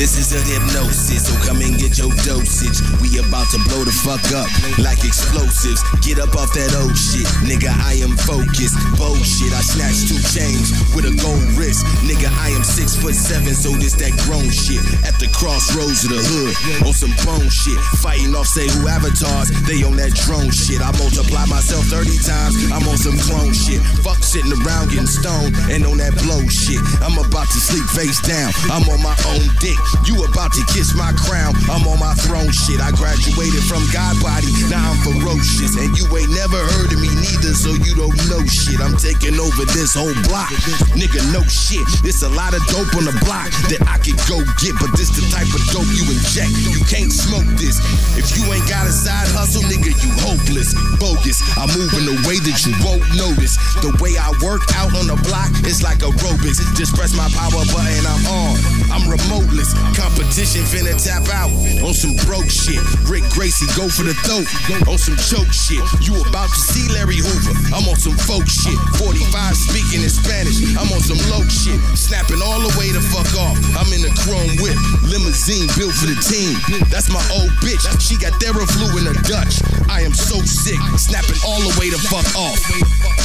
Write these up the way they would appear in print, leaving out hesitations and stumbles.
This is a hypnosis, so come and get your dosage. We about to blow the fuck up like explosives. Get up off that old shit, nigga, I am focused. Bullshit, I snatched 2 chains with a gold wrist. Nigga, I am 6'7", so this that grown shit. At the crossroads of the hood, on some bone shit. Fighting off say who avatars, they on that drone shit. I multiply myself 30 times, I'm on some clone shit. Fuck sitting around getting stoned and on that blow shit. I'm about to sleep face down, I'm on my own dick. You about to kiss my crown, I'm on my throne shit. I graduated from God body, now I'm ferocious. And you ain't never heard of me neither, so you don't know shit. I'm taking over this whole block, nigga, no shit. It's a lot of dope on the block that I could go get, but this the type of dope you inject. You can't smoke this if you ain't got a side hustle, nigga, you hopeless. Bogus, I move in a way that you won't notice. The way I work out on the block, it's like aerobics. Just press my power button, I'm on. I'm remoteless. Competition finna tap out on some broke shit. Rick Gracie go for the throat on some choke shit. You about to see Larry Hoover, I'm on some folk shit. 45 speaking in Spanish, I'm on some low shit. Snapping all the way the fuck off, I'm in a chrome whip. Limousine built for the team, that's my old bitch. She got Theraflu in a Dutch. I am so sick, snapping all the way the fuck off.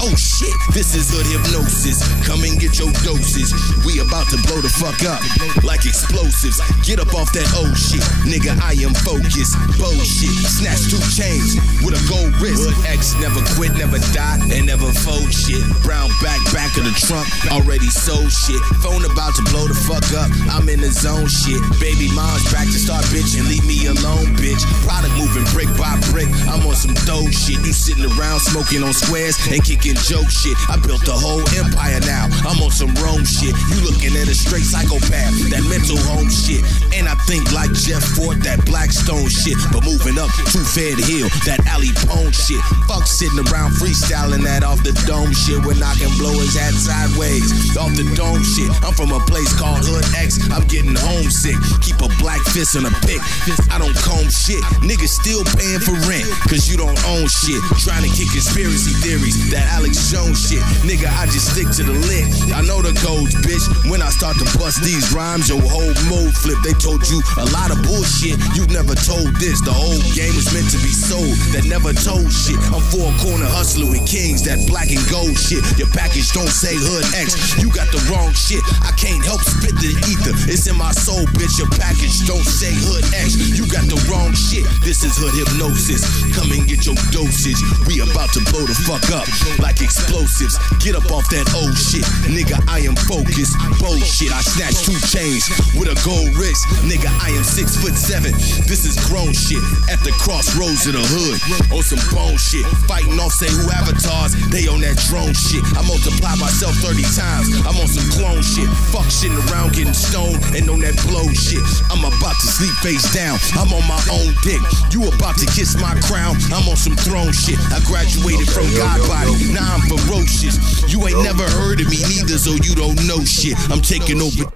Oh shit, this is hood hypnosis. Come and get your doses. We about to blow the fuck up like explosives. Get up off that old shit, nigga, I am focused. Bullshit, snatch 2 chains with a gold wrist. Hood X never quit, never die, and never fold shit. Brown back of the trunk, already sold shit. Phone about to blow the fuck up, I'm in the zone shit. Baby mom's back to start bitching, leave me alone, bitch. Product moving brick by brick, I'm on some dope shit. You sitting around smoking on squares and kicking joke shit. I built a whole empire now, I'm on some Rome shit. You looking at a straight psychopath, that mental home shit. And I think like Jeff Ford, that Blackstone shit. But moving up to Fed Hill, that Ali Pone shit. Fuck sitting around freestyling that off the dome shit when I can blow his hat sideways. Off the dome shit, I'm from a place called Hood X, I'm getting homesick. Keep a black fist on a pick, I don't comb shit. Niggas still paying for rent, cause you don't own shit. Trying to kick conspiracy theories, that Alex Jones shit. Nigga, I just stick to the lit. I know the codes, bitch. When I start to bust these rhymes, your whole mode flip. They told you a lot of bullshit, you never told this. The whole game was meant to be sold, that never told shit. I'm 4-corner hustler with kings, that black and gold shit. Your package don't say Hood X, you got the wrong shit. I can't help spit the ether, it's in my soul, bitch. Your package don't say Hood X, you got the wrong shit. This is hood hypnosis, come and get your dosage. We about to blow the fuck up like explosives. Get up off that old shit, nigga, I am focused. Bullshit, I snatched 2 chains with a gold wrist. Nigga, I am 6'7", this is grown shit. At the crossroads of the hood, on some bone shit. Fighting off say who avatars, they on that drone shit. I multiply myself 30 times, I'm on some clone shit. Fuck sitting around getting stoned and on that blow shit. I'm about to sleep face down, I'm on my own dick. You about to kiss my crown, I'm on some throne shit. I graduated from God body, now I'm ferocious. You ain't never heard of me neither, so you don't know shit. I'm taking over.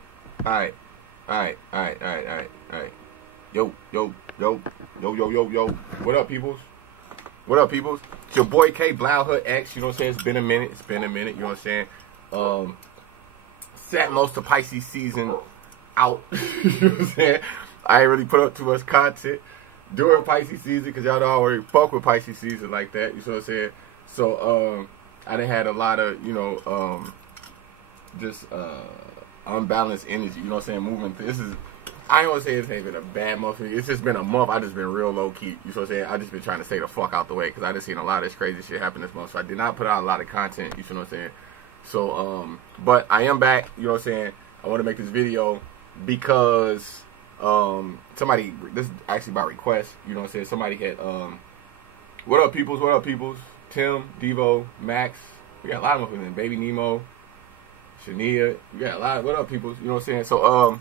Alright. Yo. What up, peoples? It's your boy K-Blao, Hood X, you know what I'm saying? It's been a minute, you know what I'm saying? Sat most of Pisces season out, you know what I'm saying? I ain't really put up too much content during Pisces season, because y'all know I already fuck with Pisces season like that, you know what I'm saying? So, I done had a lot of, you know, just, unbalanced energy, you know what I'm saying? Moving through. This is, I ain't gonna say it's ain't been a bad month. It's just been a month. I just been real low key. You know what I'm saying? I just been trying to stay the fuck out the way because I just seen a lot of this crazy shit happen this month. So I did not put out a lot of content. You know what I'm saying? So but I am back. You know what I'm saying? I want to make this video because somebody. This is actually by request. You know what I'm saying? Somebody had what up, peoples? What up, peoples? Tim, Devo, Max. We got a lot of them. Baby Nemo, Shania. We got a lot. What up, peoples? You know what I'm saying? So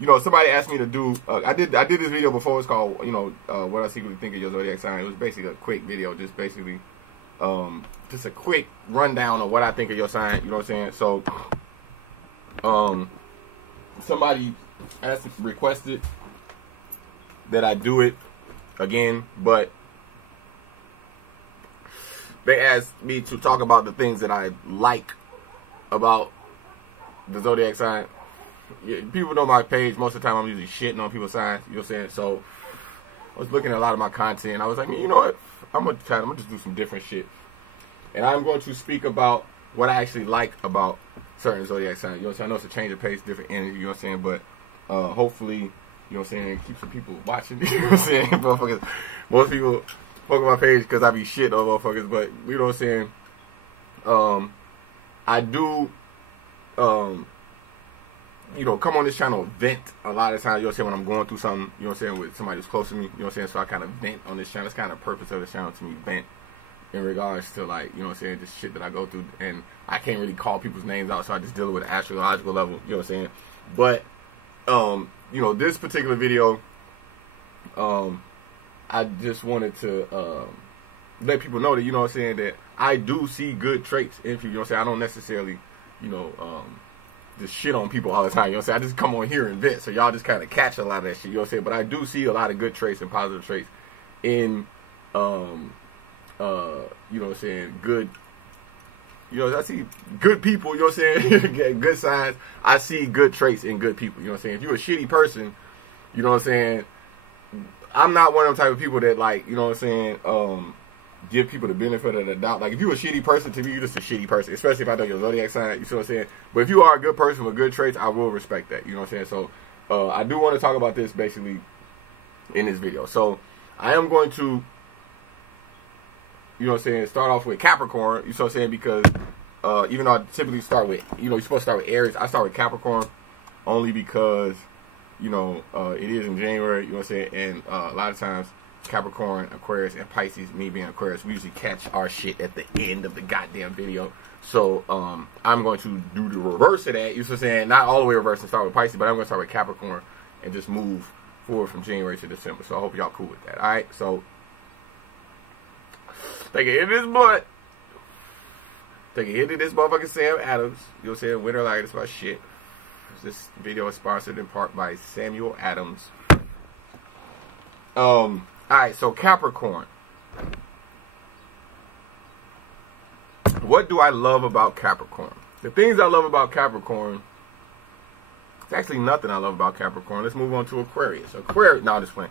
you know, somebody asked me to do. I did this video before. It's called, you know, what I secretly think of your zodiac sign. It was basically a quick video, just basically, just a quick rundown of what I think of your sign. You know what I'm saying? So, somebody requested that I do it again, but they asked me to talk about the things that I like about the zodiac sign. people know my page. Most of the time, I'm usually shitting on people's signs. You know what I'm saying? So I was looking at a lot of my content. I was like, you know what? I'm gonna just do some different shit, and I'm going to speak about what I actually like about certain zodiac signs. You know what I'm saying? I know it's a change of pace, different energy. You know what I'm saying? But hopefully, you know what I'm saying, keep some people watching. You know what I'm saying? Motherfuckers, most people fuck with my page because I be shit on motherfuckers. But you know what I'm saying? I do. You know, come on this channel, vent a lot of times, you know what I'm saying, when I'm going through something, you know what I'm saying, with somebody who's close to me, you know what I'm saying, so I kind of vent on this channel. It's kind of the purpose of the channel to me, vent in regards to, like, you know what I'm saying, just shit that I go through, and I can't really call people's names out, so I just deal with an astrological level, you know what I'm saying, but, you know, this particular video, I just wanted to, let people know that, you know what I'm saying, that I do see good traits in people, you know what I'm saying, I don't necessarily, you know, just shit on people all the time, you know what I'm saying? I just come on here and vent, so y'all just kind of catch a lot of that shit, you know what I'm saying? But I do see a lot of good traits and positive traits in, you know what I'm saying, good, you know, I see good people, you know what I'm saying? Good signs. I see good traits in good people, you know what I'm saying? If you're a shitty person, you know what I'm saying, I'm not one of them type of people that, like, you know what I'm saying, give people the benefit of the doubt. Like, if you're a shitty person, to me, you're just a shitty person. Especially if I know your zodiac sign, you see what I'm saying? But if you are a good person with good traits, I will respect that. You know what I'm saying? So, I do want to talk about this, basically, in this video. So, I am going to, you know what I'm saying, start off with Capricorn. You see what I'm saying? Because, even though I typically start with, you know, you're supposed to start with Aries, I start with Capricorn only because, you know, it is in January, you know what I'm saying? And, a lot of times, Capricorn, Aquarius, and Pisces, me being Aquarius, we usually catch our shit at the end of the goddamn video. So, I'm going to do the reverse of that. You know what I'm saying? Not all the way reverse and start with Pisces, but I'm going to start with Capricorn and just move forward from January to December. So, I hope y'all cool with that. Alright? So, take a hit of this blunt. Take a hit of this motherfucking Sam Adams. You know what I'm saying? Winter Light, that's my shit. This video is sponsored in part by Samuel Adams. Alright, so Capricorn. What do I love about Capricorn? The things I love about Capricorn, it's actually nothing I love about Capricorn. Let's move on to Aquarius. Aquarius, no, I'm just playing.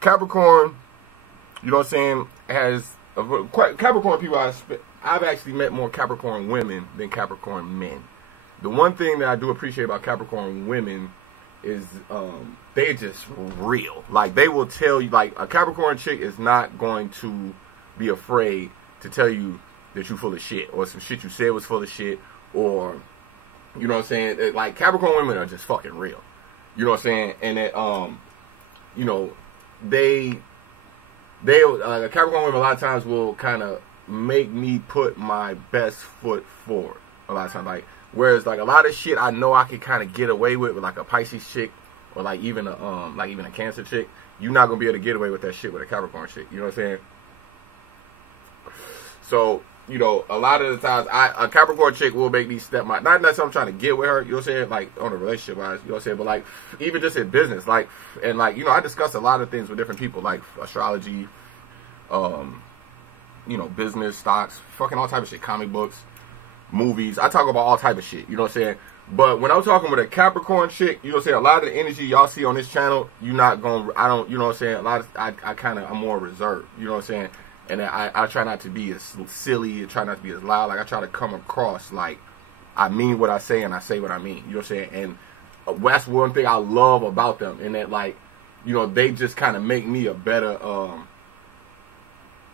Capricorn, you know what I'm saying, has, Capricorn people, I've actually met more Capricorn women than Capricorn men. The one thing that I do appreciate about Capricorn women is they're just real. Like, they will tell you, like, a Capricorn chick is not going to be afraid to tell you that you're full of shit, or some shit you said was full of shit, or, you know what I'm saying, like, Capricorn women are just fucking real. You know what I'm saying? And that, you know, Capricorn women a lot of times will kind of make me put my best foot forward a lot of times. Like, whereas, like, a lot of shit I know I could kind of get away with like a Pisces chick, or like even a Cancer chick, you're not gonna be able to get away with that shit with a Capricorn chick. You know what I'm saying? So, you know, a lot of the times, a Capricorn chick will make me step my, not necessarily I'm trying to get with her, you know what I'm saying, like, on a relationship wise, you know what I'm saying, but, like, even just in business, like, and, like, you know, I discuss a lot of things with different people, like, astrology, you know, business, stocks, fucking all type of shit, comic books, movies. I talk about all type of shit, you know what I'm saying? But when I'm talking with a Capricorn chick, you know what I'm saying, a lot of the energy y'all see on this channel, you're not going, I don't, you know what I'm saying, a lot of, I'm more reserved, you know what I'm saying? And I try not to be as silly, I try not to be as loud, like, I try to come across like I mean what I say and I say what I mean, you know what I'm saying? And that's one thing I love about them, and that, like, you know, they just kind of make me a better,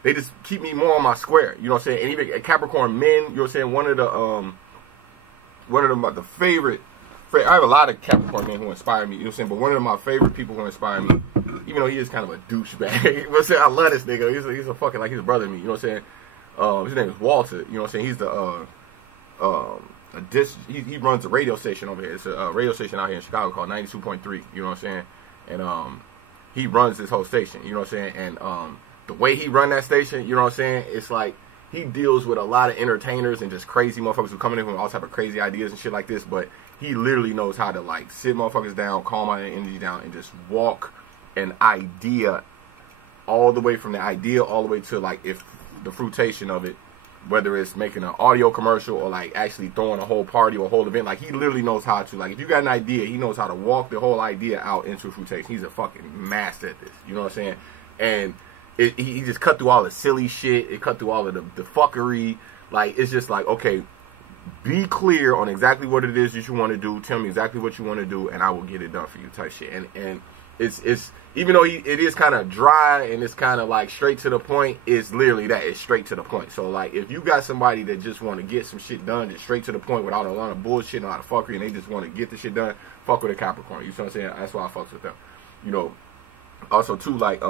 they just keep me more on my square, you know what I'm saying? And even Capricorn men, you know what I'm saying, one of the favorite, I have a lot of Capricorn men who inspire me, you know what I'm saying, but one of my favorite people who inspire me, even though he is kind of a douchebag, you know what I'm saying, I love this nigga, he's a fucking, like, he's a brother to me, you know what I'm saying, his name is Walter, you know what I'm saying, he's the, he runs a radio station over here, it's a radio station out here in Chicago called 92.3, you know what I'm saying, and, he runs this whole station, you know what I'm saying, and, the way he run that station, you know what I'm saying, it's like, he deals with a lot of entertainers and just crazy motherfuckers who come in with all type of crazy ideas and shit like this, but he literally knows how to, like, sit motherfuckers down, calm my energy down, and just walk an idea all the way from the idea all the way to, like, if the fruitation of it, whether it's making an audio commercial or like actually throwing a whole party or a whole event. Like, he literally knows how to, like, if you got an idea, he knows how to walk the whole idea out into fruitation. He's a fucking master at this. You know what I'm saying? And he just cut through all the silly shit. It cut through all of the fuckery. Like, it's just like, okay, be clear on exactly what it is that you want to do. Tell me exactly what you want to do, and I will get it done for you, type shit. And it's even though it is kind of dry and it's kind of like straight to the point, it's literally that. It's straight to the point. So like, if you got somebody that just want to get some shit done, just straight to the point without a lot of bullshit and a lot of fuckery, and they just want to get the shit done, fuck with a Capricorn. You know what I'm saying? That's why I fucks with them. You know, also too, like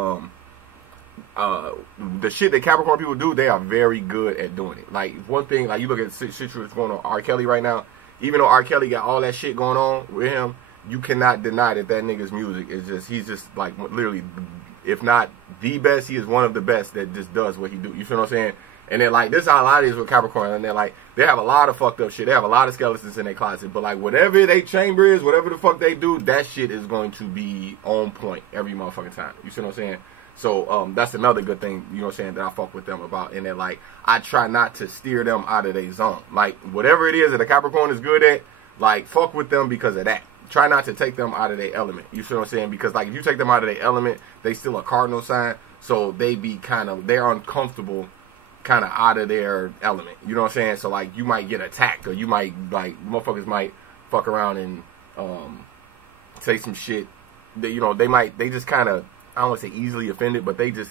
the shit that Capricorn people do, they are very good at doing it. Like, one thing, like, you look at the shit that's going on R. Kelly right now. Even though R. Kelly got all that shit going on with him, you cannot deny that nigga's music is just, he's just like literally, if not the best, he is one of the best that just does what he do. You feel what I'm saying? And then like, this is how a lot of it is with Capricorn, and they're like, they have a lot of fucked up shit. They have a lot of skeletons in their closet, but like, whatever they chamber is, whatever the fuck they do, that shit is going to be on point every motherfucking time. You see what I'm saying? So that's another good thing, you know what I'm saying, that I fuck with them about. And then like, I try not to steer them out of their zone. Like, whatever it is that a Capricorn is good at, like, fuck with them because of that. Try not to take them out of their element. You see what I'm saying? Because like, if you take them out of their element, they still a cardinal sign, so they be kind of, they're uncomfortable kind of out of their element. You know what I'm saying? So like, you might get attacked, or you might, like, motherfuckers might fuck around and say some shit that, you know, they just kind of, I don't want to say easily offended, but they just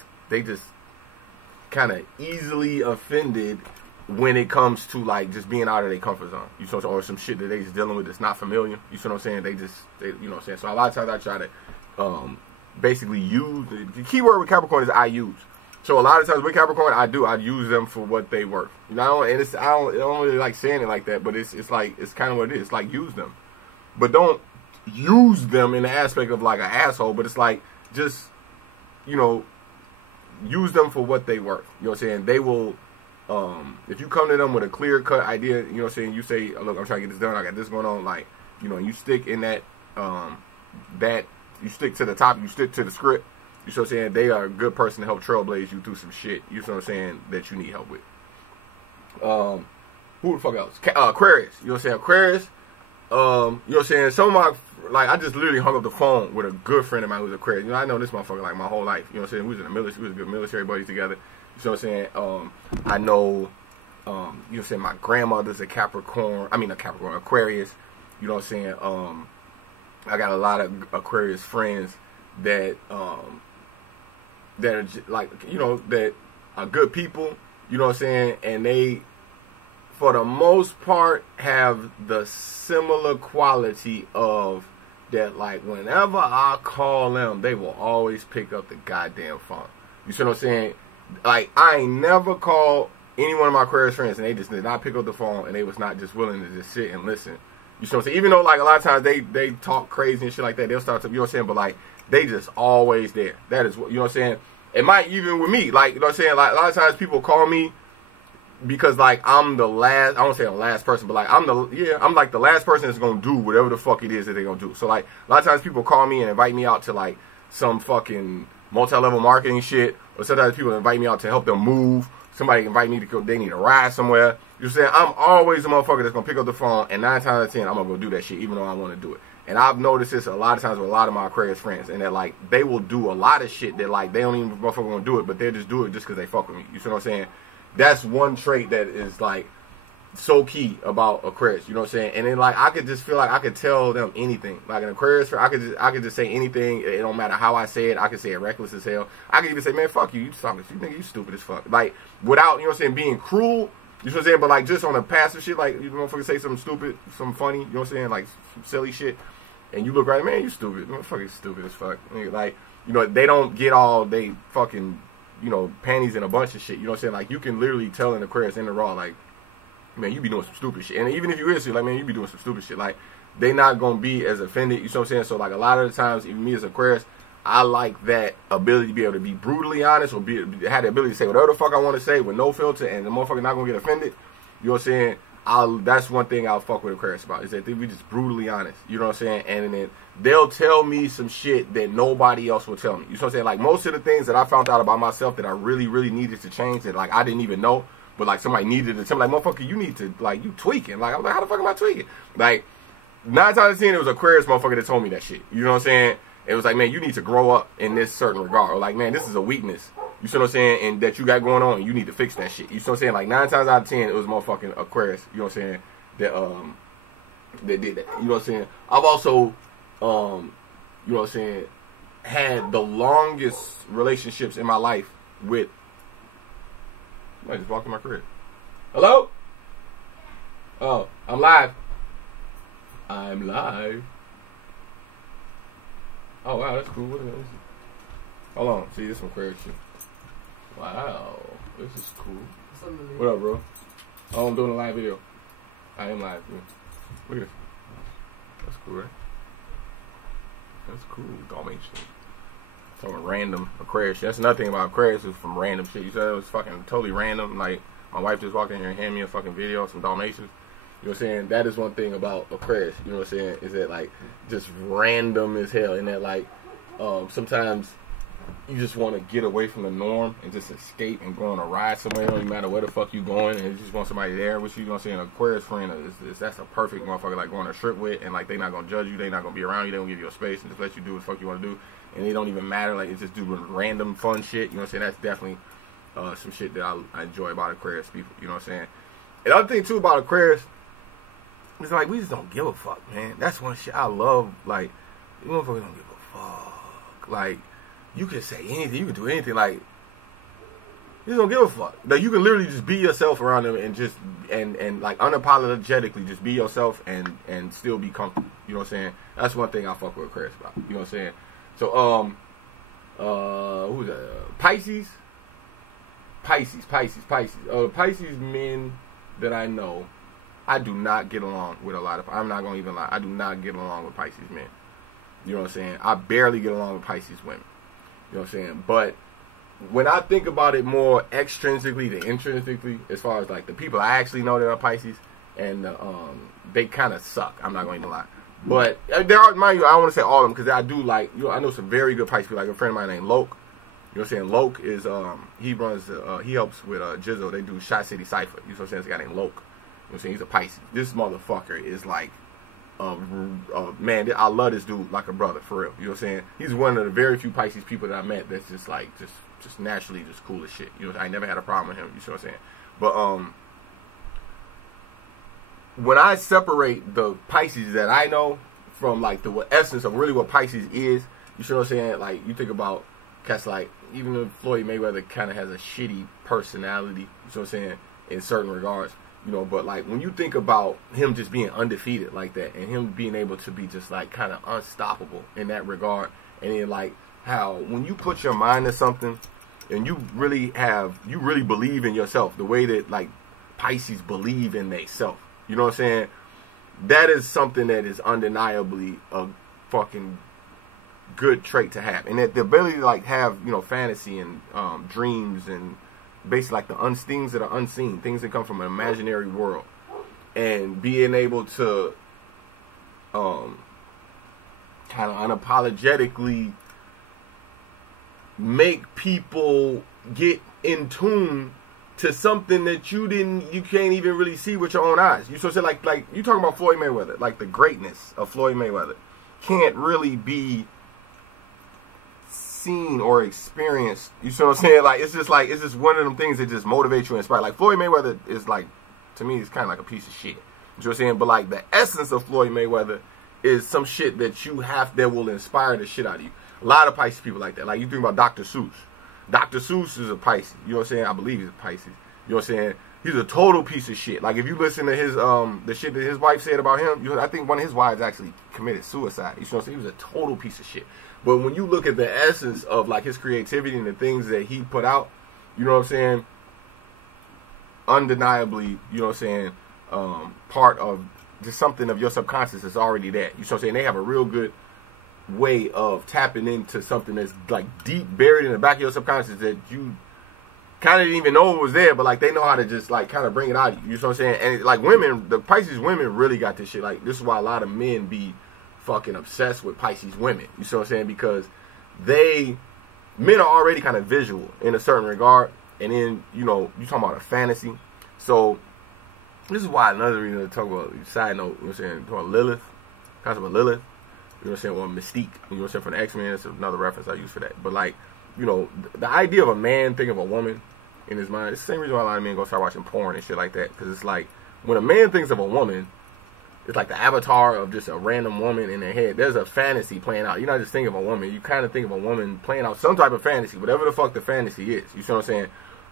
kind of easily offended when it comes to like just being out of their comfort zone. You know what I'm saying? Or some shit that they just dealing with that's not familiar. You see what I'm saying? They you know what I'm saying? So a lot of times I try to basically use, the key word with Capricorn is I use. So a lot of times with Capricorn, I use them for what they worth. You know, and I don't really like saying it like that, but it's like, it's kind of what it is. It's like, use them, but don't use them in the aspect of like an asshole. But it's like, just, you know, use them for what they worth. You know what I'm saying? They will, if you come to them with a clear-cut idea, you know what I'm saying, you say, look, I'm trying to get this done, I got this going on, like, you know, you stick in that, you stick to the top, you stick to the script, you know what I'm saying, they are a good person to help trailblaze you through some shit, you know what I'm saying, that you need help with. Who the fuck else? Aquarius, you know what I'm saying, Aquarius, you know what I'm saying, some of my, like, I just literally hung up the phone with a good friend of mine who's Aquarius. You know, I know this motherfucker like my whole life. You know what I'm saying? We was in the military. We was good military buddies together. You know what I'm saying? I know, you know what I'm saying, my grandmother's a Capricorn. I mean, a Capricorn, Aquarius. You know what I'm saying? I got a lot of Aquarius friends that, that are like, you know, that are good people. You know what I'm saying? And they, for the most part, have the similar quality of that, like, whenever I call them, they will always pick up the goddamn phone. You see what I'm saying? Like, I ain't never called any one of my Aquarius friends and they just did not pick up the phone, and they was not just willing to just sit and listen. You see what I'm saying? Even though, like, a lot of times they talk crazy and shit like that, they'll start to, you know what I'm saying? But, like, they just always there. That is what, you know what I'm saying? It might even with me, like, you know what I'm saying? Like, a lot of times people call me because, like, I'm the last, I won't say I'm the last person, but, like, I'm like the last person that's going to do whatever the fuck it is that they're going to do. So, like, a lot of times people call me and invite me out to, like, some fucking multi-level marketing shit, or sometimes people invite me out to help them move. Somebody invite me to go, they need a ride somewhere. You know what I'm saying? I'm always the motherfucker that's going to pick up the phone, and 9 times out of 10, I'm going to go do that shit, even though I want to do it. And I've noticed this a lot of times with a lot of my Aquarius friends, and that, like, they will do a lot of shit that, like, they don't even motherfucker want to do it, but they'll just do it just because they fuck with me. You see what I'm saying? That's one trait that is, like, so key about Aquarius. You know what I'm saying? And then, like, I could just feel like I could tell them anything. Like, an Aquarius, I could just say anything. It don't matter how I say it. I could say it reckless as hell. I could even say, man, fuck you. You talking shit, nigga. You stupid as fuck. Like, without, you know what I'm saying, being cruel. You know what I'm saying? But, like, just on a passive shit, like, you motherfucker say something stupid, something funny, you know what I'm saying? Like, some silly shit. And you look right, man, you stupid. Motherfucker's stupid as fuck. Like, you know, they don't get all they fucking, you know, panties in a bunch of shit. You know what I'm saying? Like, you can literally tell an Aquarius in the raw, like, man, you be doing some stupid shit. And even if you is, like, man, you be doing some stupid shit. Like, they not going to be as offended. You know what I'm saying? So, like, a lot of the times, even me as Aquarius, I like that ability to be able to be brutally honest, or have the ability to say whatever the fuck I want to say with no filter, and the motherfucker not going to get offended. You know what I'm saying? That's one thing I'll fuck with Aquarius about, is that they be just brutally honest. You know what I'm saying? And then they'll tell me some shit that nobody else will tell me. You know what I'm saying? Like, most of the things that I found out about myself that I really, really needed to change, that, like, I didn't even know, but like somebody needed to tell me, like, motherfucker, you need to, like, you tweaking. Like, I'm like, how the fuck am I tweaking? Like, 9 times out of 10, it was Aquarius motherfucker that told me that shit. You know what I'm saying? It was like, man, you need to grow up in this certain regard. Or like, man, this is a weakness. You see what I'm saying? And that you got going on, and you need to fix that shit. You see what I'm saying? Like, 9 times out of 10, it was motherfucking Aquarius. You know what I'm saying? That did that. You know what I'm saying? I've also, you know what I'm saying, had the longest relationships in my life with, I just walked in my crib. Hello? Oh, I'm live. I'm live. Oh, wow, that's cool. What is this? Hold on. See, this some Aquarius shit. Wow. This is cool. What up, bro? Oh, I'm doing a live video. I am live, man. Look at this. That's cool, right? That's cool. Dalmatian. Some random Aquarius shit. That's another thing about Aquarius is from random shit. You said it was fucking totally random. Like, my wife just walked in here and handed me a fucking video of some Dalmatians. You know what I'm saying? That is one thing about Aquarius, you know what I'm saying, is that, like, just random as hell. And that, like, sometimes you just want to get away from the norm and just escape and go on a ride somewhere. It don't even matter where the fuck you going, and you just want somebody there with you. You know what I'm saying? An Aquarius friend, that's a perfect motherfucker, like, going on a trip with, and, like, they not going to judge you. They not going to be around you. They going to give you a space and just let you do what the fuck you want to do. And it don't even matter. Like, it's just doing random fun shit. You know what I'm saying? That's definitely some shit that I enjoy about Aquarius people. You know what I'm saying? And the other thing, too, about Aquarius, it's like, we just don't give a fuck, man. That's one shit I love. Like, you motherfuckers don't give a fuck. Like, you can say anything. You can do anything. Like, you just don't give a fuck. Like, you can literally just be yourself around them and just, and like, unapologetically just be yourself and still be comfortable. You know what I'm saying? That's one thing I fuck with Aquarius about. You know what I'm saying? So, who's that? Pisces? Pisces. Pisces men that I know, I do not get along with a lot of, I'm not going to even lie, I do not get along with Pisces men. You know what I'm saying? I barely get along with Pisces women. You know what I'm saying? But when I think about it more extrinsically than intrinsically, as far as like the people I actually know that are Pisces, and they kind of suck. I'm not going to lie. But there are, mind you, I don't want to say all of them, because I do like, you know, I know some very good Pisces people, like a friend of mine named Loke. You know what I'm saying? Loke is, he runs, he helps with Jizzle. They do Shot City Cypher. You know what I'm saying? It's a guy named Loke. You know what I'm saying? He's a Pisces. This motherfucker is like, man, I love this dude like a brother, for real. You know what I'm saying? He's one of the very few Pisces people that I met that's just like, just naturally just cool as shit. You know, I never had a problem with him. You see what I'm saying? But, when I separate the Pisces that I know from like the essence of really what Pisces is, you see what I'm saying? Like, you think about cats like, even though Floyd Mayweather kind of has a shitty personality, you see what I'm saying, in certain regards, you know, but like when you think about him just being undefeated like that, and him being able to be just like kind of unstoppable in that regard, and then like how when you put your mind to something and you really believe in yourself the way that like Pisces believe in themselves. You know what I'm saying? That is something that is undeniably a fucking good trait to have. And that the ability to like have, you know, fantasy and dreams and basically like the things that are unseen, things that come from an imaginary world, and being able to kind of unapologetically make people get in tune to something that you can't even really see with your own eyes. You so say like you talking about Floyd Mayweather, like the greatness of Floyd Mayweather can't really be seen or experienced. You see what I'm saying? Like it's just one of them things that just motivate you and inspire. Like Floyd Mayweather is like, to me, it's kind of like a piece of shit. You know what I'm saying? But like the essence of Floyd Mayweather is some shit that you have that will inspire the shit out of you. A lot of Pisces people like that. Like you think about Dr. Seuss. Dr. Seuss is a Pisces. You know what I'm saying? I believe he's a Pisces. You know what I'm saying? He's a total piece of shit. Like if you listen to his the shit that his wife said about him, I think one of his wives actually committed suicide. You know what I'm saying? He was a total piece of shit. But when you look at the essence of like his creativity and the things that he put out, you know what I'm saying? Undeniably, you know what I'm saying? Part of just something of your subconscious is already there. You know what I'm saying? They have a real good way of tapping into something that's like deep buried in the back of your subconscious that you kind of didn't even know it was there, but like they know how to just like kind of bring it out of you. You know what I'm saying? And like women, the Pisces women really got this shit. Like this is why a lot of men be fucking obsessed with Pisces women. You see what I'm saying? Because men are already kind of visual in a certain regard, and then you know you talking about a fantasy. So this is why another reason to talk about, side note, you know what I'm saying, talk about Lilith, concept of Lilith, you know what I'm saying, or Mystique, you know what I'm saying, from the X-Men. That's another reference I use for that. But like, you know, the idea of a man thinking of a woman in his mind, it's the same reason why a lot of men go start watching porn and shit like that. Because it's like, when a man thinks of a woman, it's like the avatar of just a random woman in their head. There's a fantasy playing out. You're not just thinking of a woman. You kind of think of a woman playing out some type of fantasy, whatever the fuck the fantasy is. You see what I'm saying?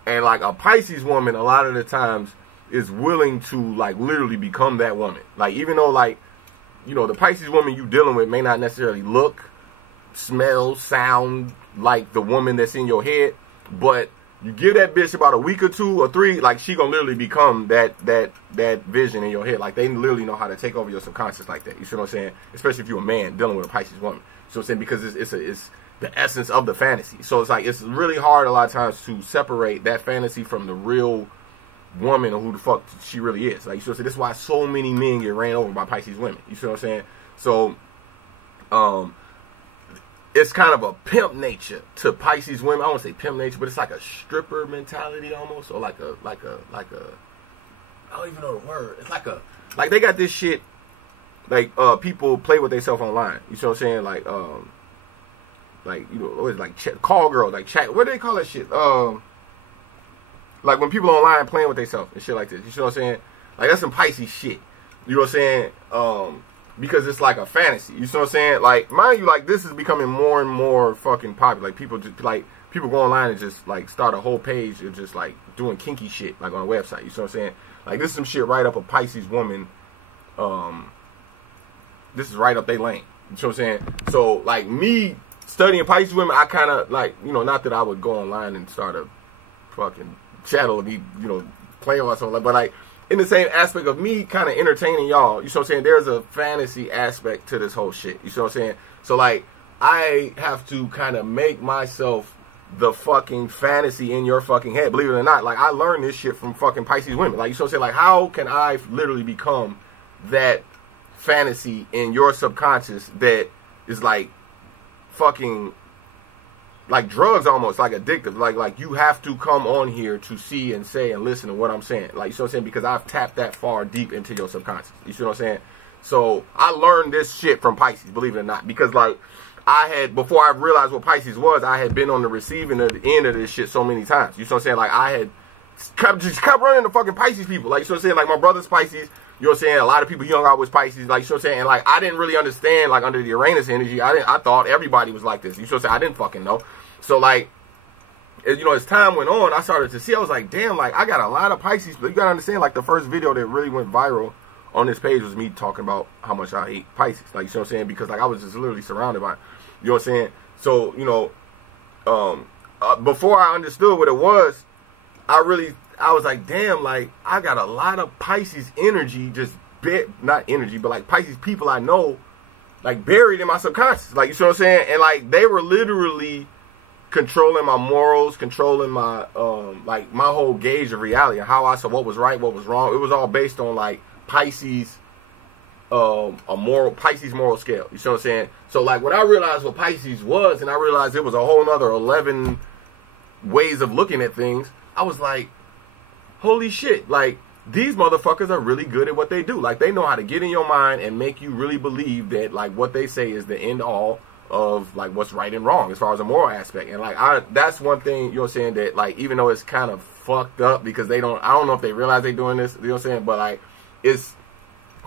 And like a Pisces woman, a lot of the times, is willing to like literally become that woman. Like, even though like, you know, the Pisces woman you dealing with may not necessarily look, smell, sound like the woman that's in your head, but you give that bitch about a week or 2 or 3, like she gonna literally become that vision in your head. Like, they literally know how to take over your subconscious like that. You see what I'm saying? Especially if you're a man dealing with a Pisces woman. So I'm saying, because it's the essence of the fantasy. So it's like, it's really hard a lot of times to separate that fantasy from the real woman or who the fuck she really is. Like, you see what I'm saying? This is why so many men get ran over by Pisces women. You see what I'm saying? So, it's kind of a pimp nature to Pisces women. I don't want to say pimp nature, but it's like a stripper mentality almost, or like a I don't even know the word. It's like they got this shit, like people play with themselves online. You see what I'm saying? Like you know, always like call girls, like chat. What do they call that shit? Like when people online playing with themselves and shit like this. You see what I'm saying? Like, that's some Pisces shit. You know what I'm saying? Because it's like a fantasy. You see what I'm saying? Like, mind you, like, this is becoming more and more fucking popular. Like, people go online and just, like, start a whole page of just, like, doing kinky shit, like, on a website. You see what I'm saying? Like, this is some shit right up a Pisces woman. This is right up their lane. You see what I'm saying? So, like, me studying Pisces women, I kind of, like, you know, not that I would go online and start a fucking channel and be, you know, playing on something, but, like, in the same aspect of me kind of entertaining y'all, you see what I'm saying? There's a fantasy aspect to this whole shit. You see what I'm saying? So, like, I have to kind of make myself the fucking fantasy in your fucking head. Believe it or not, like, I learned this shit from fucking Pisces women. Like, you see what I'm saying? Like, how can I literally become that fantasy in your subconscious that is, like, fucking, like drugs almost, like addictive. Like you have to come on here to see and say and listen to what I'm saying. Like, you see what I'm saying? Because I've tapped that far deep into your subconscious. You see what I'm saying? So I learned this shit from Pisces, believe it or not. Because, like, before I realized what Pisces was, I had been on the receiving end of this shit so many times. You see what I'm saying? Like, I had just kept running to fucking Pisces people. Like, you see what I'm saying? Like, my brother's Pisces. You know what I'm saying? A lot of people he hung out with Pisces. Like, you see what I'm saying? And, like, I didn't really understand, like, under the Uranus energy, I thought everybody was like this. You see what I'm saying? I didn't fucking know. So, like, you know, as time went on, I started to see, I was like, damn, like, I got a lot of Pisces. But you gotta understand, like, the first video that really went viral on this page was me talking about how much I hate Pisces. Like, you see what I'm saying? Because, like, I was just literally surrounded by it. You know what I'm saying? So, you know, before I understood what it was, I was like, damn, like, I got a lot of Pisces energy, not energy, but, like, Pisces people I know, like, buried in my subconscious. Like, you see what I'm saying? And, like, they were literally controlling my morals, controlling my, like, my whole gauge of reality, and how I saw what was right, what was wrong. It was all based on, like, Pisces, Pisces moral scale. You see what I'm saying? So, like, when I realized what Pisces was, and I realized it was a whole nother 11 ways of looking at things, I was like, holy shit, like, these motherfuckers are really good at what they do. Like, they know how to get in your mind and make you really believe that, like, what they say is the end all of, like, what's right and wrong as far as a moral aspect. And, like, that's one thing, you know what I'm saying, that, like, even though it's kind of fucked up because I don't know if they realize they're doing this, you know what I'm saying, but, like, it's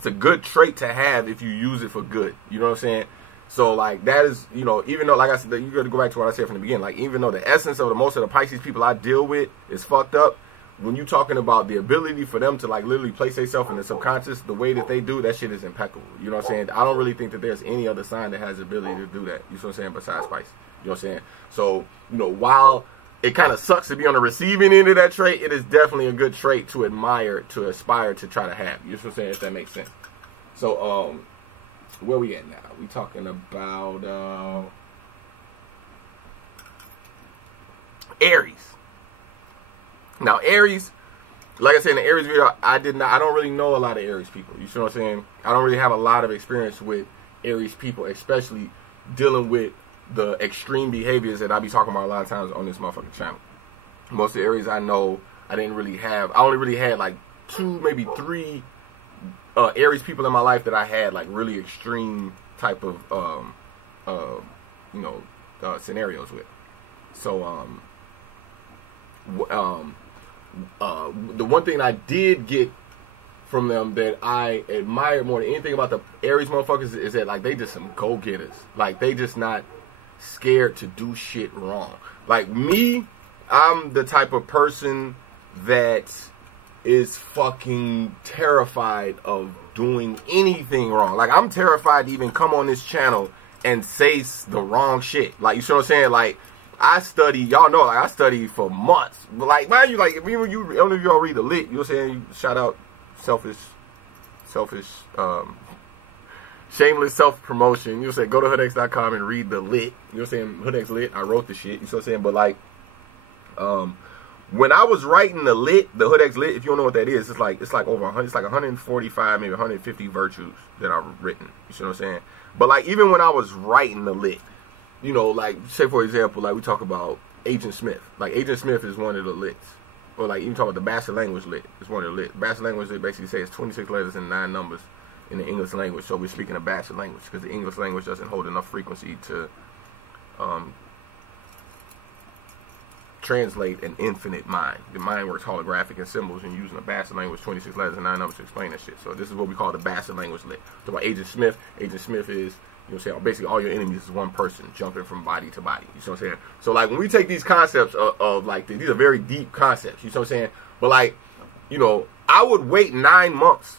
a good trait to have if you use it for good, you know what I'm saying? So, like, that is, you know, even though, like I said, you got to go back to what I said from the beginning, like, even though the essence of most of the Pisces people I deal with is fucked up, when you're talking about the ability for them to, like, literally place themselves in the subconscious the way that they do, that shit is impeccable. You know what I'm saying? I don't really think that there's any other sign that has the ability to do that. You know what I'm saying? Besides Pisces. You know what I'm saying? So, you know, while it kind of sucks to be on the receiving end of that trait, it is definitely a good trait to admire, to aspire to try to have. You know what I'm saying? If that makes sense. So, where we at now? We talking about Aries. Now, Aries, like I said in the Aries video, I don't really know a lot of Aries people. You see what I'm saying? I don't really have a lot of experience with Aries people, especially dealing with the extreme behaviors that I be talking about a lot of times on this motherfucking channel. Most of the Aries I know I only really had like 2, maybe 3 Aries people in my life that I had like really extreme type of scenarios with. So the one thing I did get from them that I admire more than anything about the Aries motherfuckers is that like they just some go-getters. Like they just not scared to do shit wrong. Like me, I'm the type of person that is fucking terrified of doing anything wrong. Like I'm terrified to even come on this channel and say the wrong shit. Like, you see what I'm saying? Like, I study, y'all know, like I study for months. But like, mind you, like, if you only of y'all read the lit, you know what I'm saying? Shout out selfish, shameless self-promotion. You know what I'm saying? Go to hoodx.com and read the lit. You know what I'm saying? Hoodx lit. I wrote the shit. You know what I'm saying? But like, when I was writing the lit, the Hoodx lit, if you don't know what that is, it's like over 100, it's like 145, maybe 150 virtues that I've written. You see what I'm saying? But like, even when I was writing the lit, you know, like, say for example, like we talk about Agent Smith. Like, Agent Smith is one of the lits. Or like, even talk about the Bastard language lit. It's one of the lit. Bastard language lit basically says 26 letters and 9 numbers in the English language. So we're speaking a Bastard language because the English language doesn't hold enough frequency to translate an infinite mind. The mind works holographic and symbols and using a Bastard language, 26 letters and 9 numbers to explain that shit. So this is what we call the Bastard language lit. So about Agent Smith. Agent Smith is, you know what I'm saying, basically all your enemies is one person jumping from body to body. You see what I'm saying? So like when we take these concepts of like, these are very deep concepts. You see what I'm saying? But like, you know, I would wait 9 months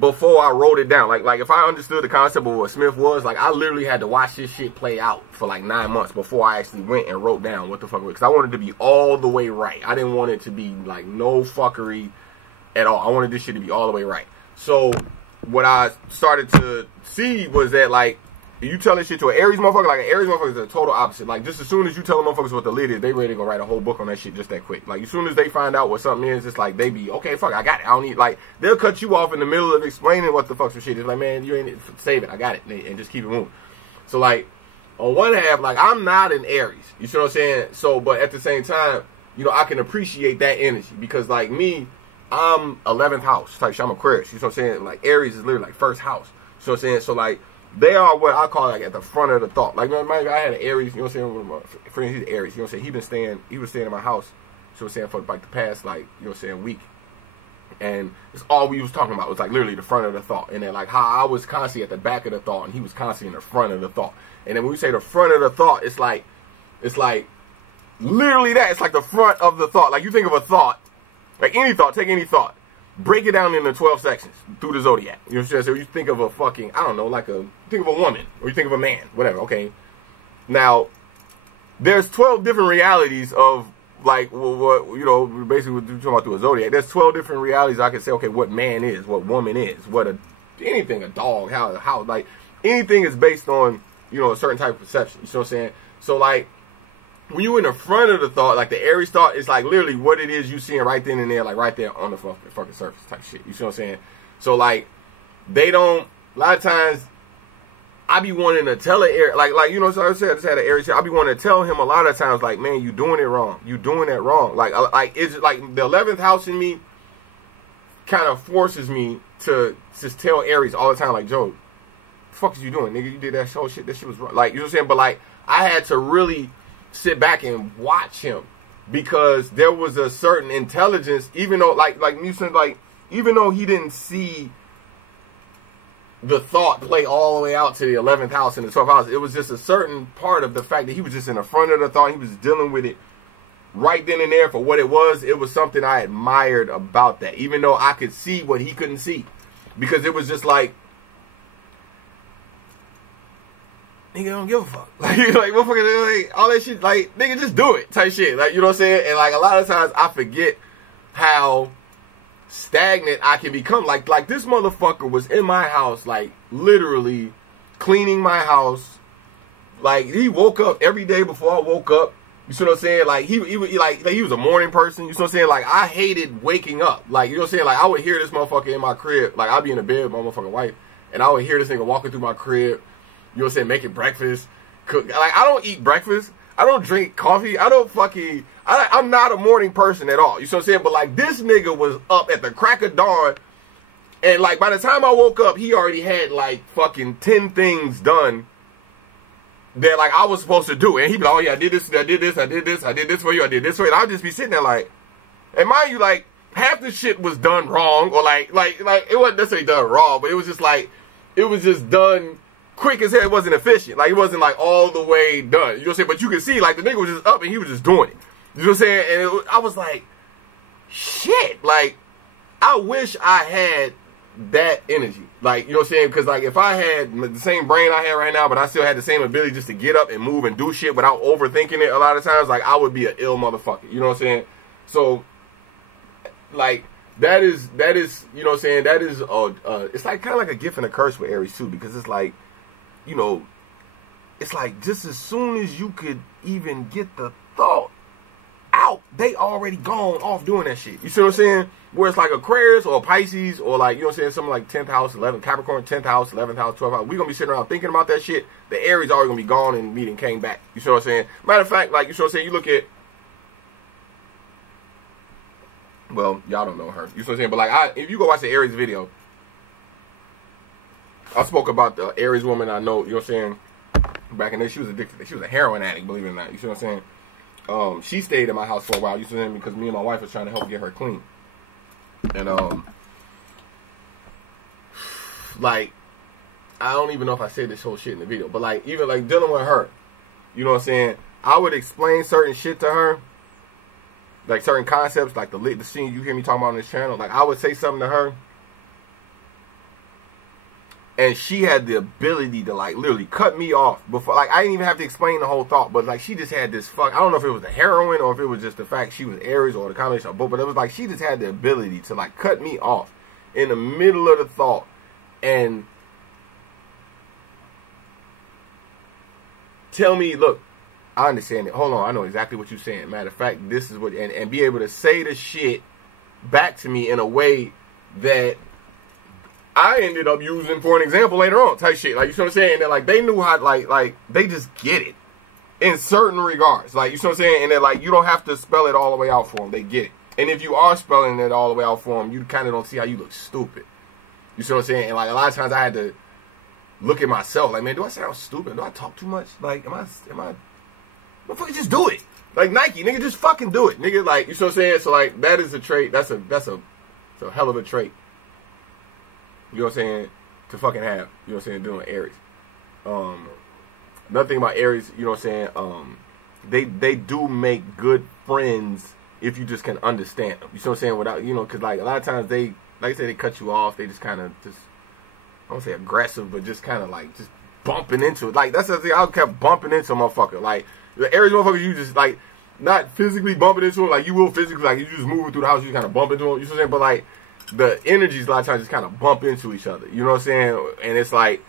before I wrote it down. Like if I understood the concept of what Smith was, like I literally had to watch this shit play out for like 9 months before I actually went and wrote down what the fuck it was. Because I wanted to be all the way right. I didn't want it to be like no fuckery at all. I wanted this shit to be all the way right. So what I started to see was that like, you tell this shit to an Aries motherfucker, like an Aries motherfucker is the total opposite. Like just as soon as you tell them motherfuckers what the lit is, they ready to go write a whole book on that shit just that quick. Like as soon as they find out what something is, it's like they be, okay, fuck, I got it. I don't need, like, they'll cut you off in the middle of explaining what the fuck some shit is. Like, man, you ain't, save it, I got it, and just keep it moving. So like, on one half, like, I'm not an Aries. You see what I'm saying? So, but at the same time, you know, I can appreciate that energy because like me, I'm 11th house type shit. I'm Aquarius. You see what I'm saying? Like Aries is literally like first house. You see what I'm saying? So like, they are what I call like at the front of the thought. Like, I had an Aries, you know what I'm saying, one of my friends, he's Aries, you know what I'm saying, he was staying in my house, you know what I'm saying, for like the past, like, you know what I'm saying, week. And it's all we was talking about was like literally the front of the thought. And then like how I was constantly at the back of the thought and he was constantly in the front of the thought. And then when we say the front of the thought, it's like literally that. It's like the front of the thought. Like you think of a thought, like any thought, take any thought. Break it down into 12 sections through the Zodiac. You know what I'm saying? So you think of a fucking, I don't know, like think of a woman, or you think of a man, whatever, okay? Now, there's 12 different realities of, like, what, you know, basically what you're talking about through a Zodiac. There's 12 different realities I can say, okay, what man is, what woman is, what anything, a dog, how, like, anything is based on, you know, a certain type of perception. You know what I'm saying? So, like, when you're in the front of the thought, like the Aries thought, it's like literally what it is you seeing right then and there, like right there on the fucking surface type shit. You see what I'm saying? So like, they don't, a lot of times, I be wanting to tell an Aries, like you know, so I said I just had an Aries here. I be wanting to tell him a lot of times, like, man, you doing it wrong. You doing that wrong. Like it's like the 11th house in me kind of forces me to just tell Aries all the time, like, Joe, what the fuck is you doing, nigga? You did that whole shit. That shit was wrong. Like, you know what I'm saying? But like, I had to really sit back and watch him because there was a certain intelligence, even though like you said, like even though he didn't see the thought play all the way out to the 11th house and the 12th house, it was just a certain part of the fact that he was just in the front of the thought. He was dealing with it right then and there for what it was. It was something I admired about that, even though I could see what he couldn't see, because it was just like, nigga don't give a fuck. Like motherfucker, like, all that shit, like, nigga, just do it type shit. Like, you know what I'm saying? And like, a lot of times I forget how stagnant I can become. Like this motherfucker was in my house, like, literally cleaning my house. Like, he woke up every day before I woke up. You see what I'm saying? Like, he was a morning person. You see what I'm saying? Like, I hated waking up. Like, you know what I'm saying? Like, I would hear this motherfucker in my crib. Like, I'd be in the bed with my motherfucking wife, and I would hear this nigga walking through my crib. You know what I'm saying? Making breakfast, cook. Like, I don't eat breakfast. I don't drink coffee. I don't fucking, I'm not a morning person at all. You see what I'm saying? But like this nigga was up at the crack of dawn. And like by the time I woke up, he already had like fucking 10 things done that like I was supposed to do. And he'd be like, oh yeah, I did this, I did this, I did this, I did this for you, I did this for you. And I'd just be sitting there like, and mind you, like half the shit was done wrong, or like it wasn't necessarily done wrong, but it was just like, it was just done quick as hell. It wasn't efficient. Like it wasn't like all the way done. You know what I'm saying? But you can see like the nigga was just up and he was just doing it. You know what I'm saying? And I was like, shit. Like I wish I had that energy. Like, you know what I'm saying? Because like if I had the same brain I have right now, but I still had the same ability just to get up and move and do shit without overthinking it a lot of times, like I would be an ill motherfucker. You know what I'm saying? So like that is, you know what I'm saying? That is it's like kind of like a gift and a curse with Aries too, because it's like, you know, it's like just as soon as you could even get the thought out, they already gone off doing that shit. You see what I'm saying? Where it's like Aquarius or Pisces or like, you know what I'm saying, something like 10th house, 11th, Capricorn, 10th house, 11th house, 12th house. We're going to be sitting around thinking about that shit. The Aries already going to be gone and meeting came back. You see what I'm saying? Matter of fact, like, you see what I'm saying? You look at, well, y'all don't know her. You see what I'm saying? But like, if you go watch the Aries video, I spoke about the Aries woman I know, you know what I'm saying? Back in the day, she was addicted. She was a heroin addict, believe it or not. You see what I'm saying? She stayed at my house for a while, you see what I'm saying? Because me and my wife was trying to help get her clean. And, like, I don't even know if I said this whole shit in the video, but like, even like dealing with her, you know what I'm saying? I would explain certain shit to her, like certain concepts, like the scene you hear me talking about on this channel. Like, I would say something to her, and she had the ability to like literally cut me off before, like I didn't even have to explain the whole thought, but like she just had this I don't know if it was the heroin or if it was just the fact she was Aries or the combination of both, but it was like she just had the ability to like cut me off in the middle of the thought and tell me, look, I understand it. Hold on, I know exactly what you're saying. Matter of fact, this is what, and be able to say the shit back to me in a way that I ended up using for an example later on, type shit. Like, you see what I'm saying? And then, like, they knew how, like, they just get it in certain regards. Like, you see what I'm saying? And then, like, you don't have to spell it all the way out for them. They get it. And if you are spelling it all the way out for them, you kind of don't see how you look stupid. You see what I'm saying? And, like, a lot of times I had to look at myself. Like, man, do I sound stupid? Do I talk too much? Like, am I, motherfucker, just do it. Like, Nike, nigga, just fucking do it. Nigga, like, you see what I'm saying? So, like, that is a trait. That's a hell of a trait. You know what I'm saying? To fucking have. You know what I'm saying? Doing Aries. Another thing about Aries, you know what I'm saying? They do make good friends if you just can understand them. You see what I'm saying? Without, you know, because like a lot of times they, like I said, they cut you off. They just kind of just, I don't say aggressive, but just kind of like just bumping into it. Like that's the thing. I kept bumping into a motherfucker. Like the Aries motherfuckers, you just like not physically bumping into him. Like you will physically, like you just moving through the house, you kind of bump into him. You see what I'm saying? But like, the energies a lot of times just kind of bump into each other. You know what I'm saying? And it's like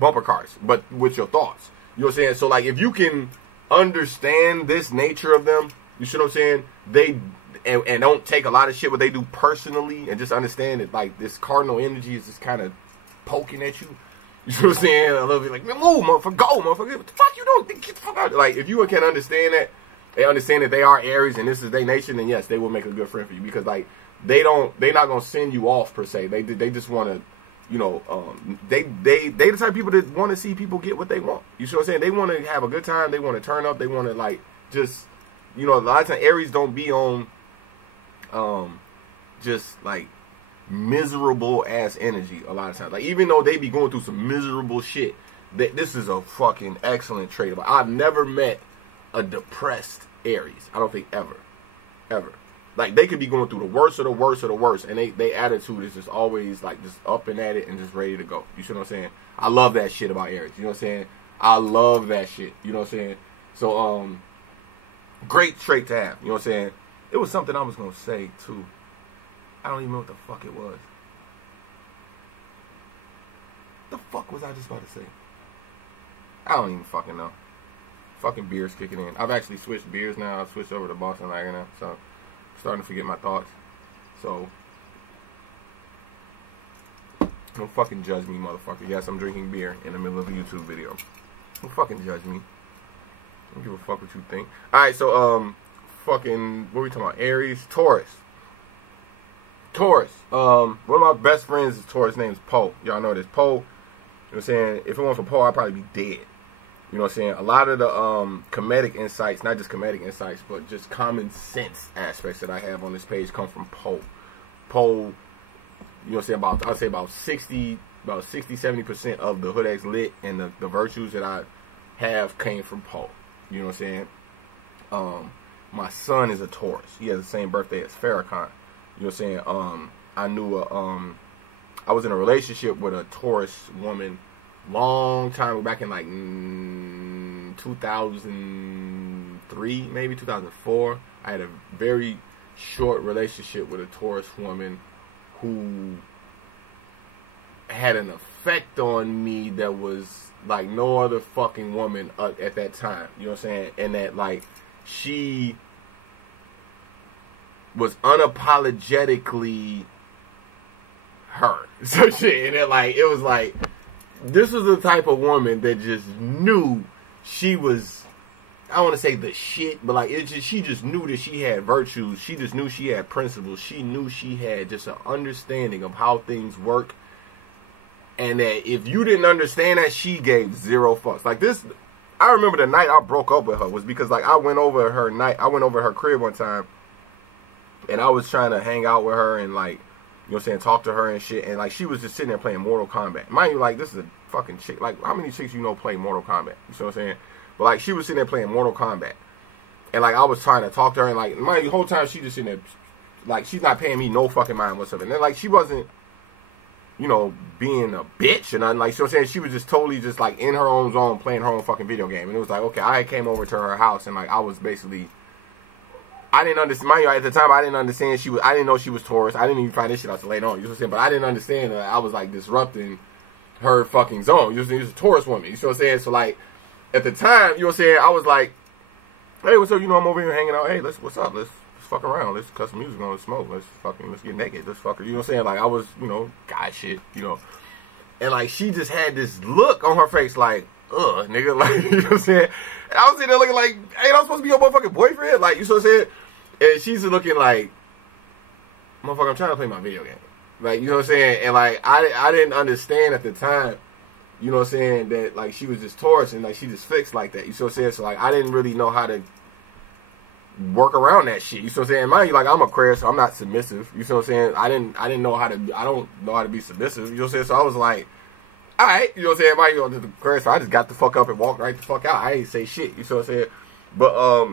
bumper cars, but with your thoughts. You know what I'm saying? So like if you can understand this nature of them, you see what I'm saying? They and don't take a lot of shit what they do personally and just understand that like this cardinal energy is just kind of poking at you. You see what I'm saying? A little bit like, man, move, motherfucker, go, motherfucker. What the fuck you doing? Get the fuck out. Like if you can understand that, they understand that they are Aries and this is their nation, then yes, they will make a good friend for you because like they're not gonna send you off per se. They just want to, you know, they the type of people that want to see people get what they want. You see what I'm saying? They want to have a good time. They want to turn up. They want to like just, you know, a lot of times Aries don't be on, just like miserable ass energy. A lot of times, like even though they be going through some miserable shit, this is a fucking excellent trait. I've never met a depressed Aries. I don't think ever. Like, they could be going through the worst of the worst of the worst, and they attitude is just always, like, just up and at it and just ready to go. You see what I'm saying? I love that shit about Aries. You know what I'm saying? I love that shit. You know what I'm saying? So, great trait to have. You know what I'm saying? It was something I was going to say, too. I don't even know what the fuck it was. The fuck was I just about to say? I don't even fucking know. Fucking beer's kicking in. I've actually switched beers now. I've switched over to Boston Lager now, so starting to forget my thoughts. So don't fucking judge me, motherfucker. Yes, I'm drinking beer in the middle of a YouTube video. Don't fucking judge me. I don't give a fuck what you think. Alright, so, fucking, what are we talking about? Aries, Taurus. Taurus. One of my best friends is Taurus. His name's Poe. Y'all know this. Poe, you know what I'm saying? If it weren't for Poe, I'd probably be dead. You know what I'm saying? A lot of the comedic insights, not just comedic insights, but just common sense aspects that I have on this page come from Poe. Poe, you know what I'm saying? I'd say about 60-70% of the Hood X Lit and the virtues that I have came from Poe. You know what I'm saying? My son is a Taurus. He has the same birthday as Farrakhan. You know what I'm saying? I knew I was in a relationship with a Taurus woman long time back in like 2003, maybe 2004. I had a very short relationship with a Taurus woman who had an effect on me that was like no other fucking woman at that time. You know what I'm saying? And that like she was unapologetically her. So shit, and it was like this was the type of woman that just knew she was, I don't want to say the shit, but like she just knew that she had virtues. She just knew she had principles. She knew she had just an understanding of how things work. And that if you didn't understand that, she gave zero fucks. Like this, I remember the night I broke up with her was because like I went over her crib one time, and I was trying to hang out with her and like, you know what I'm saying, talk to her and shit, and like she was just sitting there playing Mortal Kombat. Mind you, like this is a fucking chick. Like how many chicks you know play Mortal Kombat? You know what I'm saying? But like she was sitting there playing Mortal Kombat, and like I was trying to talk to her, and like mind you, the whole time she just sitting there, like she's not paying me no fucking mind whatsoever. And then like she wasn't, you know, being a bitch and nothing. Like, you know what I'm saying? She was just totally just like in her own zone playing her own fucking video game. And it was like, okay, I came over to her house and like I was basically, I didn't understand, mind you, at the time I didn't understand I didn't know she was Taurus. I didn't even find this shit out till later on. You know what I'm saying? But I didn't understand that I was like disrupting her fucking zone. You know what I'm saying? She was a Taurus woman. You know what I'm saying? So like, at the time, you know what I'm saying? I was like, hey, what's up? You know, I'm over here hanging out. Hey, what's up? Let's fuck around. Let's cut some music on, let's smoke. Let's get naked. Let's fuck her. You know what I'm saying? Like I was, you know, guy shit, you know. And like she just had this look on her face like, ugh, nigga, like, you know what I'm saying? And I was sitting there looking like, hey, I'm supposed to be your motherfucking boyfriend? Like, you know what I'm saying? And she's looking like, motherfucker, I'm trying to play my video game. Like, you know what I'm saying? And like, I didn't understand at the time, you know what I'm saying, that like she was just Taurus and like she just fixed like that. You know what I'm saying? So like, I didn't really know how to work around that shit. You know what I'm saying? Mind you, like I'm Aquarius, so I'm not submissive. You know what I'm saying? I don't know how to be submissive. You know what I'm saying? So I was like, alright, you know what I'm saying? Mind you, I'm Aquarius, so I just got the fuck up and walked right the fuck out. I ain't say shit. You know what I'm saying? But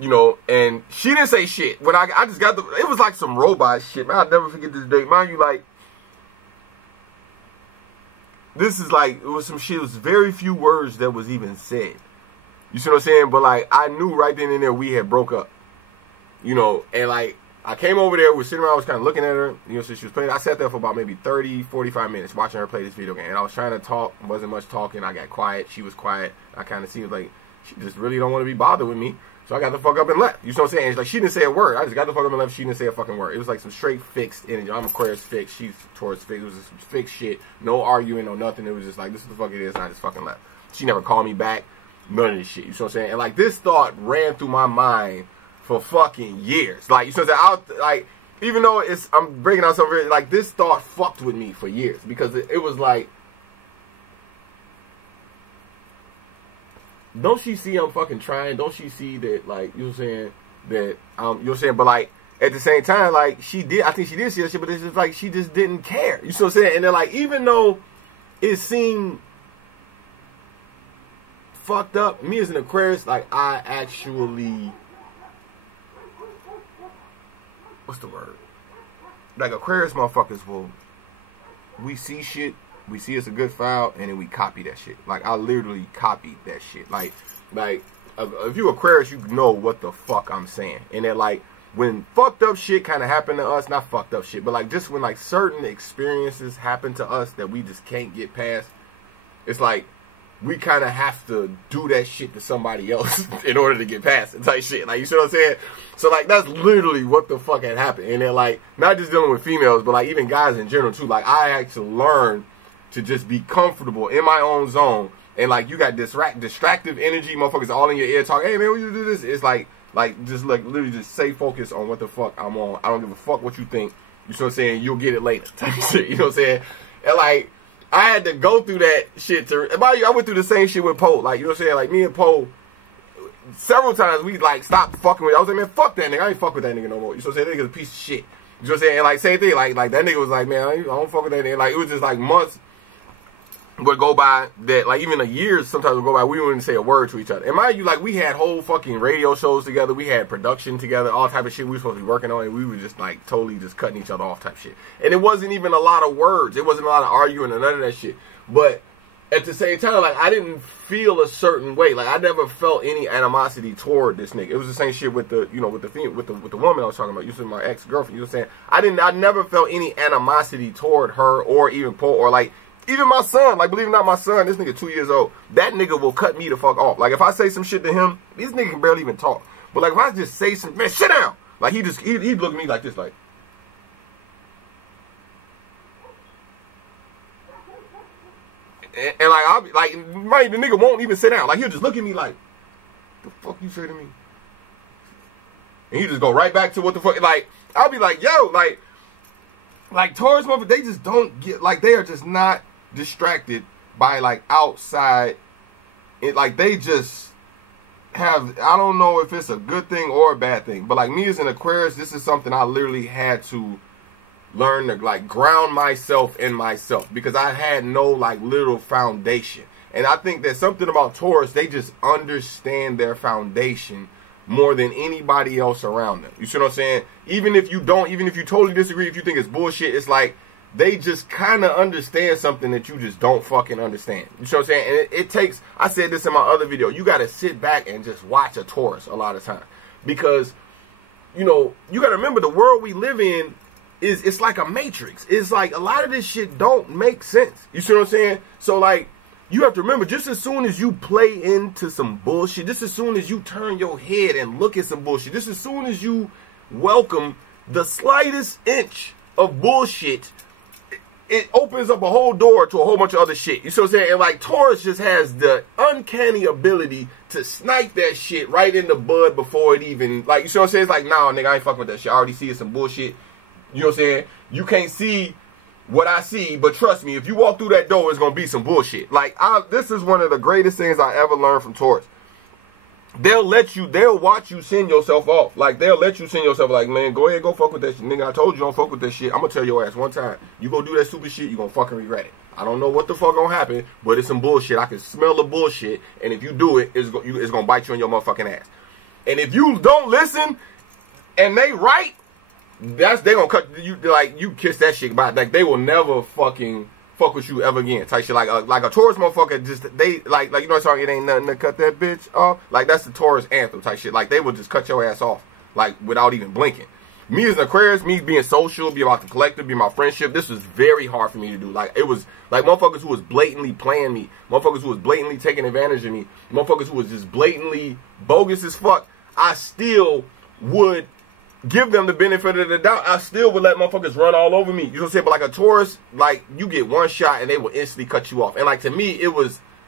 you know, and she didn't say shit. When I just got it was like some robot shit, man. I'll never forget this day. Mind you, like, this is like, it was some shit, it was very few words that was even said. You see what I'm saying? But like, I knew right then and there we had broke up. You know, and like, I came over there, we're sitting around, I was kind of looking at her, you know, so she was playing. I sat there for about maybe 30, 45 minutes watching her play this video game. And I was trying to talk, wasn't much talking. I got quiet, she was quiet. I kind of see like, she just really don't want to be bothered with me. So I got the fuck up and left. You know what I'm saying? It's like, she didn't say a word. I just got the fuck up and left. She didn't say a fucking word. It was like some straight fixed energy. I'm Aquarius fixed. She's Taurus fixed. It was just some fixed shit. No arguing, no nothing. It was just like, this is the fuck it is. And I just fucking left. She never called me back. None of this shit. You know what I'm saying? And like, this thought ran through my mind for fucking years. Like, you know what I'm saying? Like, even though I'm breaking out something, like, this thought fucked with me for years. Because it was like, don't she see I'm fucking trying? Don't she see that, like, you know what I'm saying, that, you know what I'm saying, but, like, at the same time, like, I think she did see that shit, but it's just, like, she just didn't care. You know what I'm saying? And then, like, even though it seemed fucked up, me as an Aquarius, like, I actually, what's the word? Like, Aquarius motherfuckers we see shit, we see it's a good file, and then we copy that shit. Like, I literally copied that shit. Like, if you Aquarius, you know what the fuck I'm saying. And then, like, when fucked up shit kind of happened to us, not fucked up shit, but, like, just when, like, certain experiences happen to us that we just can't get past, it's like, we kind of have to do that shit to somebody else in order to get past it type shit. Like, you see what I'm saying? So, like, that's literally what the fuck had happened. And then, like, not just dealing with females, but, like, even guys in general, too. Like, I had to learn to just be comfortable in my own zone and like you got distractive energy, motherfuckers all in your ear talking, hey man, when you do this, it's like just like literally just stay focused on what the fuck I'm on. I don't give a fuck what you think. You know what I'm saying? You'll get it later type shit. You know what I'm saying? And like I had to go through that shit to. I went through the same shit with Poe. Like you know what I'm saying? Like me and Poe, several times we like stopped fucking with. I was like, man, fuck that nigga. I ain't fuck with that nigga no more. You know what I'm saying? That nigga's a piece of shit. You know what I'm saying? And like same thing. Like that nigga was like, man, I don't fuck with that nigga. Like it was just like months would go by that, like even a year sometimes would go by, we wouldn't even say a word to each other. And mind you, like we had whole fucking radio shows together, we had production together, all type of shit we were supposed to be working on, and we were just like totally just cutting each other off type shit. And it wasn't even a lot of words, it wasn't a lot of arguing or none of that shit. But at the same time, like I didn't feel a certain way. Like I never felt any animosity toward this nigga. It was the same shit with the, you know, with the woman I was talking about. You said my ex-girlfriend. You know what I'm saying? I never felt any animosity toward her or even Paul or like even my son. Like believe it or not, my son, this nigga 2 years old. That nigga will cut me the fuck off. Like if I say some shit to him, this nigga can barely even talk. But like if I just say some, man, sit down. Like he'd look at me like this, like. And like I'll be like, right, the nigga won't even sit down. Like he'll just look at me like, the fuck you say to me? And he just go right back to what the fuck. Like I'll be like, yo, like Taurus motherfuckers, they just don't get, like they are just not distracted by like outside. It like they just have, I don't know if it's a good thing or a bad thing, but like me as an Aquarius, this is something I literally had to learn to like ground myself in myself because I had no like little foundation. And I think there's something about Taurus, they just understand their foundation more than anybody else around them. You see what I'm saying? Even if you totally disagree, if you think it's bullshit, it's like they just kind of understand something that you just don't fucking understand. You see what I'm saying? And it takes, I said this in my other video, you got to sit back and just watch a Taurus a lot of times. Because, you know, you got to remember the world we live in, it's like a matrix. It's like a lot of this shit don't make sense. You see what I'm saying? So like, you have to remember, just as soon as you play into some bullshit, just as soon as you turn your head and look at some bullshit, just as soon as you welcome the slightest inch of bullshit, it opens up a whole door to a whole bunch of other shit. You see what I'm saying? And like Taurus just has the uncanny ability to snipe that shit right in the bud before it even, like, you see what I'm saying? It's like, nah, nigga, I ain't fucking with that shit. I already see it's some bullshit. You know what I'm saying? You can't see what I see, but trust me, if you walk through that door, it's going to be some bullshit. Like, this is one of the greatest things I ever learned from Taurus. They'll watch you send yourself off. Like, they'll let you send yourself, like, man, go ahead, go fuck with that shit. Nigga, I told you don't fuck with that shit. I'm going to tell your ass one time. You go do that stupid shit, you going to fucking regret it. I don't know what the fuck going to happen, but it's some bullshit. I can smell the bullshit, and if you do it, it's going to bite you in your motherfucking ass. And if you don't listen, and they right, they gonna cut you, like you kiss that shit by, like they will never fucking fuck with you ever again type shit. Like a Taurus motherfucker, just they like you know what I'm saying, it ain't nothing to cut that bitch off. Like that's the Taurus anthem type shit. Like they will just cut your ass off like without even blinking. Me as an Aquarius, me being social, be about the collective, be about friendship, this was very hard for me to do. Like it was like motherfuckers who was blatantly playing me, motherfuckers who was blatantly taking advantage of me, motherfuckers who was just blatantly bogus as fuck. I still would give them the benefit of the doubt. I still would let motherfuckers run all over me. You know what I'm saying? But like a Taurus, like you get one shot and they will instantly cut you off. And like to me,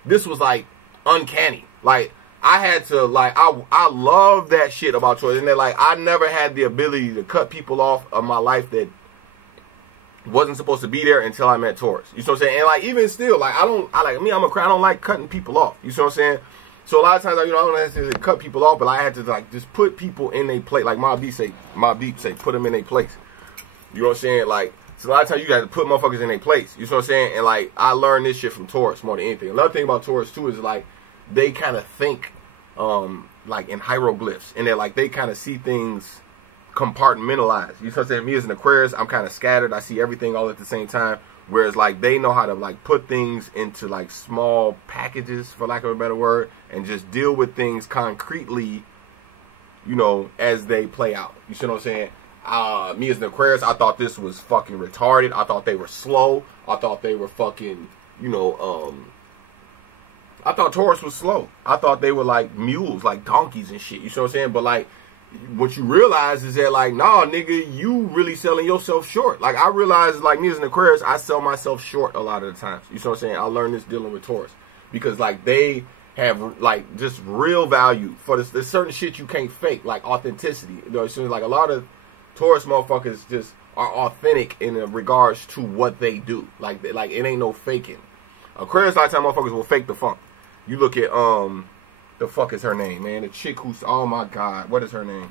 this was like uncanny. Like I had to like, I love that shit about Taurus. And then like, I never had the ability to cut people off of my life that wasn't supposed to be there until I met Taurus. You know what I'm saying? And like even still, like I don't like cutting people off. You know what I'm saying? So a lot of times, you know, I don't necessarily cut people off, but I had to like just put people in their place. Like Mobb Deep say, put them in their place. You know what I'm saying? Like, so a lot of times you got to put motherfuckers in their place. You know what I'm saying? And like, I learned this shit from Taurus more than anything. Another thing about Taurus too is like, they kind of think, like in hieroglyphs, and they're like, they kind of see things compartmentalized. You know what I'm saying? Me as an Aquarius, I'm kind of scattered. I see everything all at the same time. Whereas like they know how to like put things into like small packages, for lack of a better word, and just deal with things concretely, you know, as they play out. You see what I'm saying? Me as an Aquarius, I thought this was fucking retarded. I thought they were slow. I thought they were fucking, you know, I thought Taurus was slow. I thought they were like mules, like donkeys and shit. You see what I'm saying? But like, what you realize is that like, nah, nigga, you really selling yourself short. Like I realized, like me as an Aquarius, I sell myself short a lot of the times. You see what I'm saying? I learned this dealing with Taurus. because like they have like just real value for this. There's certain shit you can't fake, like authenticity. You know, so like a lot of Taurus motherfuckers just are authentic in regards to what they do. Like it ain't no faking. Aquarius, a lot of time motherfuckers will fake the funk. You look at the fuck is her name, man? The chick who's, oh my god, what is her name?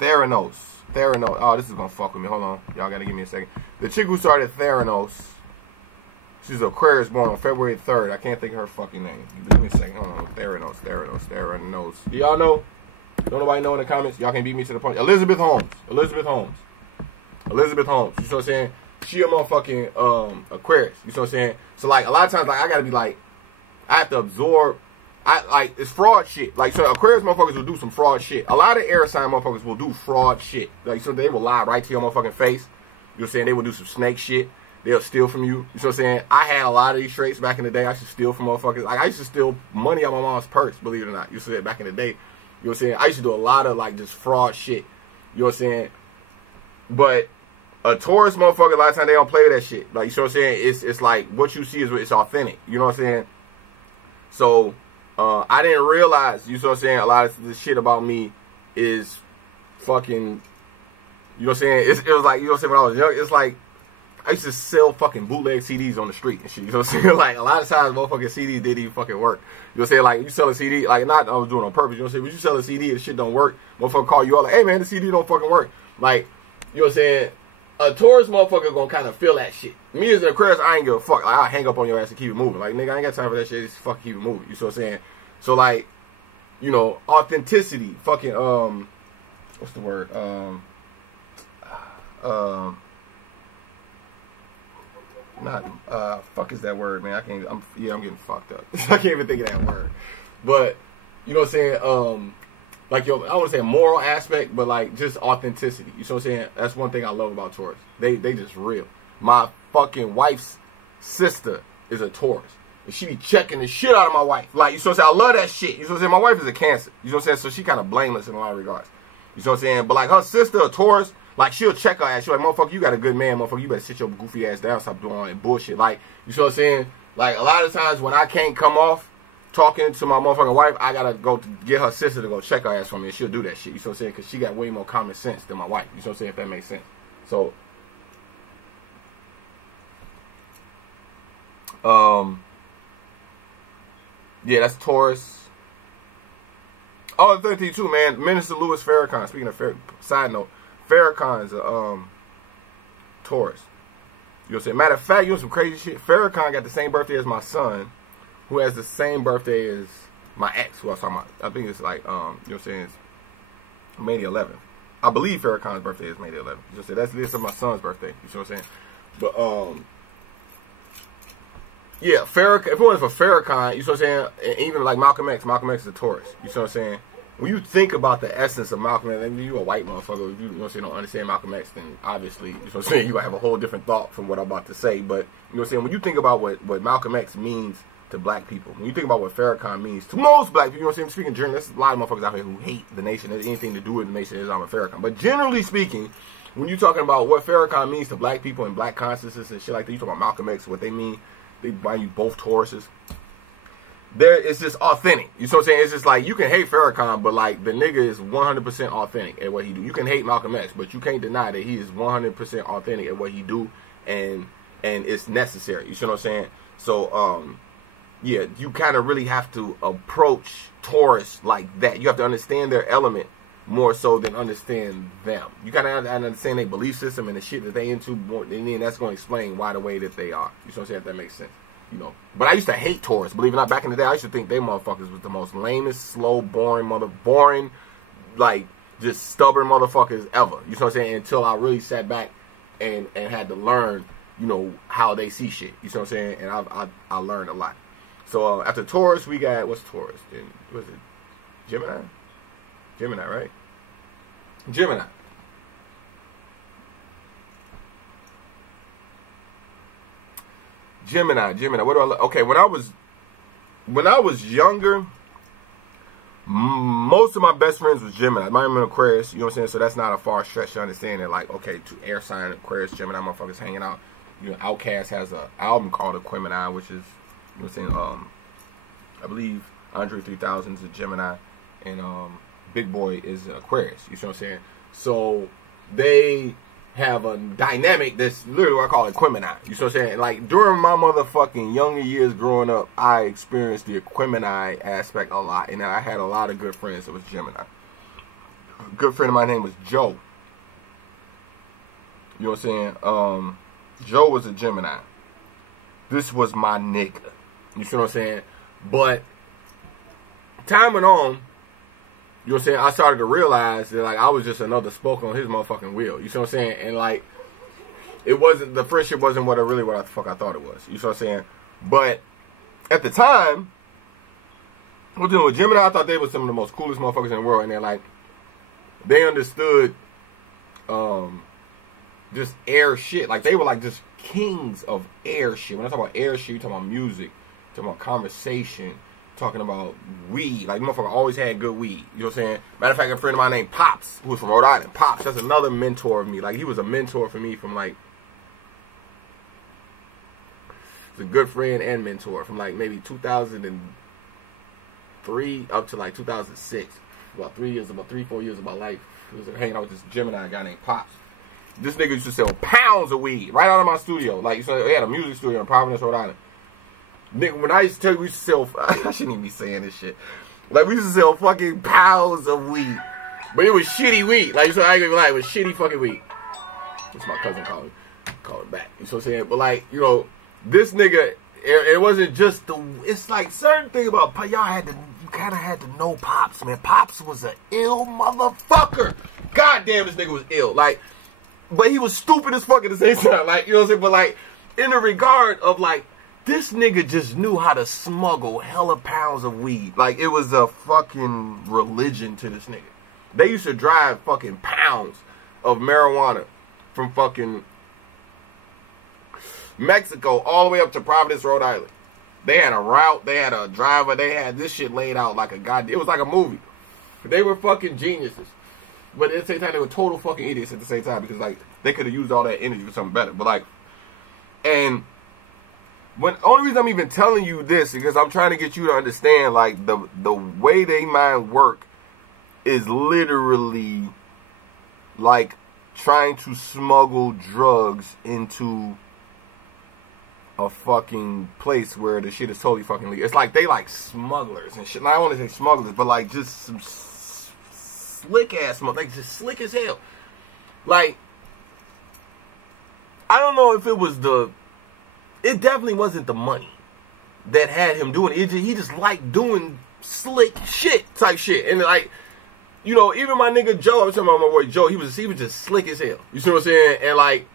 Theranos. Oh, this is gonna fuck with me. Hold on, y'all gotta give me a second. The chick who started Theranos, she's Aquarius, born on February 3rd. I can't think of her fucking name. Give me a second. Hold on. Theranos. Do y'all know? Don't nobody know in the comments? Y'all can beat me to the punch. Elizabeth Holmes. You know what I'm saying? She a motherfucking Aquarius. You know what I'm saying? So like a lot of times, like I gotta be like, I have to absorb. Like it's fraud shit. Like so, Aquarius motherfuckers will do some fraud shit. A lot of air sign motherfuckers will do fraud shit. Like so, they will lie right to your motherfucking face. You know what I'm saying? They will do some snake shit. They'll steal from you. You know what I'm saying? I had a lot of these traits back in the day. I used to steal from motherfuckers. Like I used to steal money out of my mom's purse. Believe it or not, you see it back in the day. You know what I'm saying? I used to do a lot of like just fraud shit. You know what I'm saying? But a Taurus motherfucker, a lot of times they don't play with that shit. Like, you know what I'm saying? It's like what you see is it's authentic. You know what I'm saying? So I didn't realize, you know what I'm saying, a lot of the shit about me is fucking, you know what I'm saying? It was like, you know what I'm saying, when I was young, it's like I used to sell fucking bootleg CDs on the street and shit. You know what I'm saying? Like a lot of times motherfucking CDs didn't even fucking work. You know what I'm saying? Like you sell a CD, like not I was doing it on purpose, you know what I'm saying? When you sell a CD and shit don't work, motherfucker call you all like, hey man, the CD don't fucking work. Like, you know what I'm saying? A Taurus motherfucker gonna kind of feel that shit. Me as an Aquarius, I ain't give a fuck. Like, I'll hang up on your ass and keep it moving. Like, nigga, I ain't got time for that shit. Just fucking keep it moving. You know what I'm saying? So, like, you know, authenticity. Fucking, what's the word? Fuck is that word, man? I'm getting fucked up. I can't even think of that word. But, you know what I'm saying? Like, yo, I don't want to say a moral aspect, but like just authenticity. You know what I'm saying? That's one thing I love about Taurus. They just real. My fucking wife's sister is a Taurus. And she be checking the shit out of my wife. Like, you know what I'm saying? I love that shit. You know what I'm saying? My wife is a Cancer. You know what I'm saying? So she kind of blameless in a lot of regards. You know what I'm saying? But like her sister, a Taurus, like she'll check her ass. She's like, motherfucker, you got a good man, motherfucker. You better sit your goofy ass down. Stop doing all that bullshit. Like, you know what I'm saying? Like a lot of times when I can't come off talking to my motherfucking wife, I gotta go to get her sister to go check her ass for me, and she'll do that shit. You know what I'm saying? Because she got way more common sense than my wife. You know what I'm saying? If that makes sense. So, yeah, that's Taurus. Oh, the 13 too, man. Minister Louis Farrakhan. Speaking of side note, Farrakhan's Taurus. You know what I'm saying? Matter of fact, you know some crazy shit. Farrakhan got the same birthday as my son, who has the same birthday as my ex, who I was talking about. I think it's like, you know what I'm saying, it's May the 11th. I believe Farrakhan's birthday is May the 11th. You know what I'm saying? That's this is my son's birthday. You know what I'm saying? But, yeah, Farrakhan, if it wasn't for Farrakhan, you know what I'm saying, and even like Malcolm X is a Taurus. You know what I'm saying? When you think about the essence of Malcolm X, I mean, you a white motherfucker, if you know what I'm saying, don't understand Malcolm X, then obviously, you know what I'm saying, you have a whole different thought from what I'm about to say. But, you know what I'm saying, when you think about what Malcolm X means to black people, when you think about what Farrakhan means to most black people, you know what I'm saying, speaking generally, there's a lot of motherfuckers out here who hate the nation, there's anything to do with the nation is on Farrakhan. But generally speaking, when you're talking about what Farrakhan means to black people and black consciousness and shit like that, you talk about Malcolm X, what they mean, they buy you both Tauruses. It's just authentic. You know what I'm saying? It's just like, you can hate Farrakhan, but like, the nigga is 100% authentic at what he do. You can hate Malcolm X, but you can't deny that he is 100% authentic at what he do, and it's necessary. You know what I'm saying? So, yeah, you kind of really have to approach Taurus like that. You have to understand their element more so than understand them. You kind of understand their belief system and the shit that they into more, and then that's going to explain why the way that they are. You know what I'm saying? If that makes sense. You know, but I used to hate Taurus. Believe it or not, back in the day, I used to think they motherfuckers was the most lamest, slow, boring, like just stubborn motherfuckers ever. You know what I'm saying? Until I really sat back and had to learn, you know, how they see shit. You know what I'm saying? And I learned a lot. So after Taurus, we got, what's Taurus? Then was it Gemini? Gemini, right? Gemini. What do I look? Okay, when I was younger, most of my best friends was Gemini. I'm an Aquarius, you know what I'm saying? So that's not a far stretch to understand that, like, okay, to air sign, Aquarius, Gemini, motherfuckers hanging out. You know, Outkast has an album called Aquemini, which is, you know what I'm saying, I believe Andre 3000 is a Gemini, and Big Boy is Aquarius. You see what I'm saying? So they have a dynamic that's literally what I call Aquemini. You see what I'm saying? Like, during my motherfucking younger years growing up, I experienced the Aquemini aspect a lot, and I had a lot of good friends that was Gemini. A good friend of mine name was Joe. You know what I'm saying? Joe was a Gemini. This was my nigga. You see what I'm saying? But time went on, you know what I'm saying, I started to realize that, like, I was just another spoke on his motherfucking wheel. You see what I'm saying? And, like, it wasn't, the friendship wasn't what the fuck I thought it was. You see what I'm saying? But at the time, I was dealing with Gemini. I thought they were some of the most coolest motherfuckers in the world. And they're like, they understood just air shit. Like, they were like just kings of air shit. When I talk about air shit, you talking about music, talking about conversation, talking about weed. Like, motherfucker always had good weed. You know what I'm saying? Matter of fact, a friend of mine named Pops, who was from Rhode Island. Pops, that's another mentor of me. Like, he was a mentor for me from, like, he's a good friend and mentor from, like, maybe 2003 up to, like, 2006. About 4 years of my life. He was hanging out with this Gemini guy named Pops. This nigga used to sell pounds of weed right out of my studio. Like, you know, they had a music studio in Providence, Rhode Island. Nigga, when I used to tell you we used to sell, I shouldn't even be saying this shit. Like, we used to sell fucking pounds of weed. But it was shitty weed. Like, so I ain't gonna lie, it was shitty fucking weed. That's my cousin calling back. You know what I'm saying? But, like, you know, this nigga, it wasn't just the, it's like certain thing about, y'all had to, you kind of had to know Pops, man. Pops was an ill motherfucker. God damn, this nigga was ill. Like, but he was stupid as fuck at the same time. Like, you know what I'm saying? But, like, in the regard of, like, this nigga just knew how to smuggle hella pounds of weed. Like, it was a fucking religion to this nigga. They used to drive fucking pounds of marijuana from fucking Mexico all the way up to Providence, Rhode Island. They had a route, they had a driver, they had this shit laid out like a goddamn, it was like a movie. They were fucking geniuses. But at the same time, they were total fucking idiots at the same time, because, like, they could have used all that energy for something better. But, like, and only reason I'm even telling you this is because I'm trying to get you to understand, like, the way they mind work is literally like trying to smuggle drugs into a fucking place where the shit is totally fucking legal. It's like they like smugglers and shit. And I don't want to say smugglers, but like just some slick ass smugglers, like just slick as hell. Like, I don't know if it was it definitely wasn't the money that had him doing it. He just liked doing slick shit type shit. And like, you know, even my nigga Joe, I was talking about my boy Joe, he was just slick as hell. You see what I'm saying? And like,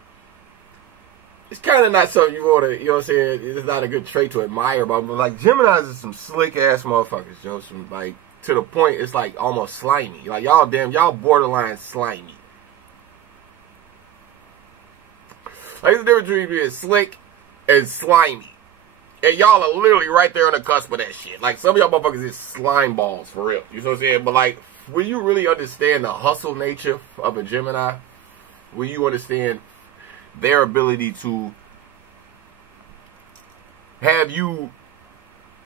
it's kind of not something you want to, you know what I'm saying? It's not a good trait to admire about, but like, Geminis is some slick ass motherfuckers, you know, some like, to the point it's like almost slimy. Like, y'all borderline slimy. Like, the difference between being slick and slimy. And y'all are literally right there on the cusp of that shit. Like, some of y'all motherfuckers is slime balls, for real. You know what I'm saying? But like, when you really understand the hustle nature of a Gemini, when you understand their ability to have you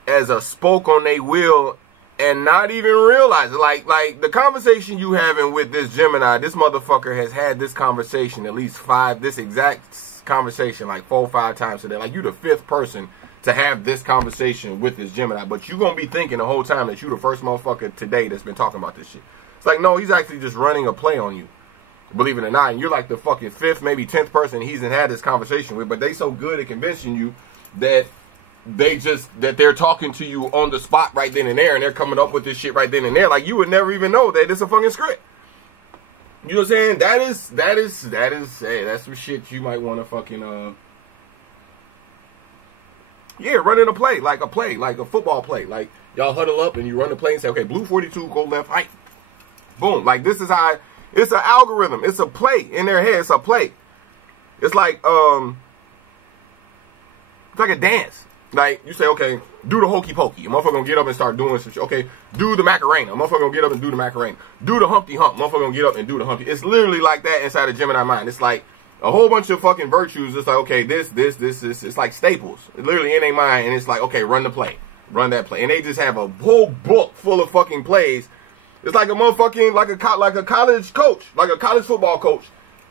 as a spoke on their wheel and not even realize it. Like the conversation you having with this Gemini, this motherfucker has had this conversation at least this exact conversation like 4 or 5 times today. Like, you the 5th person to have this conversation with this Gemini, but you gonna be thinking the whole time that you the first motherfucker today that's been talking about this shit. It's like, no, he's actually just running a play on you, believe it or not. And you're like the fucking 5th, maybe 10th person he's had this conversation with, but they so good at convincing you that they're talking to you on the spot right then and there, and they're coming up with this shit right then and there. Like, you would never even know that it's a fucking script. You know what I'm saying? That is, hey, that's some shit you might want to fucking, yeah, running a play, like a football play. Like, y'all huddle up and you run the play and say, okay, blue 42, go left, height. Boom. Like, this is how, it's an algorithm. It's a play in their head. It's a play. It's like a dance. Like, you say, okay, do the hokey pokey. A motherfucker gonna get up and start doing some shit. Okay, do the Macarena. A motherfucker gonna get up and do the Macarena. Do the Humpty Hump. A motherfucker gonna get up and do the Humpty. It's literally like that inside of Gemini mind. It's like, a whole bunch of fucking virtues. It's like, okay, this. It's like staples. Literally in their mind, and it's like, okay, run the play. Run that play. And they just have a whole book full of fucking plays. It's like a motherfucking, like a college coach, like a college football coach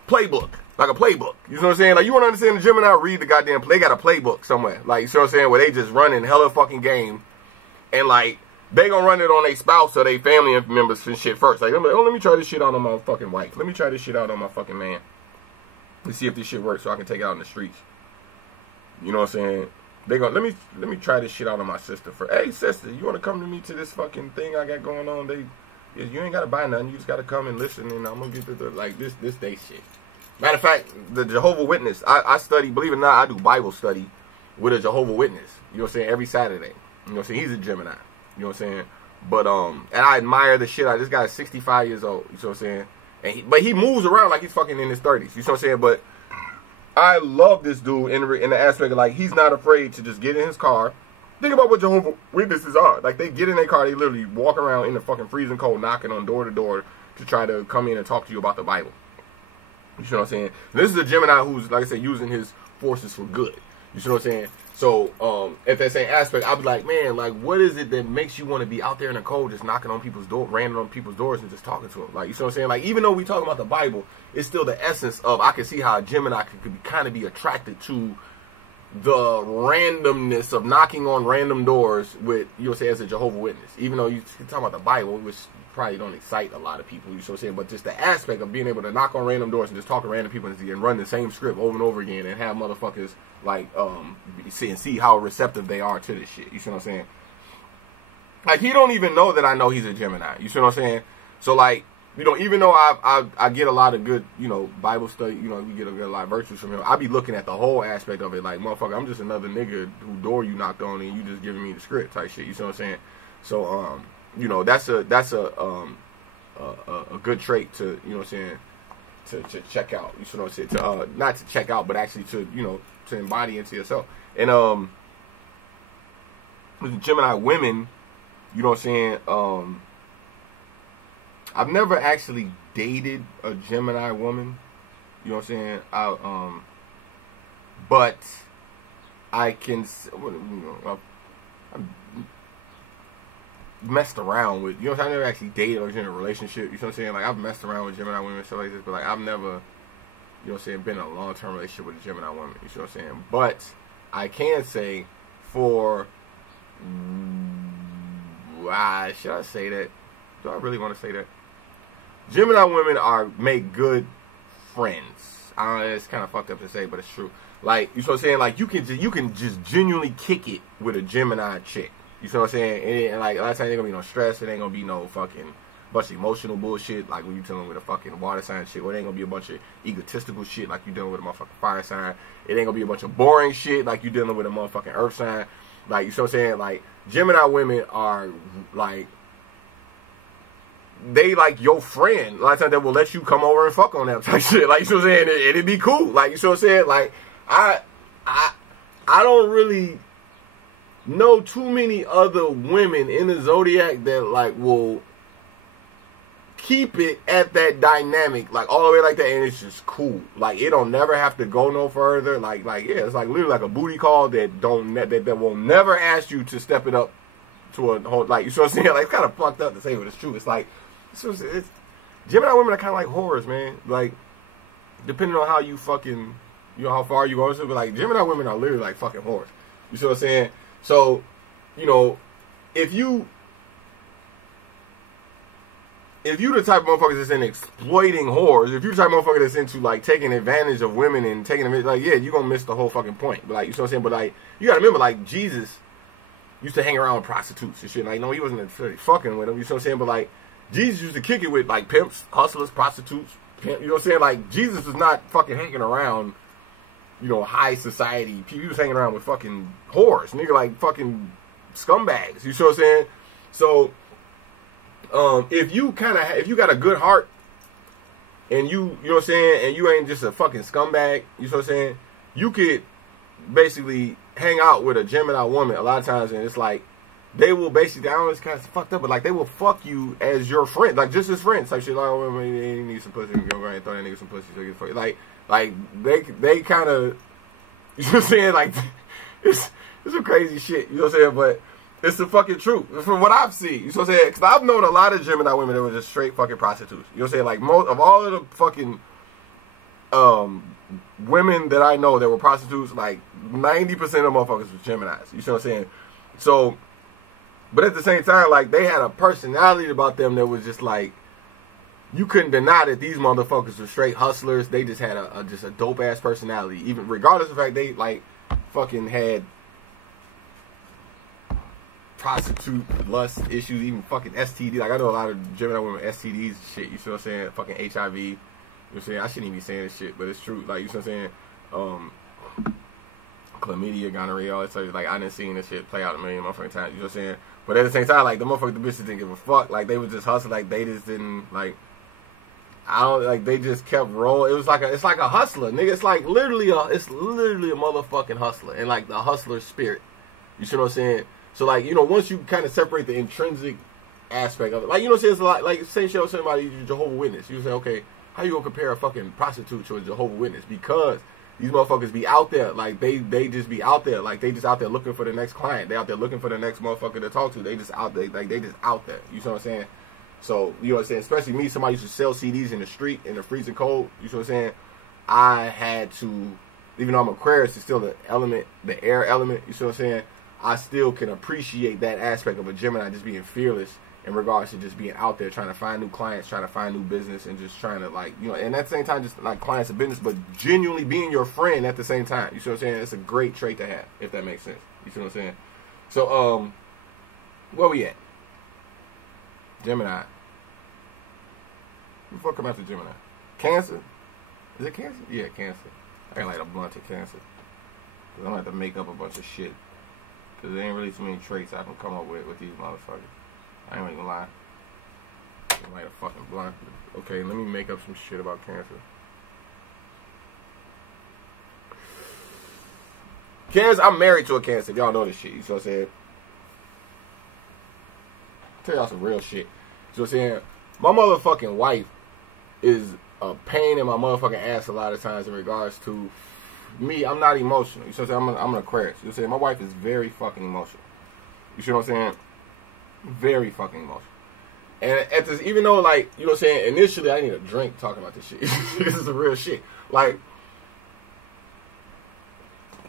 playbook. Like a playbook. You know what I'm saying? Like, you want to understand the Gemini, read the goddamn play. They got a playbook somewhere. Like, you know what I'm saying? Where they just running hella fucking game. And, like, they gonna run it on their spouse or their family members and shit first. Like, oh, let me try this shit out on my fucking wife. Let me try this shit out on my fucking man. Let's see if this shit works so I can take it out in the streets. You know what I'm saying? They go, let me try this shit out on my sister first. Hey, sister, you want to come to me to this fucking thing I got going on? You ain't got to buy nothing. You just got to come and listen, and I'm going to get the, like, this day shit. Matter of fact, the Jehovah Witness, I study, believe it or not, I do Bible study with a Jehovah Witness. You know what I'm saying? Every Saturday. You know what I'm saying? He's a Gemini. You know what I'm saying? But, and I admire the shit out. This guy's 65 years old. You know what I'm saying? And but he moves around like he's fucking in his 30s. You know what I'm saying? But I love this dude in the aspect of, like, he's not afraid to just get in his car. Think about what Jehovah Witnesses are. Like, they get in their car, they literally walk around in the fucking freezing cold, knocking on door to door to try to come in and talk to you about the Bible. You know what I'm saying? This is a Gemini who's, like I said, using his forces for good. You know what I'm saying? So, at that same aspect, I'll be like, man, like, what is it that makes you want to be out there in the cold, just knocking on people's door, random on people's doors, and just talking to them? Like, you know what I'm saying? Like, even though we talking about the Bible, it's still the essence of, I can see how a Gemini could kind of be attracted to the randomness of knocking on random doors with, you know what I'm saying, as a Jehovah Witness. Even though you talk about the Bible, which probably don't excite a lot of people, you know what I'm saying? But just the aspect of being able to knock on random doors and just talk to random people and run the same script over and over again and have motherfuckers, like, see how receptive they are to this shit. You see what I'm saying? Like, he don't even know that I know he's a Gemini. You see what I'm saying? So, like, you know, even though I get a lot of good, you know, Bible study, you know, we get a lot of virtues from him, I be looking at the whole aspect of it, like, motherfucker, I'm just another nigga who door you knocked on and you just giving me the script type shit. You see what I'm saying? So, you know, that's a good trait to, you know what I'm saying, to check out. You see what I'm saying? To not to check out, but actually to, you know, to embody into yourself. And Gemini women, you know what I'm saying, I've never actually dated a Gemini woman, you know what I'm saying, but I can, you know, I've messed around with, you know what I'm saying, I never actually dated or was in a relationship, you know what I'm saying, like, I've messed around with Gemini women and stuff like this, but, like, I've never, you know what I'm saying, been in a long-term relationship with a Gemini woman, you know what I'm saying, but I can say for, should I say that? Do I really want to say that? Gemini women make good friends. I don't know, it's kind of fucked up to say, but it's true. Like, you know what I'm saying? Like, you can just genuinely kick it with a Gemini chick. You know what I'm saying? And like, a lot of times, there ain't gonna be no stress. It ain't gonna be no fucking bunch of emotional bullshit, like when you dealing with a fucking water sign shit. Or it ain't gonna be a bunch of egotistical shit, like you dealing with a motherfucking fire sign. It ain't gonna be a bunch of boring shit, like you dealing with a motherfucking earth sign. Like, you know what I'm saying? Like, Gemini women are, like, they like your friend. A lot of times they will let you come over and fuck on them type shit. Like, you know what I'm saying? It'd be cool. Like, you know what I'm saying? Like, I don't really know too many other women in the Zodiac that, like, will keep it at that dynamic, like, all the way like that, and it's just cool. Like, it don't never have to go no further. Like, yeah, it's like literally like a booty call that will never ask you to step it up to a whole, like, you know what I'm saying? Like, it's kind of fucked up to say, but it's true. It's like, it's Gemini women are kind of like whores, man. Like, depending on how you fucking, you know, how far you go, but like, Gemini women are literally like fucking whores. You see what I'm saying? So, you know, if you the type of motherfucker that's in exploiting whores, if you're the type of motherfucker that's into, like, taking advantage of women and taking them, like, yeah, you're gonna miss the whole fucking point. But, like, you know what I'm saying? But, like, you gotta remember, like, Jesus used to hang around with prostitutes and shit. Like, no, he wasn't fucking with them, you know what I'm saying? But, like, Jesus used to kick it with, like, pimps, hustlers, prostitutes, you know what I'm saying? Like, Jesus was not fucking hanging around, you know, high society. He was hanging around with fucking whores, nigga, like fucking scumbags. You know what I'm saying? So, if you got a good heart, and you know what I'm saying, and you ain't just a fucking scumbag, you know what I'm saying, you could basically hang out with a Gemini woman a lot of times, and it's like, they will basically, I don't know, it's kind of fucked up, but like, they will fuck you as your friend, like, just as friends, like, shit, like, oh, he needs some pussy, go ahead and throw that nigga some pussy, so get fucked. Like, Like, they kind of, you know what I'm saying? Like, it's some crazy shit, you know what I'm saying? But it's the fucking truth. From what I've seen, you know what I'm saying? Because I've known a lot of Gemini women that were just straight fucking prostitutes. You know what I'm saying? Like, most of all of the fucking women that I know that were prostitutes, like, 90% of motherfuckers were Geminis. You see what I'm saying? So, but at the same time, like, they had a personality about them that was just like, you couldn't deny that these motherfuckers were straight hustlers. They just had just a dope ass personality, even regardless of the fact they like fucking had prostitute lust issues, even fucking STD. Like, I know a lot of Gemini women with STDs and shit. You see what I'm saying? Fucking HIV. You know what I'm saying? I shouldn't even be saying this shit, but it's true. Like, you see what I'm saying? Chlamydia, gonorrhea, all that stuff. Like, I done seen this shit play out a million motherfucking times. You know what I'm saying? But at the same time, like, the motherfuckers, the bitches didn't give a fuck. Like, they was just hustling. Like, they just didn't, like, they just kept rolling. It was like it's like a hustler, nigga. It's like literally a motherfucking hustler, and like the hustler spirit. You see what I'm saying? So, like, you know, once you kind of separate the intrinsic aspect of it, like, you know what I'm saying? It's like same shit I was saying about Jehovah's Witness. You say, okay, how you gonna compare a fucking prostitute to a Jehovah's Witness? Because these motherfuckers be out there, like, they just be out there, like, they just out there looking for the next client. They out there looking for the next motherfucker to talk to. They just out there, like, they just out there. You see what I'm saying? So, you know what I'm saying? Especially me, somebody used to sell CDs in the street in the freezing cold. You see what I'm saying? I had to, even though I'm Aquarius, it's still the element, the air element. You see what I'm saying? I still can appreciate that aspect of a Gemini just being fearless in regards to just being out there trying to find new clients, trying to find new business, and just trying to, like, you know, and at the same time, just like clients and business, but genuinely being your friend at the same time. You see what I'm saying? It's a great trait to have, if that makes sense. You see what I'm saying? So, where we at? Gemini. Who the fuck come after Gemini? Cancer? Is it Cancer? Yeah, Cancer. I got like a bunch of Cancer. Cause I'm gonna have to make up a bunch of shit. Cause there ain't really too many traits I can come up with these motherfuckers. I ain't even lie. I'm like a fucking blunt. Okay, let me make up some shit about Cancer. Cancer, I'm married to a Cancer. Y'all know this shit. You see what I'm saying? Tell y'all some real shit. You see what I'm saying? My motherfucking wife is a pain in my motherfucking ass a lot of times in regards to me. I'm not emotional. You see what I'm saying? I'm an Aquarius. You know what I'm saying? My wife is very fucking emotional. You see what I'm saying? Very fucking emotional. And at this, even though, like, you know what I'm saying, initially I need a drink talking about this shit. This is the real shit. Like,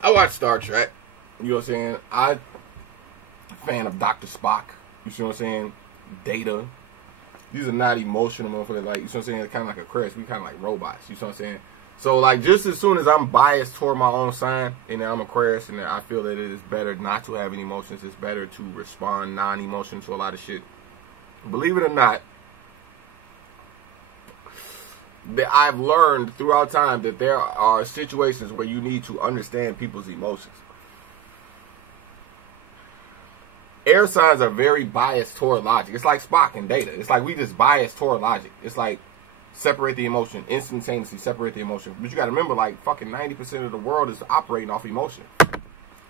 I watch Star Trek. You know what I'm saying? I'm a fan of Dr. Spock. You see what I'm saying? Data. These are not emotional motherfuckers. Like, you see what I'm saying? It's kind of like Aquarius. We kind of like robots. You see what I'm saying? So, like, just as soon as I'm biased toward my own sign, and I'm Aquarius, and I feel that it is better not to have any emotions, it's better to respond non-emotional to a lot of shit. Believe it or not, that I've learned throughout time that there are situations where you need to understand people's emotions. Air signs are very biased toward logic. It's like Spock and Data. It's like we just biased toward logic. It's like separate the emotion, instantaneously separate the emotion. But you got to remember, like, fucking 90% of the world is operating off emotion.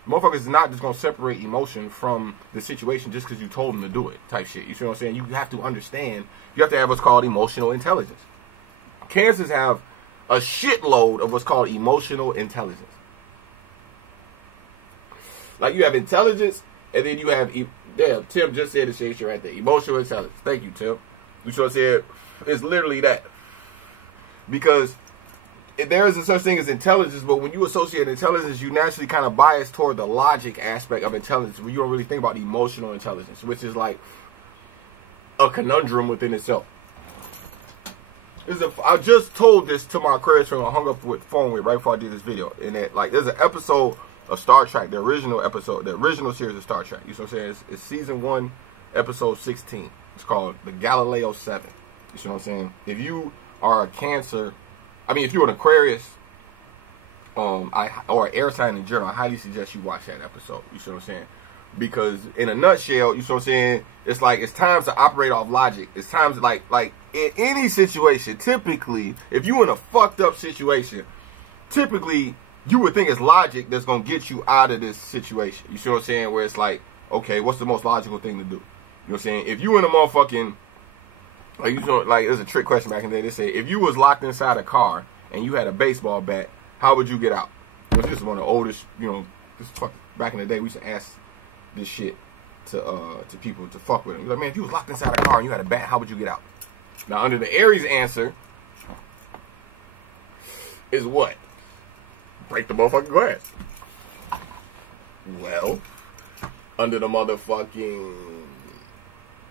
Motherfuckers is not just going to separate emotion from the situation just because you told them to do it type shit. You see what I'm saying? You have to understand. You have to have what's called emotional intelligence. Cancers have a shitload of what's called emotional intelligence. Like, you have intelligence, and then you have, damn, Tim just said the shit right there. Emotional intelligence. Thank you, Tim. You see what I'm saying? It's literally that. Because there is a such thing as intelligence, but when you associate intelligence, you naturally kind of bias toward the logic aspect of intelligence, where you don't really think about emotional intelligence, which is like a conundrum within itself. I just told this to my Aquarius friend I hung up with phone with right before I did this video, and that, like, there's an episode of Star Trek, the original series of Star Trek. You see what I'm saying? It's season 1, episode 16. It's called the Galileo 7. You see what I'm saying? If you are a Cancer, I mean, if you're an Aquarius, or an air sign in general, I highly suggest you watch that episode. You see what I'm saying? Because in a nutshell, you see what I'm saying? It's like, it's times to operate off logic. It's times like in any situation, typically, if you in a fucked up situation, typically you would think it's logic that's gonna get you out of this situation. You see what I'm saying? Where it's like, okay, what's the most logical thing to do? You know what I'm saying? If you in a motherfucking, like, you know, like, there's a trick question back in the day. They say, if you was locked inside a car and you had a baseball bat, how would you get out? This is one of the oldest, you know, this back in the day, we used to ask this shit to people to fuck with them. Like, man, if you was locked inside a car and you had a bat, how would you get out? Now, under the Aries answer is what? Break the motherfucking glass. Well, under the motherfucking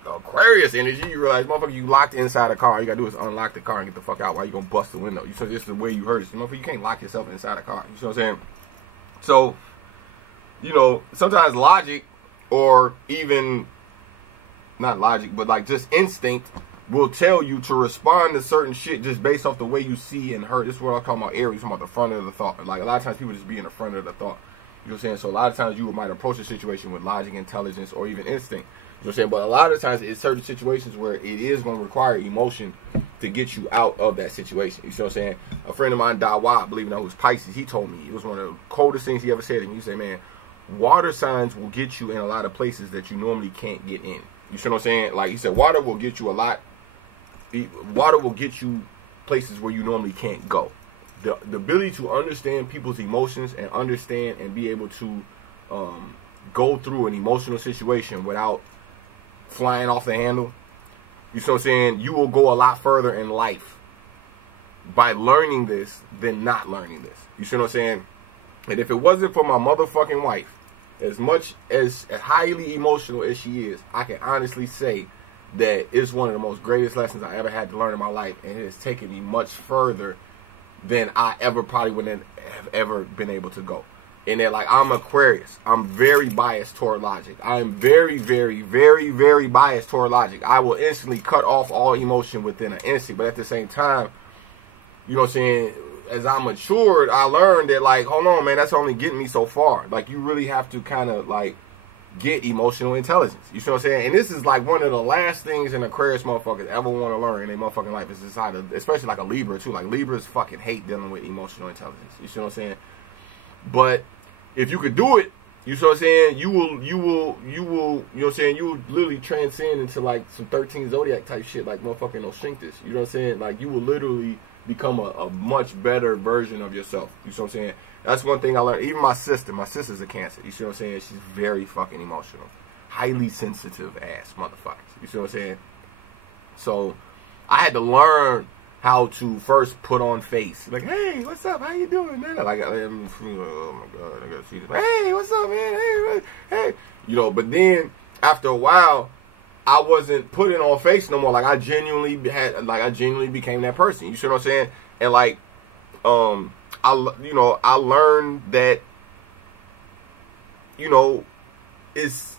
Aquarius energy, you realize, motherfucker, you locked inside a car. All you gotta do is unlock the car and get the fuck out. Why you gonna bust the window? You said this is the way you heard it. Motherfucker, you can't lock yourself inside a car. You see what I'm saying? So, you know, sometimes logic, or even not logic, but like just instinct, will tell you to respond to certain shit just based off the way you see and heard. This is what I'm talking about Aries, talking about the front of the thought. Like, a lot of times people just be in the front of the thought. You know what I'm saying? So a lot of times you might approach a situation with logic, intelligence, or even instinct. You know what I'm saying? But a lot of times it's certain situations where it is going to require emotion to get you out of that situation. You see what I'm saying? A friend of mine, Dawa, believe it or not, who's Pisces, he told me, it was one of the coldest things he ever said to me. He said, man, water signs will get you in a lot of places that you normally can't get in. You see what I'm saying? Like, he said, water will get you water will get you places where you normally can't go. The ability to understand people's emotions and understand and be able to go through an emotional situation without flying off the handle. You see what I'm saying? You will go a lot further in life by learning this than not learning this. You see what I'm saying? And if it wasn't for my motherfucking wife, as much as highly emotional as she is, I can honestly say that it's one of the most greatest lessons I ever had to learn in my life, and it has taken me much further than I ever probably wouldn't have ever been able to go. And that, like, I'm Aquarius. I'm very biased toward logic. I am very, very, very, very biased toward logic. I will instantly cut off all emotion within an instant. But at the same time, you know what I'm saying, as I matured, I learned that, like, hold on, man, that's only getting me so far. Like, you really have to kind of, like, get emotional intelligence. You see what I'm saying? And this is, like, one of the last things an Aquarius motherfuckers ever want to learn in their motherfucking life. Is this how to, especially like a Libra, too. Like, Libras fucking hate dealing with emotional intelligence. You see what I'm saying? But if you could do it, you see what I'm saying, you will, you know what I'm saying, you will literally transcend into, like, some 13 Zodiac type shit, like motherfucking Oshrinktis. You know what I'm saying? Like, you will literally become a much better version of yourself. You see what I'm saying? That's one thing I learned. Even my sister's a Cancer. You see what I'm saying? She's very fucking emotional. Highly sensitive ass motherfuckers. You see what I'm saying? So, I had to learn how to first put on face. Like, hey, what's up? How you doing, man? Like, oh my God, I gotta see this. Hey, what's up, man? Hey. You know, but then, after a while, I wasn't putting on face no more. Like, I genuinely became that person. You see what I'm saying? And, like, I learned that, you know, it's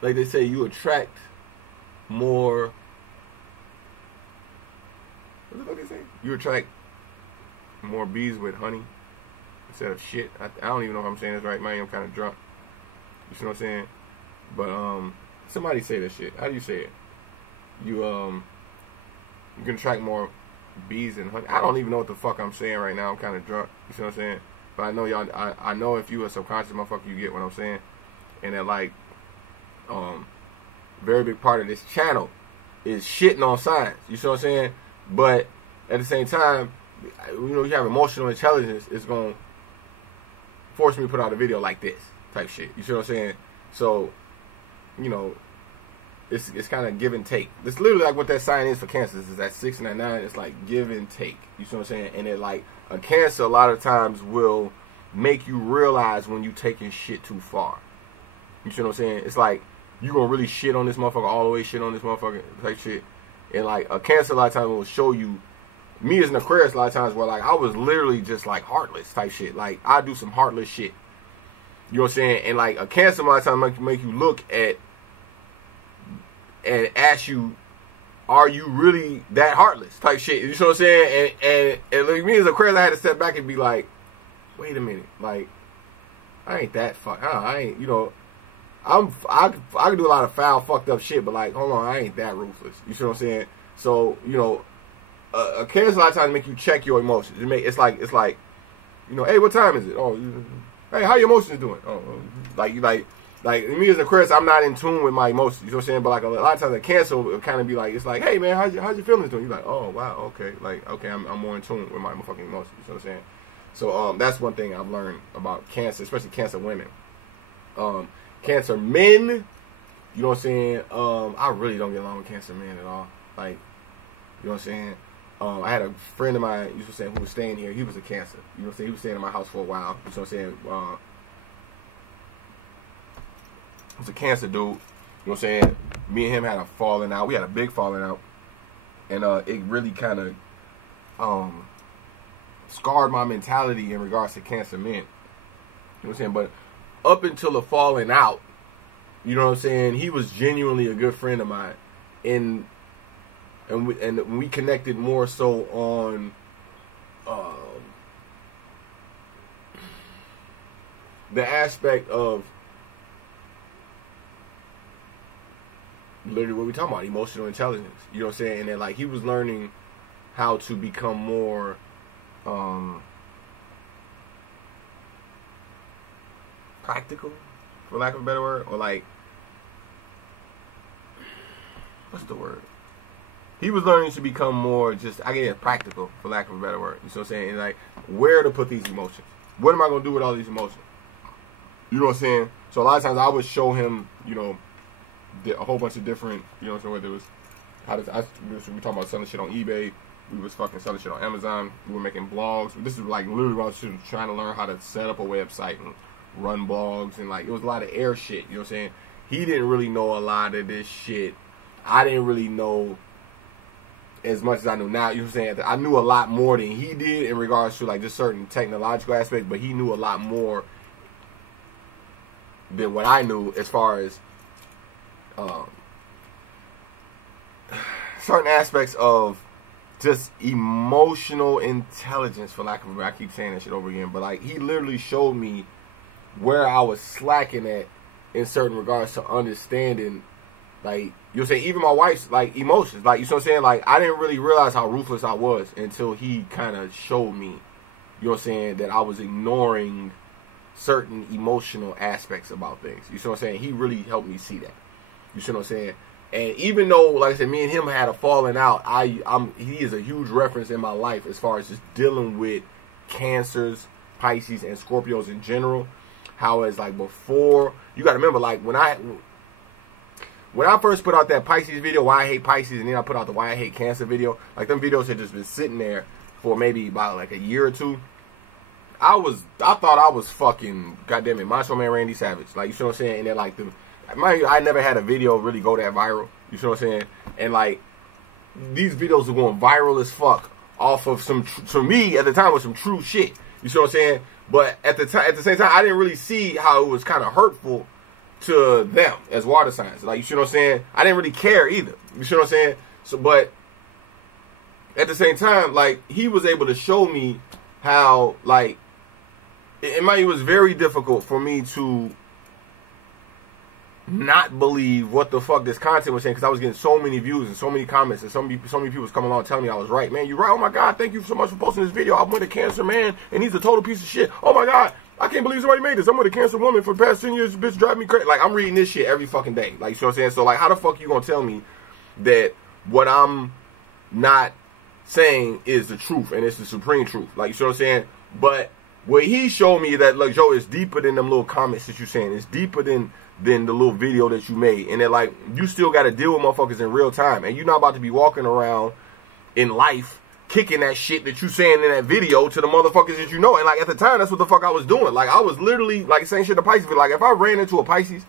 like they say, you attract more. What the fuck they say? You attract more bees with honey instead of shit. I don't even know if I'm saying this right. Man, I'm kind of drunk. You see what I'm saying? But somebody say that shit. How do you say it? You can attract more bees and honey. I don't even know what the fuck I'm saying right now. I'm kind of drunk. You see what I'm saying? But I know y'all. I know if you a subconscious motherfucker, you get what I'm saying. And that, like, very big part of this channel is shitting on science. You see what I'm saying? But at the same time, you know, you have emotional intelligence. It's gonna force me to put out a video like this type shit. You see what I'm saying? So, you know, it's kind of give and take. It's literally like what that sign is for Cancer. Is that 6 and that 9. It's like give and take. You see what I'm saying? And it, like, a Cancer a lot of times will make you realize when you taking shit too far. You see what I'm saying? It's like you gonna really shit on this motherfucker all the way, shit on this motherfucker type shit. And, like, a Cancer a lot of times will show you. Me as an Aquarius a lot of times where, like, I was literally just, like, heartless type shit. Like, I do some heartless shit. You know what I'm saying? And, like, a Cancer a lot of times make you look at and ask you, are you really that heartless type shit? You know what I'm saying? And like, me as Aquarius, I had to step back and be like, wait a minute, like, I ain't that I ain't, you know, I can do a lot of foul, fucked up shit, but, like, hold on, I ain't that ruthless. You see what I'm saying? So, you know, a Cancer a lot of times make you check your emotions. It's like, you know, hey, what time is it? Oh, hey, how your emotions doing? Oh, like Like, me as Aquarius, I'm not in tune with my emotions. You know what I'm saying? But like a lot of times, a Cancer will kind of be like, it's like, hey man, how's your feelings doing? You're like, oh wow, okay, like okay, I'm more in tune with my fucking emotions. You know what I'm saying? So that's one thing I've learned about Cancer, especially Cancer women. Cancer men, you know what I'm saying? I really don't get along with Cancer men at all. Like, you know what I'm saying? I had a friend of mine, you know what I'm saying, who was staying here. He was a Cancer. You know what I'm saying? He was staying in my house for a while. You know what I'm saying? He was a Cancer dude. You know what I'm saying? Me and him had a falling out. We had a big falling out. And it really kind of scarred my mentality in regards to Cancer men. You know what I'm saying? But up until the falling out, you know what I'm saying, he was genuinely a good friend of mine. And we connected more so on the aspect of literally what we talking about, emotional intelligence. You know what I'm saying? And then like he was learning how to become more practical, for lack of a better word, or like, what's the word? He was learning to become more just, I guess, practical, for lack of a better word. You know what I'm saying? And like, where to put these emotions? What am I going to do with all these emotions? You know what I'm saying? So a lot of times I would show him, you know, a whole bunch of different, you know what I'm saying, whether it was, we talking about selling shit on eBay. We was fucking selling shit on Amazon. We were making blogs. This is like literally I was trying to learn how to set up a website and run blogs. And like, it was a lot of air shit. You know what I'm saying? He didn't really know a lot of this shit. I didn't really know as much as I know now. You know what I'm saying? I knew a lot more than he did in regards to like just certain technological aspects, but he knew a lot more than what I knew as far as certain aspects of just emotional intelligence, for lack of a word. I keep saying that shit over again, but like he literally showed me where I was slacking at in certain regards to understanding, like, you know what I'm saying, even my wife's like emotions. Like, you know what I'm saying? Like, I didn't really realize how ruthless I was until he kind of showed me, you know what I'm saying, that I was ignoring certain emotional aspects about things. You see what I'm saying? He really helped me see that. You see what I'm saying? And even though, like I said, me and him had a falling out, he is a huge reference in my life as far as just dealing with Cancers, Pisces, and Scorpios in general. How it's like before, you got to remember, like when I first put out that Pisces video, Why I Hate Pisces, and then I put out the Why I Hate Cancer video, like them videos had just been sitting there for maybe about like a year or two. I thought I was fucking, goddamn it, Macho Man Randy Savage. Like, you know what I'm saying? And then like I never had a video really go that viral. You know what I'm saying? And like these videos are going viral as fuck off of some, to me at the time, was some true shit. You see what I'm saying? But at the same time, I didn't really see how it was kind of hurtful to them as water signs. Like, you see what I'm saying? I didn't really care either. You see what I'm saying? So, but at the same time, like, he was able to show me how, like, it was very difficult for me to not believe what the fuck this content was saying, because I was getting so many views and so many comments, and so many people was coming along telling me I was right. Man, you're right. Oh my God, thank you so much for posting this video. I'm with a Cancer man, and he's a total piece of shit. Oh my God, I can't believe somebody made this. I'm with a Cancer woman for the past 10 years. Bitch drive me crazy. Like, I'm reading this shit every fucking day. Like, you know what I'm saying? So like, how the fuck you gonna tell me that what I'm not saying is the truth and it's the supreme truth? Like, you know what I'm saying? But what he showed me that, like, Joe, it's deeper than them little comments that you're saying. It's deeper than the little video that you made. And then, like, you still got to deal with motherfuckers in real time. And you're not about to be walking around in life kicking that shit that you saying in that video to the motherfuckers that you know. And, like, at the time, that's what the fuck I was doing. Like, I was literally, like, saying shit to Pisces. Like, if I ran into a Pisces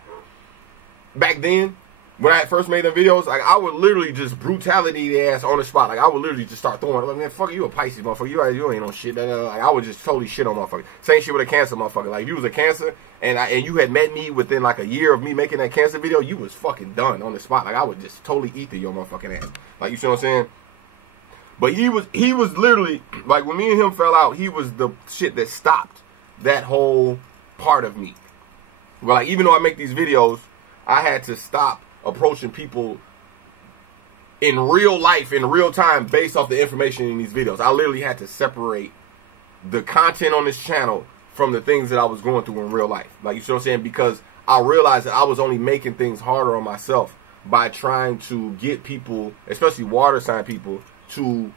back then, when I first made them videos, like, I would literally just brutality the ass on the spot. Like, I would literally just start throwing, like, man, fuck you, a Pisces motherfucker. You ain't no shit. Like, I would just totally shit on motherfuckers. Same shit with a Cancer motherfucker. Like, if you was a Cancer and you had met me within like a year of me making that Cancer video, you was fucking done on the spot. Like, I would just totally ether your motherfucking ass. Like, you see what I'm saying? But he was literally, like, when me and him fell out, he was the shit that stopped that whole part of me. Well, like, even though I make these videos, I had to stop approaching people in real life, in real time, based off the information in these videos. I literally had to separate the content on this channel from the things that I was going through in real life. Like, you see what I'm saying? Because I realized that I was only making things harder on myself by trying to get people, especially water sign people, to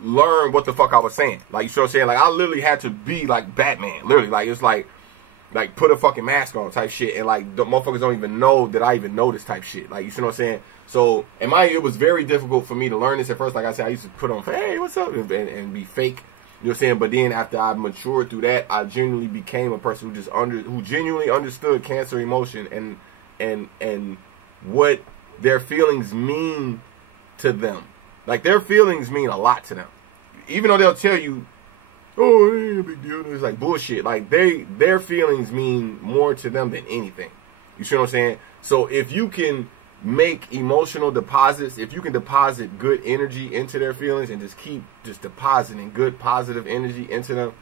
learn what the fuck I was saying. Like, you see what I'm saying? Like, I literally had to be like Batman. Literally, like, it's like put a fucking mask on type shit, and like the motherfuckers don't even know that I even know this type shit. Like, you see what I'm saying? So, it was very difficult for me to learn this at first. Like I said, I used to put on, hey, what's up, and be fake. You know what I'm saying? But then after I matured through that, I genuinely became a person who genuinely understood Cancer emotion and what their feelings mean to them. Like, their feelings mean a lot to them. Even though they'll tell you, oh, it ain't a big deal. It's like bullshit. Like, their feelings mean more to them than anything. You see what I'm saying? So if you can make emotional deposits, if you can deposit good energy into their feelings and just keep depositing good positive energy into them,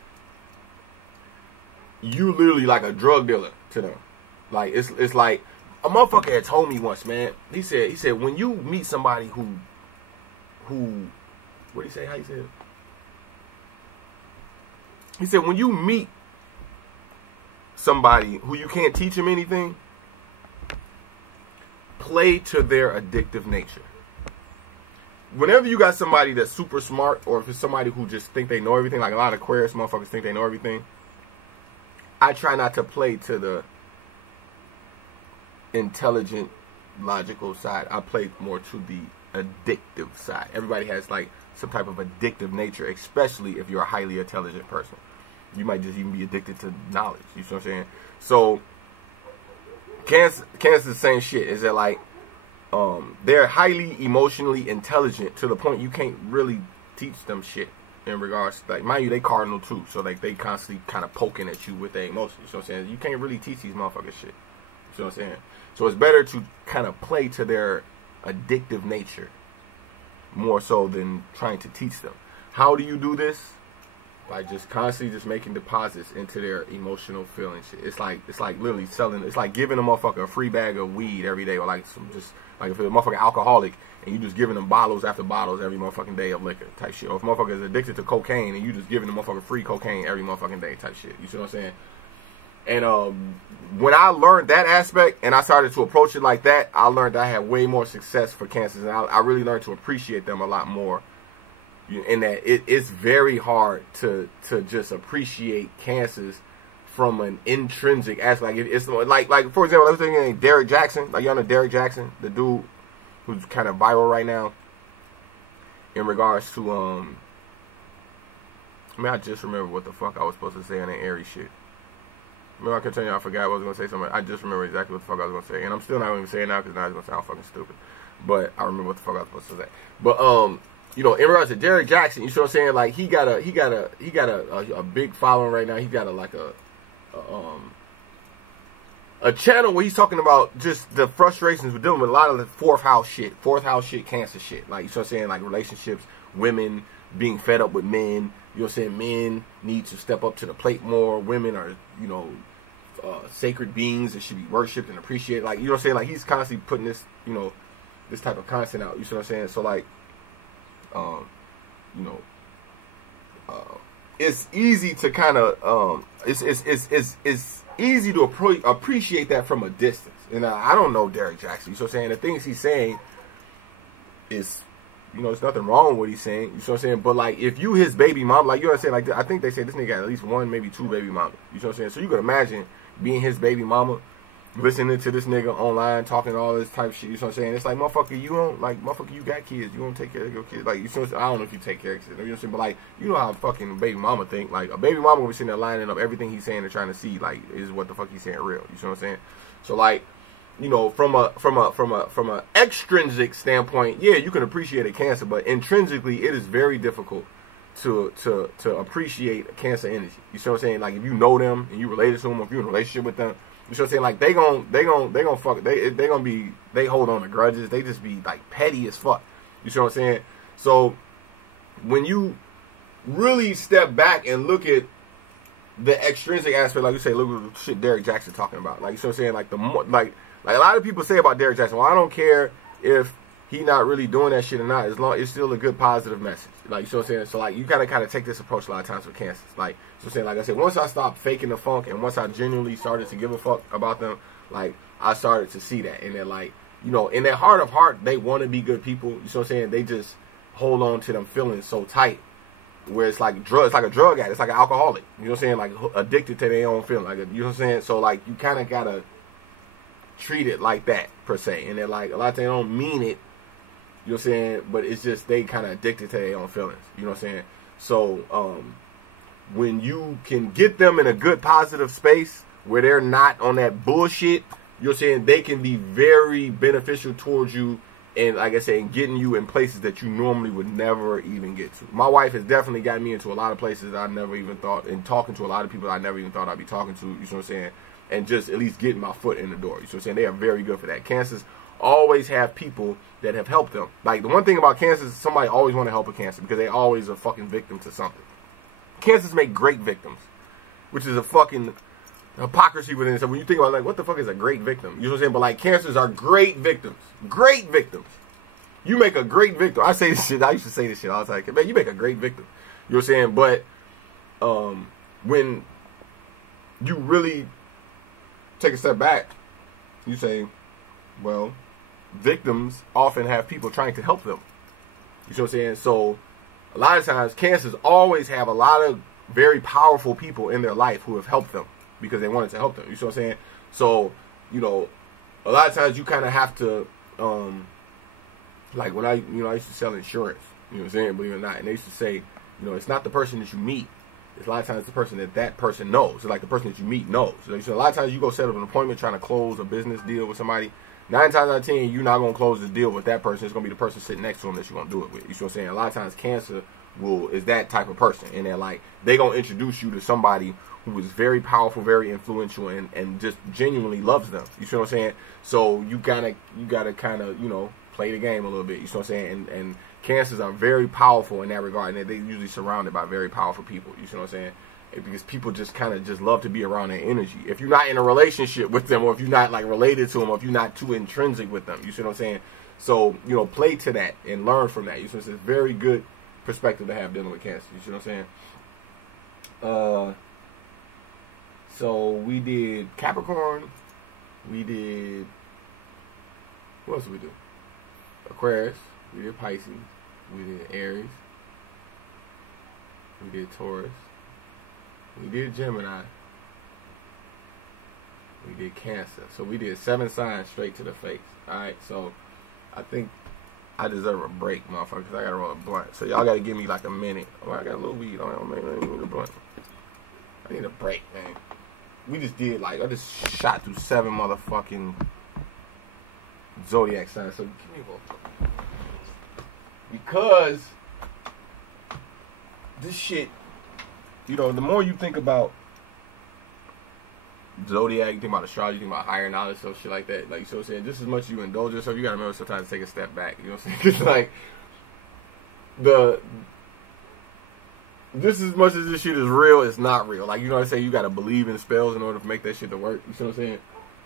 you literally like a drug dealer to them. Like, it's like a motherfucker had told me once, man. He said when you meet somebody who what did he say? How he said it? He said when you meet somebody who you can't teach them anything, play to their addictive nature. Whenever you got somebody that's super smart, or if it's somebody who just think they know everything, like a lot of Aquarius motherfuckers think they know everything, I try not to play to the intelligent, logical side. I play more to the addictive side. Everybody has like some type of addictive nature, especially if you're a highly intelligent person. You might just even be addicted to knowledge. You see what I'm saying? So Cancer's the same shit. Is that like they're highly emotionally intelligent to the point you can't really teach them shit in regards to, like, mind you, they cardinal too, so like they constantly kind of poking at you with their emotions. You know what I'm saying? You can't really teach these motherfuckers shit. You know what I'm saying? So it's better to kind of play to their addictive nature more so than trying to teach them. How do you do this? By just constantly just making deposits into their emotional feelings. It's like literally selling. It's like giving a motherfucker a free bag of weed every day, or like some just like if it's a motherfucker alcoholic and you just giving them bottles after bottles every motherfucking day of liquor type shit. Or if a motherfucker is addicted to cocaine and you just giving the motherfucker free cocaine every motherfucking day type shit. You see what I'm saying? And when I learned that aspect and I started to approach it like that, I learned I had way more success for Cancers, and I really learned to appreciate them a lot more. In that it's very hard to just appreciate Cancers from an intrinsic aspect. Like, it's like for example, I was thinking Derek Jackson. Like, y'all know Derek Jackson, the dude who's kind of viral right now in regards to I just remember what the fuck I was supposed to say on that Aries shit. Remember, I kept telling you I forgot what I was going to say something. I just remember exactly what the fuck I was going to say. And I'm still not going to say it now because now it's going to sound fucking stupid. But I remember what the fuck I was supposed to say. But, you know, in regards to Derek Jackson, you see what I'm saying? Like, he got a big following right now. He got a channel where he's talking about just the frustrations with dealing with a lot of the fourth house shit, Cancer shit. Like, you see what I'm saying? Like, relationships, women being fed up with men. You know what I'm saying? Men need to step up to the plate more. Women are, you know, sacred beings that should be worshipped and appreciated. Like, you know what I'm saying? Like, he's constantly putting this, you know, this type of content out. You see what I'm saying? So, like, you know, it's easy to kind of, it's easy to appreciate that from a distance. And I don't know Derek Jackson. You see what I'm saying? The things he's saying is, you know, there's nothing wrong with what he's saying. You see what I'm saying? But, like, if you his baby mom, like, you know what I'm saying? Like, I think they say this nigga got at least one, maybe two baby mamas. You see what I'm saying? So you can imagine being his baby mama, listening to this nigga online, talking all this type of shit. You see what I'm saying? It's like, motherfucker, you don't, like, motherfucker, you got kids. You don't take care of your kids. Like, you see what I'm saying? I don't know if you take care of kids. You know what I'm saying? But, like, you know how fucking baby mama think. Like, a baby mama will be sitting there lining up everything he's saying and trying to see, like, is what the fuck he's saying real. You see what I'm saying? So, like, you know, from a extrinsic standpoint, yeah, you can appreciate a Cancer, but intrinsically, it is very difficult to appreciate Cancer energy. You see what I'm saying? Like, if you know them and you related to them, or if you're in a relationship with them, you see what I'm saying? Like, they hold on to grudges. They just be like petty as fuck. You see what I'm saying? So when you really step back and look at the extrinsic aspect, like you say, look at the shit Derek Jackson talking about. Like, you see what I'm saying? Like, the more, like a lot of people say about Derek Jackson, well, I don't care if he not really doing that shit or not, as long it's still a good positive message. Like, you see what I'm saying? So, like, you gotta kind of take this approach a lot of times with Cancers. Like, so I'm saying, like I said, once I stopped faking the funk and once I genuinely started to give a fuck about them, Like, I started to see that. And they're like, you know, in their heart of heart, they want to be good people. You know what I'm saying? They just hold on to them feelings so tight. Where it's like drug, it's like a drug addict. It's like an alcoholic. You know what I'm saying? Like, addicted to their own feeling. Like, you know what I'm saying? So, like, you kind of got to treat it like that, per se. And they're like, a lot of times they don't mean it. You know what I'm saying? But it's just they kind of addicted to their own feelings. You know what I'm saying? So, when you can get them in a good positive space where they're not on that bullshit, you know what I'm saying, they can be very beneficial towards you, and like I said, in getting you in places that you normally would never even get to. My wife has definitely got me into a lot of places I never even thought, and talking to a lot of people I never even thought I'd be talking to, you know what I'm saying, and just at least getting my foot in the door. You know what I'm saying? They are very good for that. Cancers always have people that have helped them. Like, the one thing about Cancers is somebody always want to help a Cancer because they always a fucking victim to something. Cancers make great victims, which is a fucking hypocrisy within it. So when you think about, like, what the fuck is a great victim? You know what I'm saying? But, like, Cancers are great victims. Great victims. You make a great victim. I say this shit. I used to say this shit all the time. Man, you make a great victim. You know what I'm saying? But when you really take a step back, you say, well, victims often have people trying to help them. You know what I'm saying? So a lot of times, Cancers always have a lot of very powerful people in their life who have helped them because they wanted to help them. You know what I'm saying? So, you know, a lot of times you kind of have to, like when I used to sell insurance, you know what I'm saying, believe it or not, and they used to say, you know, it's not the person that you meet. It's a lot of times the person that person knows. So, like, the person that you meet knows. So a lot of times you go set up an appointment trying to close a business deal with somebody. 9 times out of 10, you're not going to close the deal with that person. It's going to be the person sitting next to him that you're going to do it with. You see what I'm saying? A lot of times Cancer is that type of person. And they're like, they're going to introduce you to somebody who is very powerful, very influential, and just genuinely loves them. You see what I'm saying? So you gotta kind of, you know, play the game a little bit. You see what I'm saying? And Cancers are very powerful in that regard. And they're usually surrounded by very powerful people. You see what I'm saying? Because people just kind of just love to be around their energy. If you're not in a relationship with them, or if you're not, like, related to them, or if you're not too intrinsic with them, you see what I'm saying? So, you know, play to that and learn from that. You see what I'm saying? It's a very good perspective to have dealing with Cancer. You see what I'm saying? So we did Capricorn. We did, what else did we do? Aquarius. We did Pisces. We did Aries. We did Taurus. We did Gemini. We did Cancer. So we did 7 signs straight to the face. Alright, so I think I deserve a break, motherfucker, because I gotta roll a blunt. So y'all gotta give me like a minute. Oh, I got a little weed on, man. I need a blunt. I need a break, man. We just did, like, I just shot through 7 motherfucking Zodiac signs. So give me one. Because this shit, you know, the more you think about Zodiac, you think about astrology, you think about higher knowledge, so shit like that. Like, so saying, just as much as you indulge yourself, you gotta remember sometimes to take a step back. You know what I'm saying? It's like just as much as this shit is real, it's not real. Like, you know what I'm saying? You gotta believe in spells in order to make that shit to work. You see what I'm saying?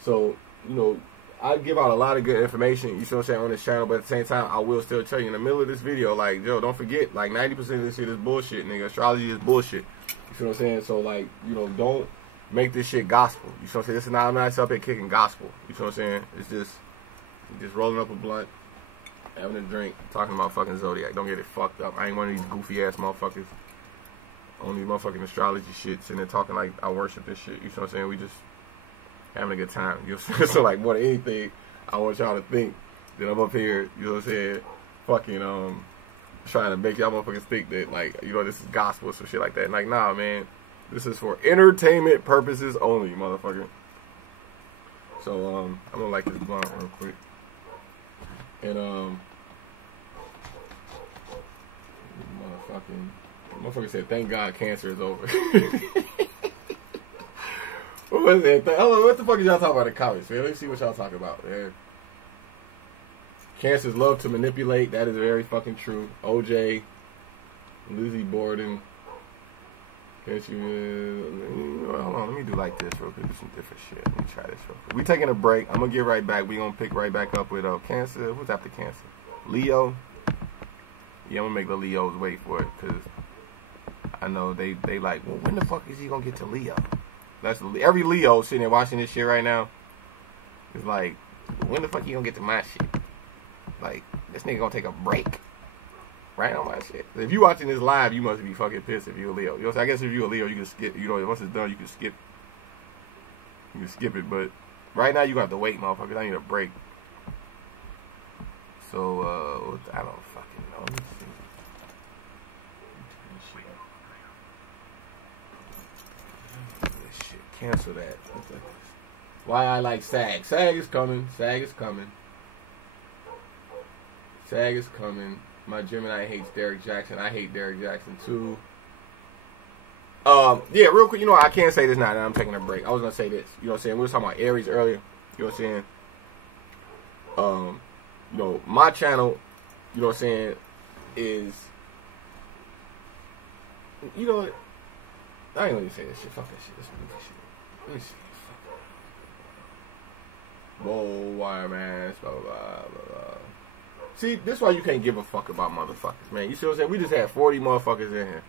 So, you know, I give out a lot of good information, you see what I'm saying, on this channel, but at the same time, I will still tell you in the middle of this video, like, yo, don't forget, like, 90% of this shit is bullshit, nigga. Astrology is bullshit. You see what I'm saying? So, like, you know, don't make this shit gospel. You see what I'm saying? This is not, I'm not up here kicking gospel. You see what I'm saying? It's just rolling up a blunt, having a drink, talking about fucking Zodiac. Don't get it fucked up. I ain't one of these goofy ass motherfuckers on these motherfucking astrology shit, sitting there talking like I worship this shit. You see what I'm saying? We just having a good time. You know what I'm saying? So, like, more than anything, I want y'all to think that I'm up here, you know what I'm saying, fucking trying to make y'all motherfuckers think that, like, you know, this is gospel or some shit like that. And, like, nah, man, this is for entertainment purposes only, motherfucker. So, I'm gonna light this blunt real quick. And, motherfucker said, thank God Cancer is over. What was it? What the fuck is y'all talking about in the comments, man? Let's see what y'all talking about, man. Cancers love to manipulate. That is very fucking true. OJ, Lizzie Borden. Can't you, hold on, let me do like this real quick. Do some different shit. Let me try this real quick. We taking a break. I'm gonna get right back. We gonna pick right back up with Cancer. What's after Cancer? Leo. Yeah, I'm gonna make the Leos wait for it, because I know they like, well, when the fuck is he gonna get to Leo? That's every Leo sitting there watching this shit right now. It's like, when the fuck you gonna get to my shit? Like, this nigga gonna take a break right on my shit. If you watching this live, you must be fucking pissed if you a Leo. You know, so I guess if you a Leo, you can skip. You know, once it's done, you can skip. You can skip it, but right now you got to wait, motherfuckers. I need a break. So, I don't fucking know. Let me see. This shit. Cancel that. Why I like Sag. Sag is coming. Sag is coming. Sag is coming. My Gemini hates Derek Jackson. I hate Derek Jackson too. Yeah, real quick, you know, I can't say this now that I'm taking a break. I was gonna say this. You know what I'm saying? We were talking about Aries earlier. You know what I'm saying? You know, my channel, you know what I'm saying, is, you know, I ain't gonna say this shit. Fuck that shit. Let me see. Whoa, wire man, blah, blah, blah, blah. See, this is why you can't give a fuck about motherfuckers, man. You see what I'm saying? We just had 40 motherfuckers in here.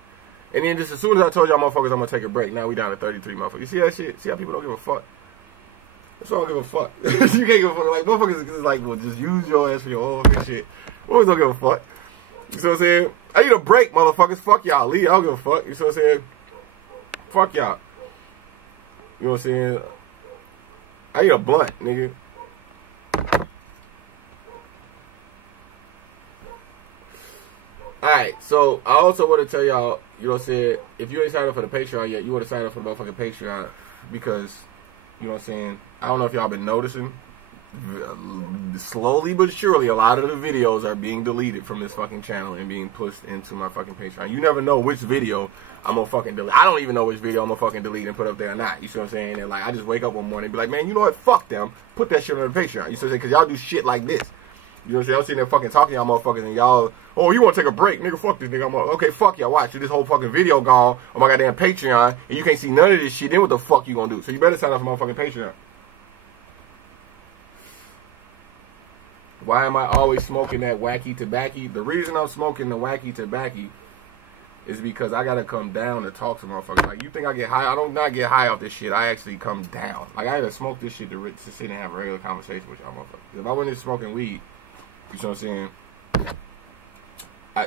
And then just as soon as I told y'all motherfuckers I'm gonna take a break, now we down to 33 motherfuckers. You see that shit? See how people don't give a fuck? That's why I don't give a fuck. You can't give a fuck. Like, motherfuckers is like, well, just use your ass for your own shit. Motherfuckers don't give a fuck. You see what I'm saying? I need a break, motherfuckers. Fuck y'all. Lee, I don't give a fuck. You see what I'm saying? Fuck y'all. You know what I'm saying? I need a blunt, nigga. Alright, so I also want to tell y'all, you know what I'm saying, if you ain't signed up for the Patreon yet, you want to sign up for the motherfucking Patreon, because, you know what I'm saying, I don't know if y'all been noticing, slowly but surely, a lot of the videos are being deleted from this fucking channel and being pushed into my fucking Patreon. You never know which video I'm gonna fucking delete. I don't even know which video I'm gonna fucking delete and put up there or not. You see what I'm saying? And like, I just wake up one morning and be like, man, you know what? Fuck them. Put that shit on the Patreon. You see what I'm saying? Because y'all do shit like this. You know what I'm saying? I'm sitting there fucking talking to y'all motherfuckers and y'all, oh, you want to take a break? Nigga, fuck this nigga. I'm like, okay, fuck y'all. Watch. This whole fucking video gone on my goddamn Patreon and you can't see none of this shit. Then what the fuck you gonna do? So you better sign up for my fucking Patreon. Why am I always smoking that wacky tobacco? The reason I'm smoking the wacky tobacco is because I gotta come down to talk to motherfuckers. Like, you think I get high? I don't not get high off this shit. I actually come down. Like, I gotta smoke this shit to sit and have a regular conversation with y'all motherfuckers. If I wasn't smoking weed, you know what I'm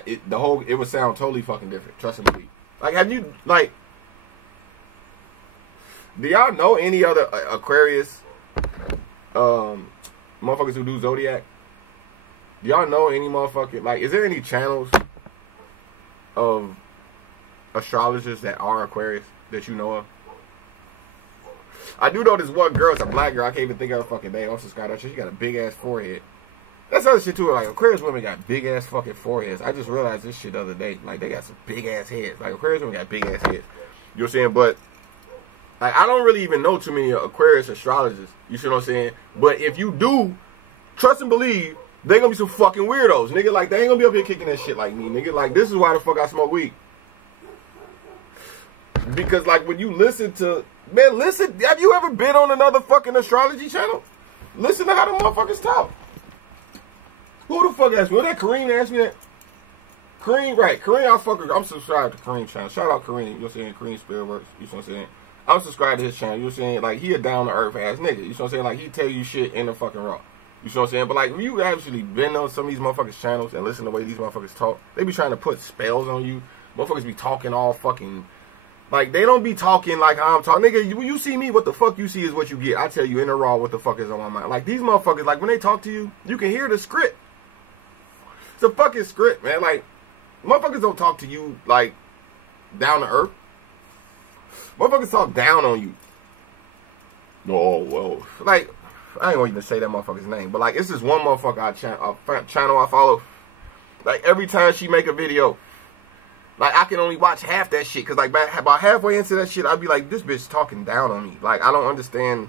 saying? It would sound totally fucking different. Trust and believe. Like, have you, like, do y'all know any other Aquarius motherfuckers who do Zodiac? Do y'all know any motherfucking, like, is there any channels of astrologers that are Aquarius that you know of? I do know this one girl, it's a black girl, I can't even think of her fucking name. I'm subscribed to her. She got a big ass forehead. That's other shit too, like, Aquarius women got big ass fucking foreheads. I just realized this shit the other day. Like, they got some big ass heads. Like, Aquarius women got big ass heads. You know what I'm saying? But, like, I don't really even know too many Aquarius astrologers. You see what I'm saying? But if you do, trust and believe, they gonna be some fucking weirdos, nigga. Like, they ain't gonna be up here kicking that shit like me, nigga. Like, this is why the fuck I smoke weed. Because, like, when you listen to, man, listen, have you ever been on another fucking astrology channel? Listen to how the motherfuckers talk. Who the fuck asked me? Was that Kareem asked me that? Kareem, right. Kareem, I'm subscribed to Kareem's channel. Shout out Kareem, you know what I'm saying? Kareem Spirit Works, you know what I'm saying? I'm subscribed to his channel, you know what I'm saying? Like, he a down-to-earth ass nigga, you know what I'm saying? Like, he tell you shit in the fucking raw. You know what I'm saying? But, like, when you actually been on some of these motherfuckers' channels and listen to the way these motherfuckers talk, they be trying to put spells on you. Motherfuckers be talking all fucking, like, they don't be talking like how I'm talking. Nigga, when you see me, what the fuck you see is what you get. I tell you in the raw what the fuck is on my mind. Like, these motherfuckers, like, when they talk to you, you can hear the script. It's a fucking script, man. Like, motherfuckers don't talk to you, like, down to earth. Motherfuckers talk down on you. Oh, well, like, I ain't gonna even say that motherfucker's name, but like, it's this one motherfucker channel I follow. Like, every time she make a video, like, I can only watch half that shit, cause like about halfway into that shit, I'd be like, this bitch talking down on me. Like, I don't understand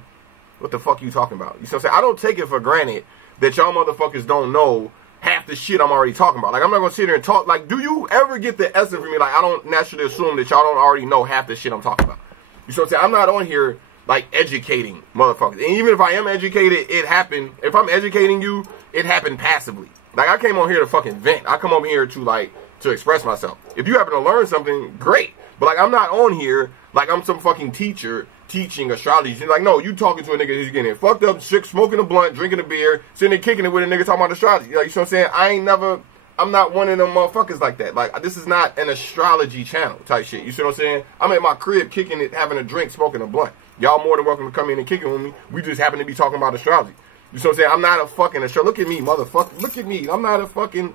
what the fuck you talking about. You know what I'm saying? I don't take it for granted that y'all motherfuckers don't know half the shit I'm already talking about. Like, I'm not gonna sit here and talk. Like, do you ever get the essence from me? Like, I don't naturally assume that y'all don't already know half the shit I'm talking about. You know what I'm saying? I'm not on here like educating motherfuckers. And even if I am educated, it happened. If I'm educating you, it happened passively. Like, I came on here to fucking vent. I come on here to, like, to express myself. If you happen to learn something, great. But, like, I'm not on here like I'm some fucking teacher teaching astrology. You're like, no, you talking to a nigga who's getting fucked up, sick, smoking a blunt, drinking a beer, sitting there kicking it with a nigga talking about astrology. Like, you know what I'm saying? I'm not one of them motherfuckers like that. Like, this is not an astrology channel type shit. You see what I'm saying? I'm at my crib kicking it, having a drink, smoking a blunt. Y'all more than welcome to come in and kick it with me. We just happen to be talking about astrology. You see what I'm saying? I'm not a fucking astrologer. Look at me, motherfucker. Look at me. I'm not a fucking,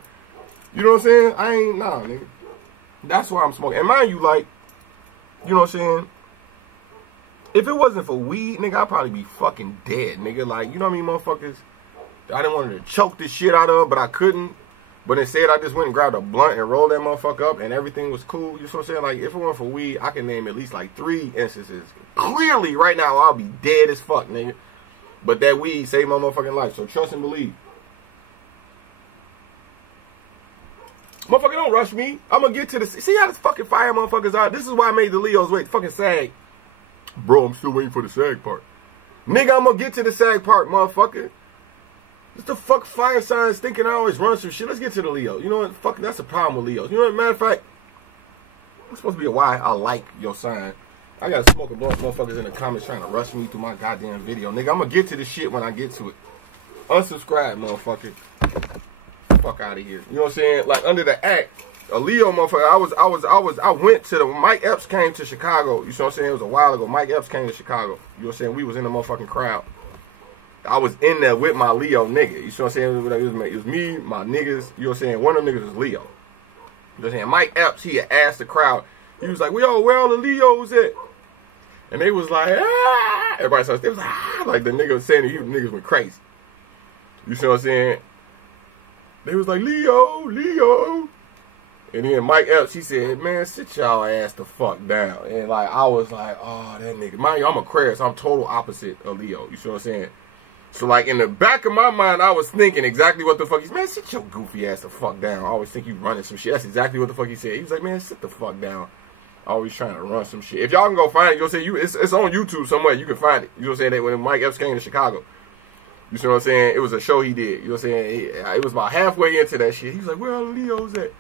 you know what I'm saying? I ain't, nah, nigga. That's why I'm smoking. And mind you, like, you know what I'm saying? If it wasn't for weed, nigga, I'd probably be fucking dead, nigga. Like, you know what I mean, motherfuckers? I didn't want to choke this shit out of, but I couldn't. But instead, I just went and grabbed a blunt and rolled that motherfucker up, and everything was cool. You know what I'm saying? Like, if it weren't for weed, I can name at least, like, 3 instances. Clearly, right now, I'll be dead as fuck, nigga. But that weed saved my motherfucking life, so trust and believe. Motherfucker, don't rush me. I'm gonna get to the... See how this fucking fire motherfuckers are? This is why I made the Leos wait. Fucking sag. Bro, I'm still waiting for the sag part. Nigga, I'm gonna get to the sag part, motherfucker. What's the fuck fire signs thinking I always run some shit? Let's get to the Leo. You know what? Fuck, that's a problem with Leos. You know what? Matter of fact, it's supposed to be a why I like your sign. I gotta smoke a bunch of motherfuckers in the comments trying to rush me through my goddamn video. Nigga, I'm gonna get to the shit when I get to it. Unsubscribe, motherfucker. Fuck out of here. You know what I'm saying? Like, under the act, a Leo motherfucker, I went to the, Mike Epps came to Chicago. You know what I'm saying? It was a while ago. Mike Epps came to Chicago. You know what I'm saying? We was in the motherfucking crowd. I was in there with my Leo nigga. You know what I'm saying? It was me, my niggas. You know what I'm saying? One of them niggas was Leo. You know what I'm saying? Mike Epps, he had asked the crowd. He was like, where all the Leos at? And they was like, ah. Everybody started, they was like, ah. Like the nigga was saying that niggas went crazy. You see what I'm saying? They was like, Leo, Leo. And then Mike Epps, he said, man, sit y'all ass the fuck down. And like, I was like, oh, that nigga. Mind you, I'm Aquarius. I'm total opposite of Leo. You see what I'm saying? So like, in the back of my mind, I was thinking exactly what the fuck he's, man, sit your goofy ass the fuck down. I always think you running some shit. That's exactly what the fuck he said. He was like, man, sit the fuck down. Always trying to run some shit. If y'all can go find it, you'll say, it's on YouTube somewhere. You can find it. You know what I'm saying? That when Mike Epps came to Chicago. You see what I'm saying? It was a show he did. You know what I'm saying? It was about halfway into that shit. He was like, where all the Leos at?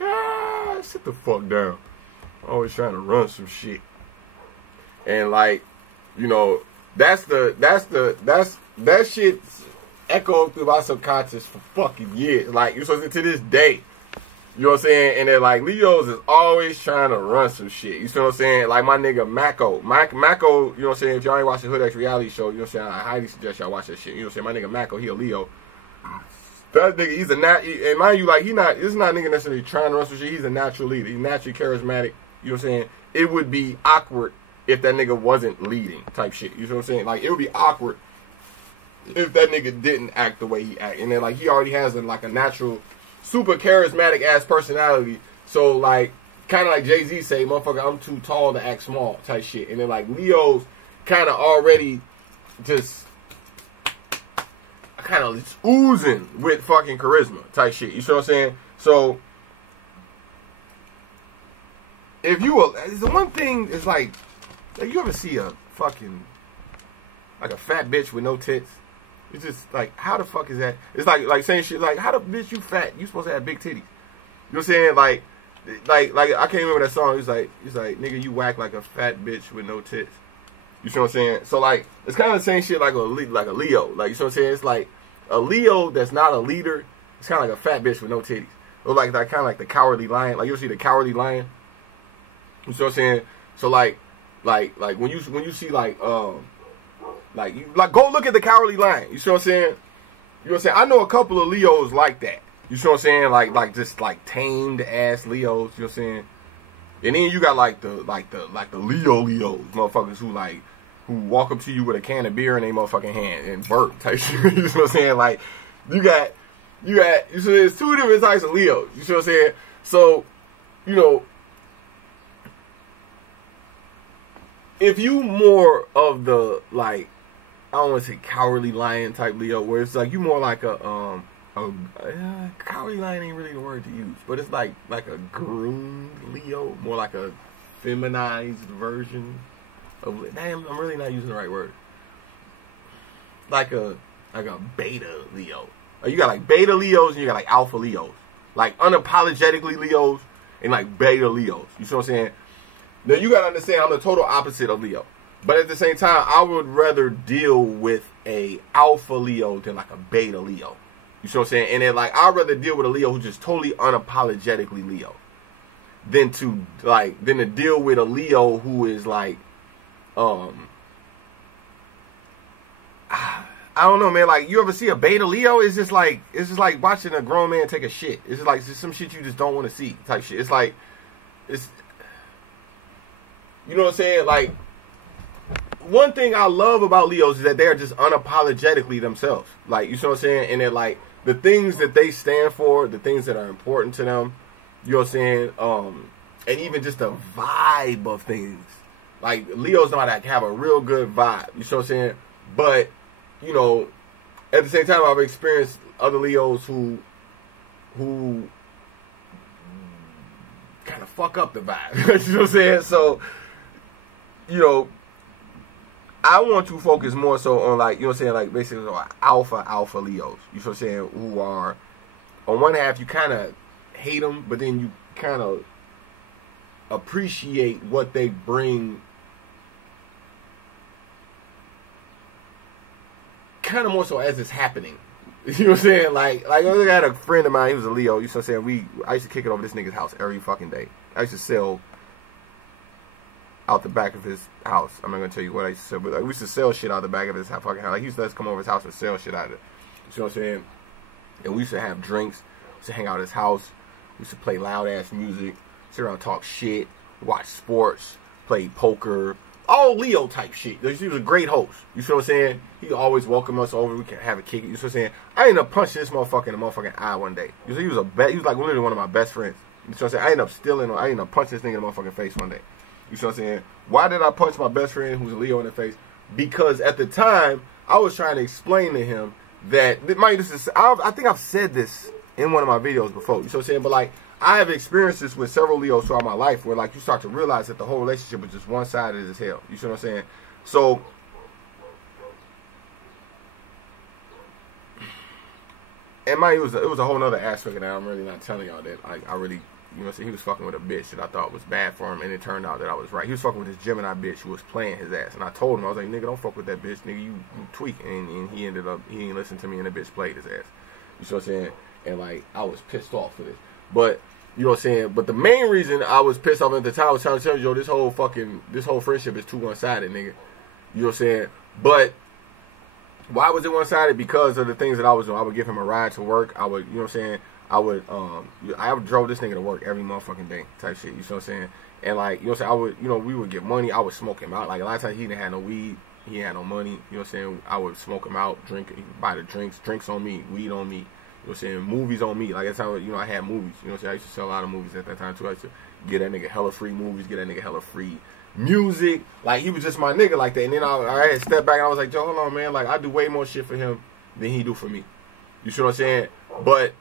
Ah, sit the fuck down. Always trying to run some shit. And like, you know, that shit echoed through my subconscious for fucking years. Like, you know what I'm saying? To this day. You know what I'm saying? And then like, Leos is always trying to run some shit. You see what I'm saying? Like my nigga Mako. Mako, you know what I'm saying? If y'all ain't watching Hood X reality show, you know what I'm saying? I highly suggest y'all watch that shit. You know what I'm saying? My nigga Mako, he a Leo. That nigga, he's a and mind you, like, this is not a nigga necessarily trying to run some shit. He's a natural leader. He's naturally charismatic. You know what I'm saying? It would be awkward if that nigga wasn't leading type shit. You know what I'm saying? Like, it would be awkward if that nigga didn't act the way he act. And then like, he already has a natural, super charismatic ass personality. So like, kind of like Jay-Z say, motherfucker, I'm too tall to act small type shit. And then like, Leo's kind of already just kind of oozing with fucking charisma type shit. You see what I'm saying? So if you will, the one thing is like you ever see a fucking like a fat bitch with no tits? It's just like, how the fuck is that? It's like saying shit like, how the bitch you fat? You supposed to have big titties. You know what I'm saying? Like I can't remember that song. It's like nigga, you whack like a fat bitch with no tits. You see what I'm saying? So like, it's kind of the same shit like a Leo. Like, you see what I'm saying? It's like a Leo that's not a leader. It's kind of like a fat bitch with no titties. Or like that kind of like the cowardly lion. Like, you'll see the cowardly lion. You see what I'm saying? So like when you see like go look at the cowardly lion. You see what I'm saying? You know what I'm saying? I know a couple of Leos like that. You see what I'm saying? Like just like tamed ass Leos. You know what I'm saying? And then you got like the Leos, motherfuckers who walk up to you with a can of beer in their motherfucking hand and burp type shit. You know what I'm saying? Like, you so there's two different types of Leos. You see what I'm saying? So, you know, if you more of the, like, I don't want to say cowardly lion type Leo, where it's like you more like a cowardly lion ain't really the word to use, but it's like a groomed Leo, more like a feminized version of. Damn, I'm really not using the right word. Like a beta Leo. You got like beta Leos and you got like alpha Leos, like unapologetically Leos and like beta Leos. You see what I'm saying? Now you gotta understand, I'm the total opposite of Leo. But at the same time, I would rather deal with a alpha Leo than like a beta Leo. You see what I'm saying? And then like I'd rather deal with a Leo who's just totally unapologetically Leo than to deal with a Leo who is like I don't know, man. Like, you ever see a beta Leo? It's just like watching a grown man take a shit. It's just like some shit you just don't want to see type shit. It's like, you know what I'm saying? Like, one thing I love about Leos is that they're just unapologetically themselves. Like, you know what I'm saying? And they're like, the things that they stand for, the things that are important to them, you know what I'm saying? And even just the vibe of things. Like, Leos know how to have a real good vibe. You know what I'm saying? But, you know, at the same time, I've experienced other Leos who kind of fuck up the vibe. You know what I'm saying? So, you know, I want to focus more so on, like, you know what I'm saying, like, basically on alpha Leos. You know what I'm saying? Who are, on one half, you kind of hate them, but then you kind of appreciate what they bring, kind of more so as it's happening. You know what I'm saying? Like I had a friend of mine, he was a Leo. You know what I'm saying? I used to kick it over this nigga's house every fucking day. I used to sell out the back of his house. I'm not gonna tell you what I used to sell, but like, we used to sell shit out the back of his fucking house. Like, he used to let us come over his house and sell shit out of it. You know what I'm saying? And we used to have drinks. We used to hang out at his house. We used to play loud ass music, sit around, talk shit, watch sports, play poker, all Leo type shit. He was a great host. You see what I'm saying? He always welcomed us over. We can have a kick. You see what I'm saying? I ended up punching this motherfucker in the motherfucking eye one day. You see, he was like literally one of my best friends. You see what I'm saying? I ended up punching this nigga in the motherfucking face one day. You see what I'm saying? Why did I punch my best friend who's a Leo in the face? Because at the time, I was trying to explain to him that, I think I've said this in one of my videos before. You see what I'm saying? But like, I have experienced this with several Leos throughout my life where, like, you start to realize that the whole relationship is just one-sided as hell. You see what I'm saying? So, and mind you, it was a whole other aspect of that. I'm really not telling y'all that. I really, you know what I'm saying? He was fucking with a bitch that I thought was bad for him, and it turned out that I was right. He was fucking with this Gemini bitch who was playing his ass. And I told him, I was like, nigga, don't fuck with that bitch. Nigga, you tweaking. And he ended up, he didn't listen to me, and the bitch played his ass. You see what I'm saying? And, like, I was pissed off for this. But, you know what I'm saying? But the main reason I was pissed off at the time, I was trying to tell you, yo, this whole friendship is too one-sided, nigga. You know what I'm saying? But why was it one-sided? Because of the things that I was doing. I would give him a ride to work. I would, you know what I'm saying? I would drove this nigga to work every motherfucking day type shit. You know what I'm saying? And like, you know what I'm saying? I would, you know, we would get money. I would smoke him out. Like, a lot of times he didn't have no weed. He had no money. You know what I'm saying? I would smoke him out, buy the drinks on me, weed on me. You know what I'm saying? Movies on me. Like, that's how, you know, I had movies. You know what I'm saying? I used to sell a lot of movies at that time, too. I used to get that nigga hella free movies, get that nigga hella free music. Like, he was just my nigga like that. And then I had to step back and I was like, yo, hold on, man. Like, I do way more shit for him than he do for me. You see what I'm saying? But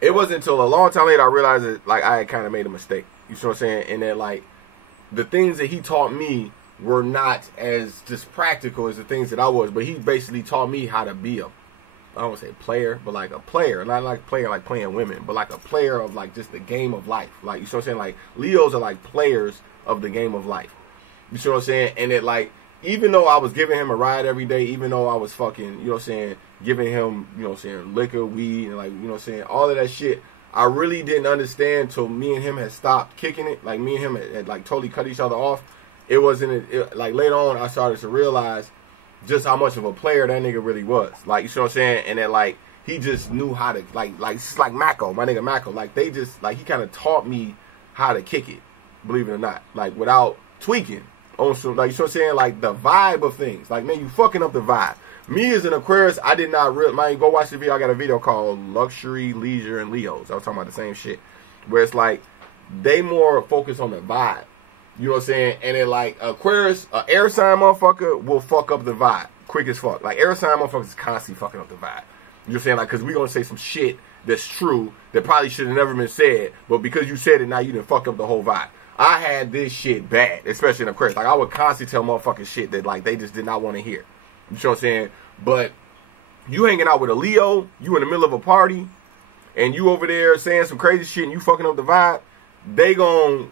it wasn't until a long time later I realized that, like, I had kind of made a mistake. You see what I'm saying? And that, like, the things that he taught me were not as just practical as the things that I was. But he basically taught me how to be I don't want to say player, but like a player. Not like player like playing women, but like a player of like just the game of life. Like, you see what I'm saying? Like, Leos are like players of the game of life. You see what I'm saying? And it, like, even though I was giving him a ride every day, even though I was fucking, you know what I'm saying, giving him, you know what I'm saying, liquor, weed, and like, you know what I'm saying, all of that shit, I really didn't understand till me and him had stopped kicking it. Like, me and him had like totally cut each other off. It wasn't, like, later on I started to realize just how much of a player that nigga really was. Like, you see what I'm saying? And then, like, he just knew how to, like it's like Mako, my nigga Mako. Like, they just, like, he kind of taught me how to kick it, believe it or not. Like, without tweaking on some, like, you see what I'm saying? Like, the vibe of things. Like, man, you fucking up the vibe. Me as an Aquarius, I did not really, man, go watch the video. I got a video called Luxury, Leisure, and Leos. I was talking about the same shit. Where it's like, they more focus on the vibe. You know what I'm saying? And then, like, Aquarius, air sign motherfucker will fuck up the vibe quick as fuck. Like, air sign motherfuckers is constantly fucking up the vibe. You know what I'm saying? Like, because we going to say some shit that's true that probably should have never been said, but because you said it, now you done fucked up the whole vibe. I had this shit bad, especially in Aquarius. Like, I would constantly tell motherfuckers shit that, like, they just did not want to hear. You know what I'm saying? But you hanging out with a Leo, you in the middle of a party, and you over there saying some crazy shit and you fucking up the vibe, they gon'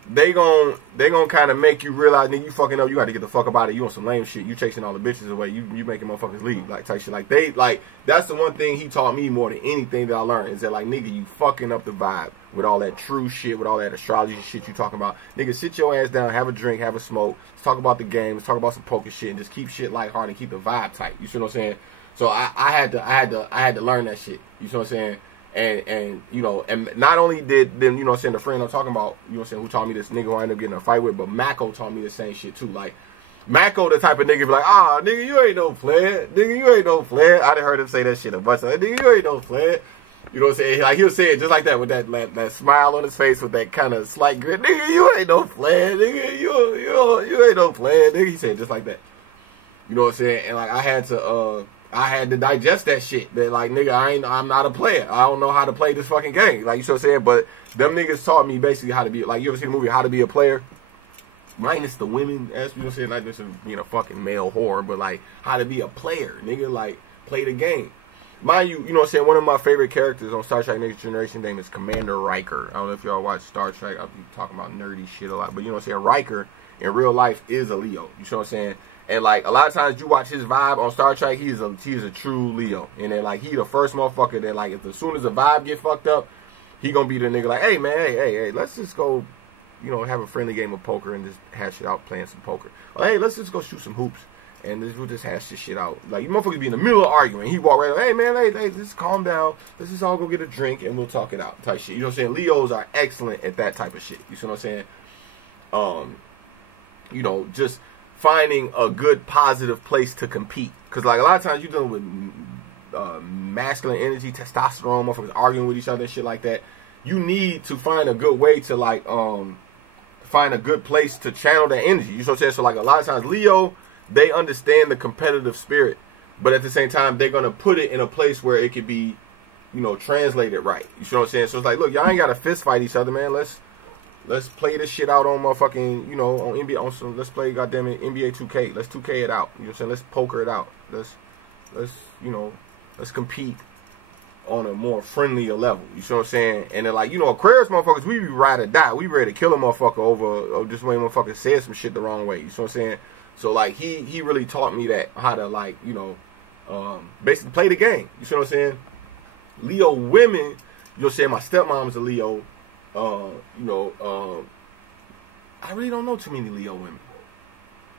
kind of make you realize, nigga, you fucking up. You got to get the fuck up out of it. You on some lame shit. You chasing all the bitches away. You making motherfuckers leave, like type shit. Like that's the one thing he taught me more than anything that I learned is that like nigga, you fucking up the vibe with all that true shit, with all that astrology shit you talking about. Nigga, sit your ass down, have a drink, have a smoke. Let's talk about the game. Let's talk about some poker shit, and just keep shit lighthearted and keep the vibe tight. You see what I'm saying? So I had to learn that shit. You see what I'm saying? And you know, and not only did then, you know what I'm saying, the friend I'm talking about, you know what I'm saying, who taught me this nigga who I ended up getting in a fight with, but Mako taught me the same shit too. Like, Mako the type of nigga be like, ah, nigga, you ain't no player. Nigga, you ain't no player. I done heard him say that shit a bunch of times. Nigga, you ain't no player. You know what I'm saying? Like, he'll say it just like that with that smile on his face with that kind of slight grin. Nigga, you ain't no player. Nigga, you ain't no player. Nigga, he said it just like that. You know what I'm saying? And like, I had to digest that shit. That like, nigga, I'm not a player. I don't know how to play this fucking game. Like, you know what I'm saying? But them niggas taught me basically how to be, like, you ever seen the movie How to Be a Player? Minus the women, as you know what I'm saying, not just being a fucking male whore, but like, how to be a player, nigga, like, play the game. Mind you, you know what I'm saying, one of my favorite characters on Star Trek Next Generation name is Commander Riker. I don't know if y'all watch Star Trek. I'll be talking about nerdy shit a lot, but you know what I'm saying, Riker in real life is a Leo. You know what I'm saying? And like, a lot of times you watch his vibe on Star Trek, he's a true Leo. And then like, he the first motherfucker that like, as soon as the vibe get fucked up, he gonna be the nigga like, hey man, hey, let's just go, you know, have a friendly game of poker and just hash it out playing some poker. Or, hey, let's just go shoot some hoops and we'll just hash this shit out. Like, you motherfuckers be in the middle of arguing. He walk right up, hey man, hey, just calm down. Let's just all go get a drink and we'll talk it out type shit. You know what I'm saying? Leos are excellent at that type of shit. You see what I'm saying? You know, just finding a good positive place to compete. Because like, a lot of times you're dealing with masculine energy, testosterone, motherfuckers arguing with each other and shit like that. You need to find a good way to like find a good place to channel that energy. You know what I'm saying? So like, a lot of times Leo, they understand the competitive spirit, but at the same time they're gonna put it in a place where it could be, you know, translated right. You know what I'm saying? So it's like, look, y'all ain't gotta fist fight each other, man. Let's play this shit out on motherfucking, you know, on NBA, on some, let's play, goddamn it, NBA 2K. Let's 2K it out. You know what I'm saying? Let's poker it out. Let's, you know, let's compete on a more friendlier level. You know what I'm saying? And then like, you know, Aquarius motherfuckers, we be ride or die. We ready to kill a motherfucker over just when motherfucker said some shit the wrong way. You know what I'm saying? So like, he really taught me that, how to like, you know, basically play the game. You know what I'm saying? Leo women, you know what I'm saying? My stepmom's a Leo. You know, I really don't know too many Leo women.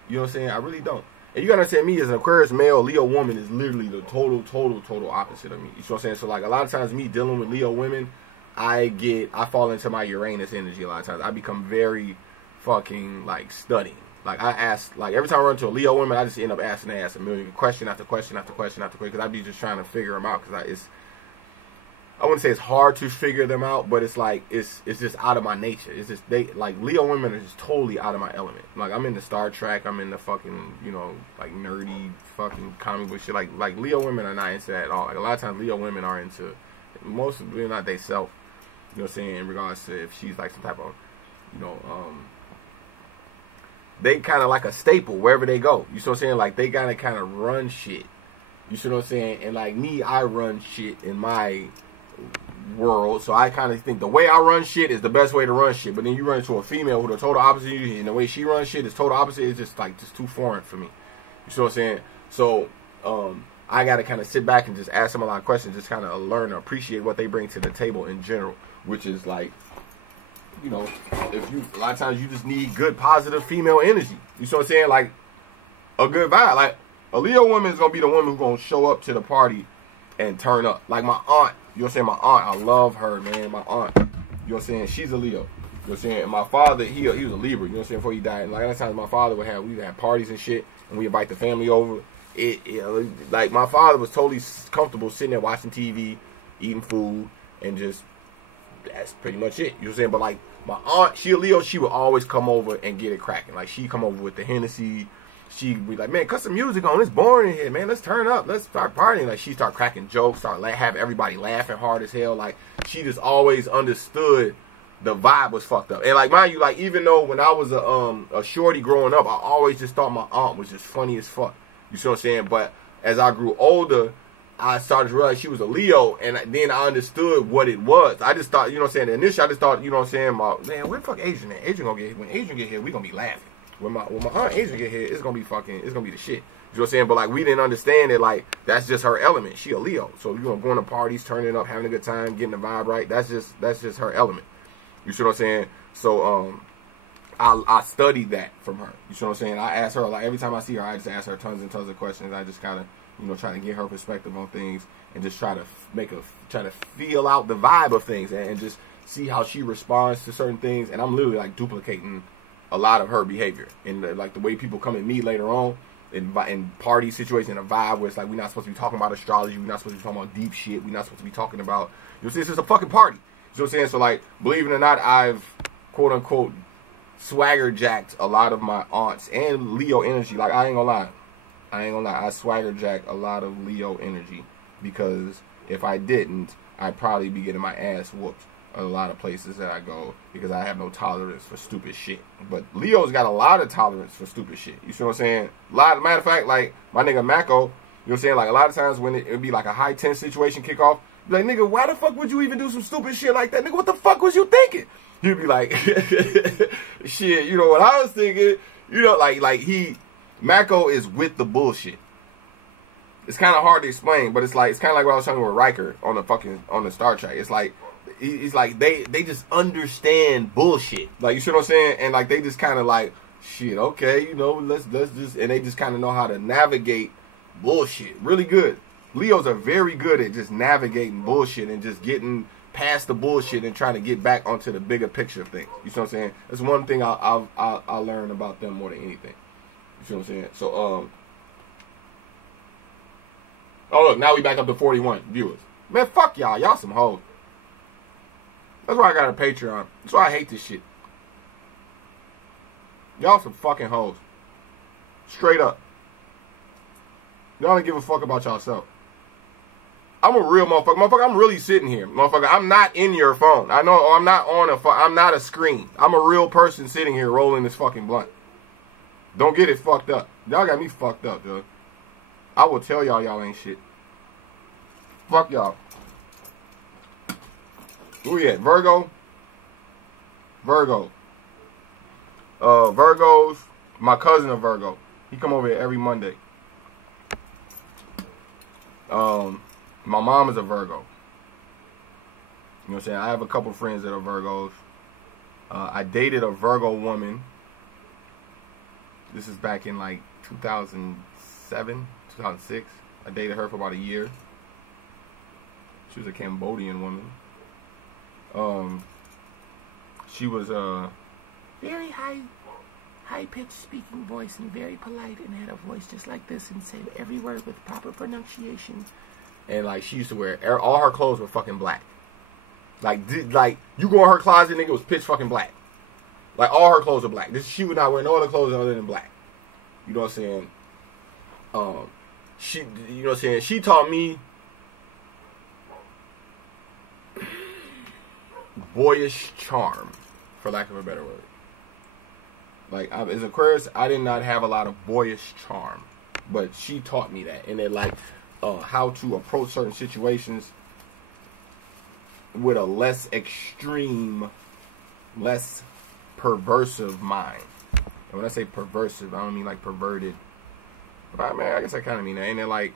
You know what I'm saying? I really don't. And you gotta understand, me as an Aquarius male, Leo woman is literally the total opposite of me. You know what I'm saying? So like, a lot of times me dealing with Leo women, I fall into my Uranus energy a lot of times. I become very fucking like studying. Like, I ask, like, every time I run into a Leo woman, I just end up asking their ass a million question after question after question after question, because I be just trying to figure them out, because I wouldn't say it's hard to figure them out, but it's like, it's just out of my nature. It's just, like, Leo women are just totally out of my element. Like, I'm into Star Trek, I'm into fucking, you know, like, nerdy fucking comic book shit. Like Leo women are not into that at all. Like, a lot of times Leo women are into, most of them, not they self, you know what I'm saying, in regards to if she's like some type of, you know, they kind of like a staple wherever they go. You see what I'm saying? Like, they gotta kind of run shit. You see what I'm saying? And like me, I run shit in my world, so I kind of think the way I run shit is the best way to run shit. But then you run into a female who the total opposite of you, and the way she runs shit is total opposite. It's just like, just too foreign for me. You see what I'm saying? So I gotta kind of sit back and just ask them a lot of questions, just kind of learn to appreciate what they bring to the table in general, which is like, you know, a lot of times you just need good positive female energy. You see what I'm saying? Like, a good vibe. Like, a Leo woman is gonna be the woman who's gonna show up to the party and turn up. Like my aunt, you know what I'm saying? My aunt, I love her, man. My aunt, you know what I'm saying? She's a Leo. You know what I'm saying? And my father, he was a Libra, you know what I'm saying, before he died. And like, a lot of times my father would have parties and shit, and we invite the family over. Like, my father was totally comfortable sitting there watching TV, eating food, and just, that's pretty much it. You know what I'm saying? But like, my aunt, she a Leo, she would always come over and get it cracking. Like, she come over with the Hennessy. She'd be like, man, cut some music on. It's boring in here, man. Let's turn up. Let's start partying. Like, she start cracking jokes, have everybody laughing hard as hell. Like, she just always understood the vibe was fucked up. And like, mind you, like, even though when I was a shorty growing up, I always just thought my aunt was just funny as fuck. You see what I'm saying? But as I grew older, I started to realize she was a Leo, and then I understood what it was. I just thought, you know what I'm saying, initially I just thought, you know what I'm saying, man, where the fuck Adrian at? Adrian gonna get, when Adrian get here, we gonna be laughing. When my aunt Adrian get here, it's gonna be the shit. You know what I'm saying? But like, we didn't understand it, like, that's just her element. She a Leo. So, you know, going to parties, turning up, having a good time, getting the vibe right, that's just her element. You see what I'm saying? So, I studied that from her. You see what I'm saying? I asked her, like, every time I see her, I just ask her tons and tons of questions. I just kind of, you know, try to get her perspective on things and just try to feel out the vibe of things and just see how she responds to certain things. And I'm literally like duplicating a lot of her behavior and like the way people come at me later on in party situations, in a vibe where it's like, we're not supposed to be talking about astrology, we're not supposed to be talking about deep shit, we're not supposed to be talking about, you know, this is a fucking party. You know what I'm saying? So like, believe it or not, I've quote unquote swagger jacked a lot of my aunts and Leo energy. Like, I ain't gonna lie, I swagger jacked a lot of Leo energy, because if I didn't, I'd probably be getting my ass whooped a lot of places that I go, because I have no tolerance for stupid shit. But Leo's got a lot of tolerance for stupid shit. You see what I'm saying? Matter of fact, like my nigga Mako, you know what I'm saying? Like, a lot of times when it would be like a high tense situation kick off, be like, nigga, why the fuck would you even do some stupid shit like that? Nigga, what the fuck was you thinking? He'd be like, shit, you know what I was thinking? You know, like Mako is with the bullshit. It's kind of hard to explain, but it's kind of like what I was talking with Riker on the Star Trek. It's like, he's like, they just understand bullshit. Like, you see what I'm saying? And like, they just kind of like, shit, okay, you know, let's just, and they just kind of know how to navigate bullshit really good. Leos are very good at just navigating bullshit and just getting past the bullshit and trying to get back onto the bigger picture of things. You see what I'm saying? That's one thing I learn about them more than anything. You see what I'm saying? So, oh look, now we back up to 41 viewers. Man, fuck y'all. Y'all some hoes. That's why I got a Patreon. That's why I hate this shit. Y'all some fucking hoes. Straight up. Y'all don't give a fuck about yourself. I'm a real motherfucker. Motherfucker, I'm really sitting here. Motherfucker, I'm not in your phone. I know I'm not on a phone. I'm not a screen. I'm a real person sitting here rolling this fucking blunt. Don't get it fucked up. Y'all got me fucked up, dude. I will tell y'all ain't shit. Fuck y'all. Who we at? Virgo? Virgo. Virgos. My cousin of Virgo. He come over here every Monday. My mom is a Virgo. You know what I'm saying? I have a couple friends that are Virgos. I dated a Virgo woman. This is back in like 2007, 2006. I dated her for about a year. She was a Cambodian woman. She was very high-pitched speaking voice and very polite, and had a voice just like this and said every word with proper pronunciation. And like, she used to wear all her clothes were fucking black. Like you go in her closet, nigga, it was pitch fucking black. Like, all her clothes are black. She would not wear no other clothes other than black. You know what I'm saying? She, you know what I'm saying? She taught me boyish charm, for lack of a better word. Like, as Aquarius, I did not have a lot of boyish charm, but she taught me that, and then like how to approach certain situations with a less extreme, less perversive mind. And when I say perversive, I don't mean like perverted. But I guess I kind of mean that. Ain't it like,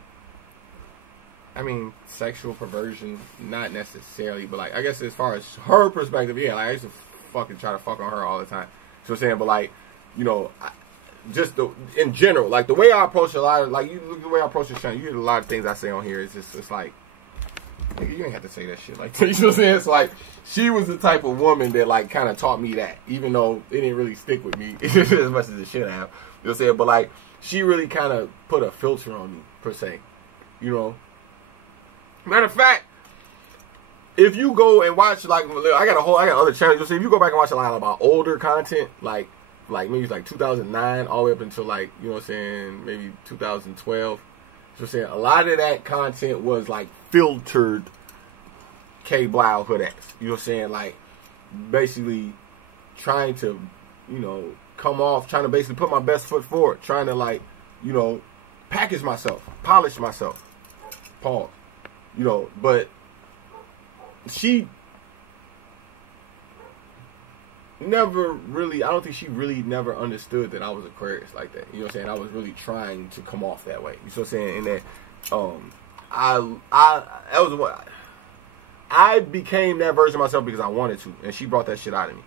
I mean, sexual perversion, not necessarily, but like, I guess as far as her perspective, yeah, like, I used to fucking try to fuck on her all the time. So I'm saying, but like, you know, in general, like the way I approach a lot of, like, you look the way I approach this channel, you hear a lot of things I say on here. It's just, it's like, nigga, you ain't have to say that shit like that. You know what I'm saying? It's like, she was the type of woman that like kind of taught me that, even though it didn't really stick with me as much as it should have. You know what I'm saying? But like, she really kind of put a filter on me, per se. You know? Matter of fact, if you go and watch, like, I got other channels. So if you go back and watch a lot about older content, like maybe it's like 2009 all the way up until like, you know what I'm saying, maybe 2012. So I'm saying a lot of that content was like filtered K-Blao hood ass. You know what I'm saying? Like, basically trying to, you know, come off, trying to basically put my best foot forward, trying to, like, you know, package myself, polish myself. Pause. You know, but she never really, I don't think she really never understood that I was Aquarius like that. You know what I'm saying? I was really trying to come off that way. You know what I'm saying? And that, that was what, I became that version of myself because I wanted to, and she brought that shit out of me.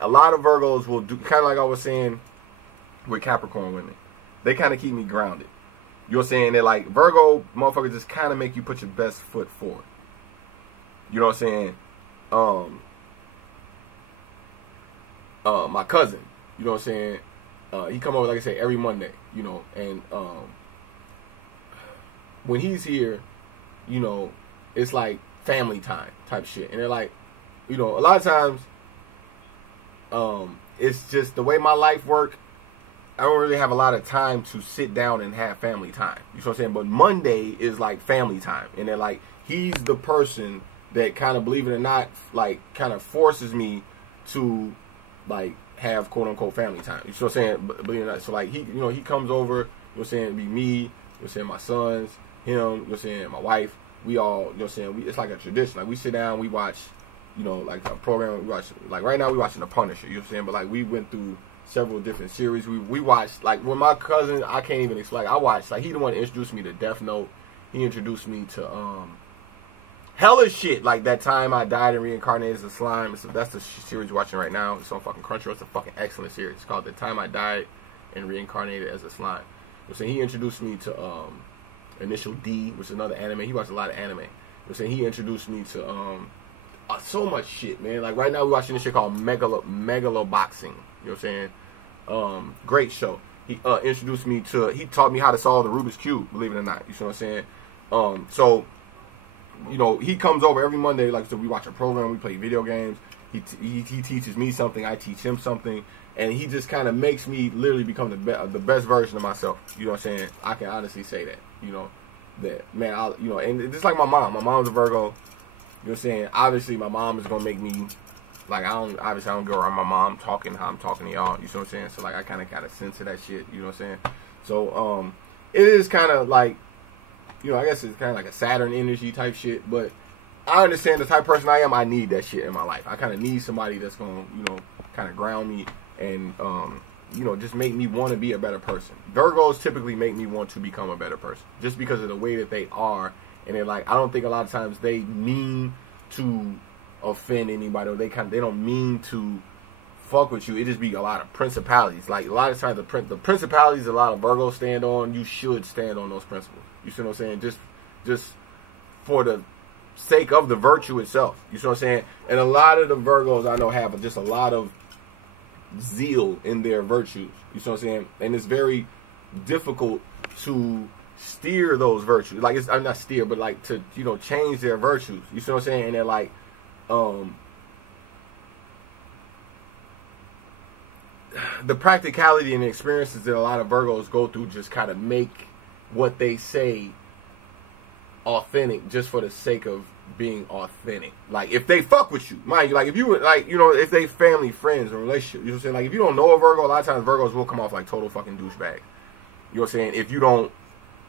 A lot of Virgos will do, kind of like I was saying with Capricorn women. They kind of keep me grounded. You know what I'm saying? They're like, Virgo motherfuckers just kind of make you put your best foot forward. You know what I'm saying? My cousin, you know what I'm saying? He come over, like I say, every Monday, you know, and when he's here, you know, it's like family time type shit. And they're like, you know, a lot of times, it's just the way my life work. I don't really have a lot of time to sit down and have family time. You know what I'm saying? But Monday is like family time. And they're like, he's the person that kind of, believe it or not, like kind of forces me to like have quote unquote family time. You know what I'm saying? Believe it or not. So like he, you know, he comes over, you know what I'm saying, it'd be me, you know what I'm saying, my sons, him, you know what I'm saying, my wife, we all, you know what I'm saying, it's like a tradition. Like we sit down, we watch, you know, like a program, we watch, like right now we watching The Punisher, you know what I'm saying? But like we went through several different series. We watched, like with my cousin, I can't even explain. I watched, like he the one that introduced me to Death Note. He introduced me to hella shit, like That Time I Died and Reincarnated as a Slime. So that's the series we're watching right now. It's on fucking Crunchyroll. It's a fucking excellent series. It's called The Time I Died and Reincarnated as a Slime. So he introduced me to Initial D, which is another anime. He watched a lot of anime. So he introduced me to so much shit, man. Like right now we're watching this shit called Megaloboxing. You know what I'm saying? Great show. He introduced me to, he taught me how to solve the Rubik's Cube, believe it or not. You know what I'm saying? So, you know, he comes over every Monday, like, so we watch a program, we play video games. He teaches me something, I teach him something, and he just kind of makes me literally become the best version of myself. You know what I'm saying? I can honestly say that, you know, that, man, you know, and just like my mom's a Virgo. You know what I'm saying? Obviously, my mom is going to make me, like, I don't go around my mom talking how I'm talking to y'all. You know what I'm saying? So, like, I kind of got a sense of that shit. You know what I'm saying? So, it is kind of like, you know, I guess it's kind of like a Saturn energy type shit. But I understand the type of person I am. I need that shit in my life. I kind of need somebody that's going to, you know, kind of ground me and, you know, just make me want to be a better person. Virgos typically make me want to become a better person just because of the way that they are. And they're like, I don't think a lot of times they mean to offend anybody, or they don't mean to fuck with you. It just be a lot of principalities. Like a lot of times the principalities a lot of Virgos stand on, you should stand on those principles. You see what I'm saying? Just for the sake of the virtue itself. You see what I'm saying? And a lot of the Virgos I know have just a lot of zeal in their virtues. You see what I'm saying? And it's very difficult to steer those virtues. Like I'm not steer, but like to, you know, change their virtues. You see what I'm saying? And they're like, the practicality and the experiences that a lot of Virgos go through just kind of make what they say authentic just for the sake of being authentic. Like if they fuck with you, mind you, like if you like, you know, if they family, friends, or relationship, you know what I'm saying? Like if you don't know a Virgo, a lot of times Virgos will come off like total fucking douchebags. You know what I'm saying? If you don't,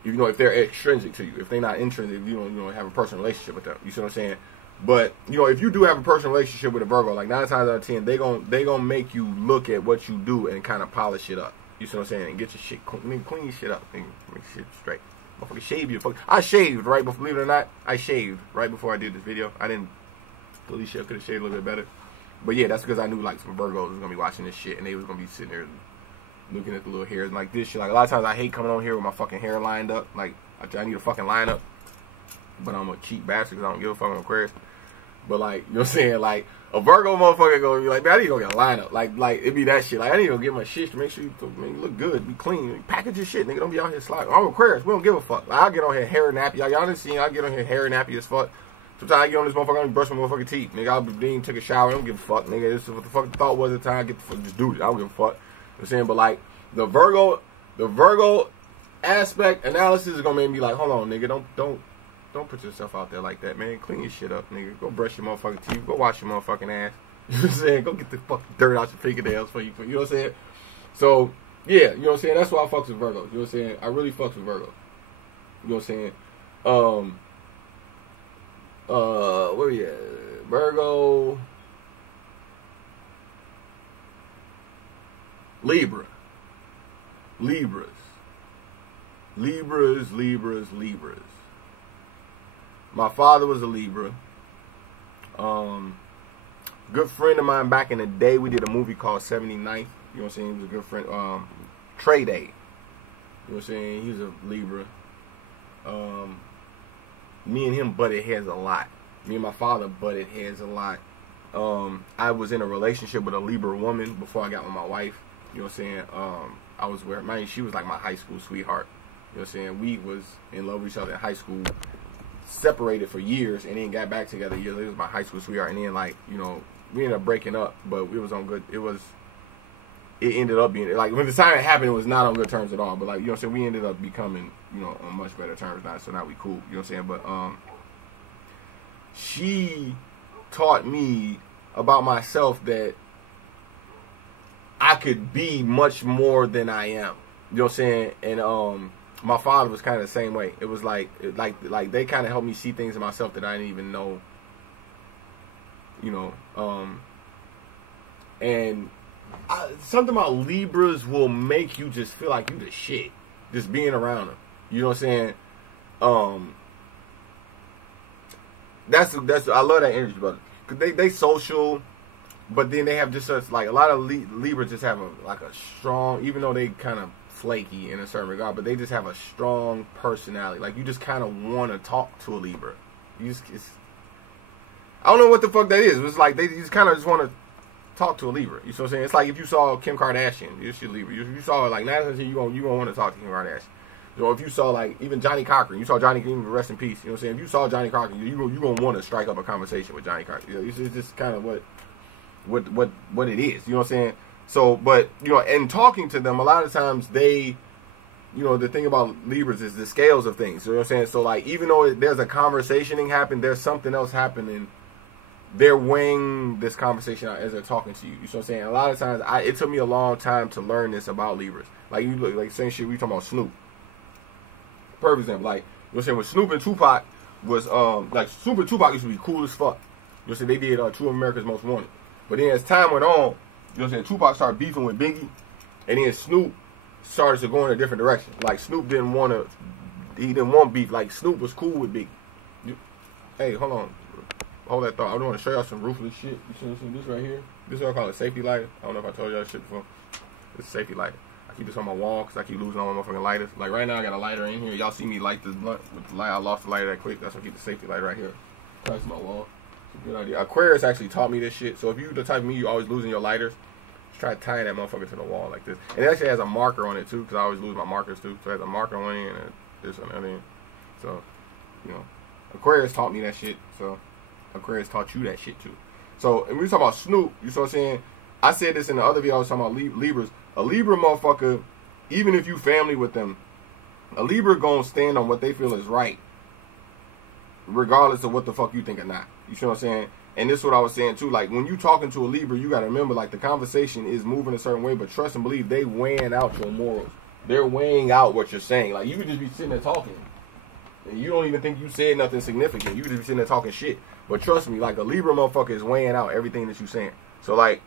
you know, if they're extrinsic to you, if they're not intrinsic, if you don't have a personal relationship with them. You see what I'm saying? But, you know, if you do have a personal relationship with a Virgo, like 9 times out of 10, they gonna make you look at what you do and kind of polish it up. You see what I'm saying? And get your shit clean, clean your shit up, and make shit straight. Motherfucker, shave your fuck. I shaved right before, believe it or not, I shaved right before I did this video. I didn't, really shit, I could have shaved a little bit better. But yeah, that's because I knew like some Virgos was gonna be watching this shit, and they was gonna be sitting there looking at the little hairs and like this shit. Like a lot of times I hate coming on here with my fucking hair lined up. Like I need a fucking line up, but I'm a cheap bastard because I don't give a fuck on Aquarius. But like, you know what I'm saying? Like a Virgo motherfucker gonna be like, man, I need to go get a lineup. Like it be that shit. Like I need to go get my shit to make sure you look good, be clean, package your shit, nigga. Don't be out here sliding. I'm Aquarius. We don't give a fuck. Like, I'll get on here hair nappy. Y'all done seen? I get on here hair nappy as fuck. Sometimes I get on this motherfucker, I brush my motherfucking teeth, nigga. I'll be take a shower. I don't give a fuck, nigga. This is what the fuck the thought was at the time. I get the fuck, just do it. I don't give a fuck. You know what I'm saying? But like the Virgo aspect analysis is gonna make me like, hold on, nigga, don't put yourself out there like that, man. Clean your shit up, nigga. Go brush your motherfucking teeth. Go wash your motherfucking ass. You know what I'm saying? Go get the fucking dirt out your fingernails for you. You know what I'm saying? So, yeah, you know what I'm saying? That's why I fucks with Virgos. You know what I'm saying? I really fucks with Virgos. You know what I'm saying? Where we at? Virgo, Libra, Libras. My father was a Libra. Good friend of mine back in the day, we did a movie called 79th. You know what I'm saying? He was a good friend. Trey Day. You know what I'm saying? He was a Libra. Me and him butted heads a lot. Me and my father butted heads a lot. I was in a relationship with a Libra woman before I got with my wife. You know what I'm saying? I was where, man, she was like my high school sweetheart. You know what I'm saying? We was in love with each other in high school, separated for years, and then got back together years later. It was my high school sweetheart, and then, like, you know, we ended up breaking up, but it was on good, it ended up being, like, when the time it happened, it was not on good terms at all, but, like, you know what I'm saying, we ended up becoming, you know, on much better terms now, so now we cool, you know what I'm saying, but, she taught me about myself that I could be much more than I am, you know what I'm saying, and, my father was kind of the same way. It was like they kind of helped me see things in myself that I didn't even know, you know, and something about Libras will make you just feel like you the shit, just being around them. You know what I'm saying? That's I love that energy, brother. Cause they social, but then they have just such, like, a lot of Libras just have a strong, even though they kind of flaky in a certain regard, but they just have a strong personality. Like, you just kind of want to talk to a Libra. I don't know what the fuck that is. It's like they just kind of just want to talk to a Libra. You know what I'm saying? It's like if you saw Kim Kardashian, you're Libra. You saw her, like, 9 times you gonna want to talk to Kim Kardashian. So if you saw, like, even Johnny Cochran, you saw Johnny, rest in peace. You know what I'm saying? If you saw Johnny Cochran, you gonna want to strike up a conversation with Johnny Cochran. You know, it's just kind of what it is. You know what I'm saying? So, but, you know, and talking to them, a lot of times they, you know, the thing about Libras is the scales of things. You know what I'm saying? So, like, even though there's a conversationing happen, there's something else happening. They're weighing this conversation out as they're talking to you. You know what I'm saying? A lot of times, it took me a long time to learn this about Libras. Like, you look, like, same shit, we talking about Snoop. Perfect example. Like, you know what I'm saying? When Snoop and Tupac was, like, Snoop and Tupac used to be cool as fuck. You know what I'm saying? They did Two of America's Most Wanted. But then as time went on, you know what I'm saying, Tupac started beefing with Biggie, and then Snoop started to go in a different direction. Like, Snoop didn't want beef. Like, Snoop was cool with Biggie. Hey, hold on. Hold that thought. I want to show y'all some ruthless shit. You see this right here? This is what I call a safety lighter. I don't know if I told y'all this shit before. It's a safety lighter. I keep this on my wall because I keep losing all my motherfucking lighters. Like, right now, I got a lighter in here. Y'all see me light this blunt with the light. I lost the lighter that quick. That's why I keep the safety light right here. That's my wall. Good idea. Aquarius actually taught me this shit. So if you the type of me, you always losing your lighters, just try tying that motherfucker to the wall like this. And it actually has a marker on it too, because I always lose my markers too. So it has a marker on one end and this on the other end. So, you know, Aquarius taught me that shit. So Aquarius taught you that shit too. So, and we talk about Snoop, you know what I'm saying? I said this in the other video, I was talking about Libras. A Libra motherfucker, even if you family with them, a Libra gonna stand on what they feel is right, regardless of what the fuck you think or not. You see what I'm saying? And this is what I was saying too. Like, when you talking to a Libra, you gotta remember, like, the conversation is moving a certain way, but trust and believe they weighing out your morals. They're weighing out what you're saying. Like, you could just be sitting there talking, and you don't even think you said nothing significant. You could just be sitting there talking shit. But trust me, like, a Libra motherfucker is weighing out everything that you're saying. So, like,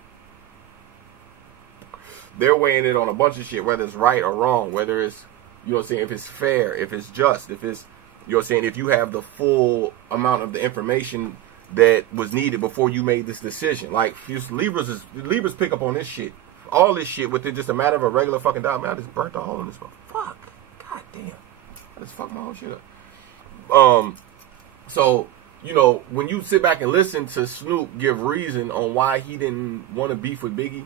they're weighing it on a bunch of shit, whether it's right or wrong, whether it's, you know what I'm saying, if it's fair, if it's just, if it's, you know what I'm saying, if you have the full amount of the information that was needed before you made this decision. Like, Libras pick up on this shit. All this shit within just a matter of a regular fucking dime. Man, I just burnt the hole in this one. Fuck. God damn. I just fucked my whole shit up. So, you know, when you sit back and listen to Snoop give reason on why he didn't want to beef with Biggie,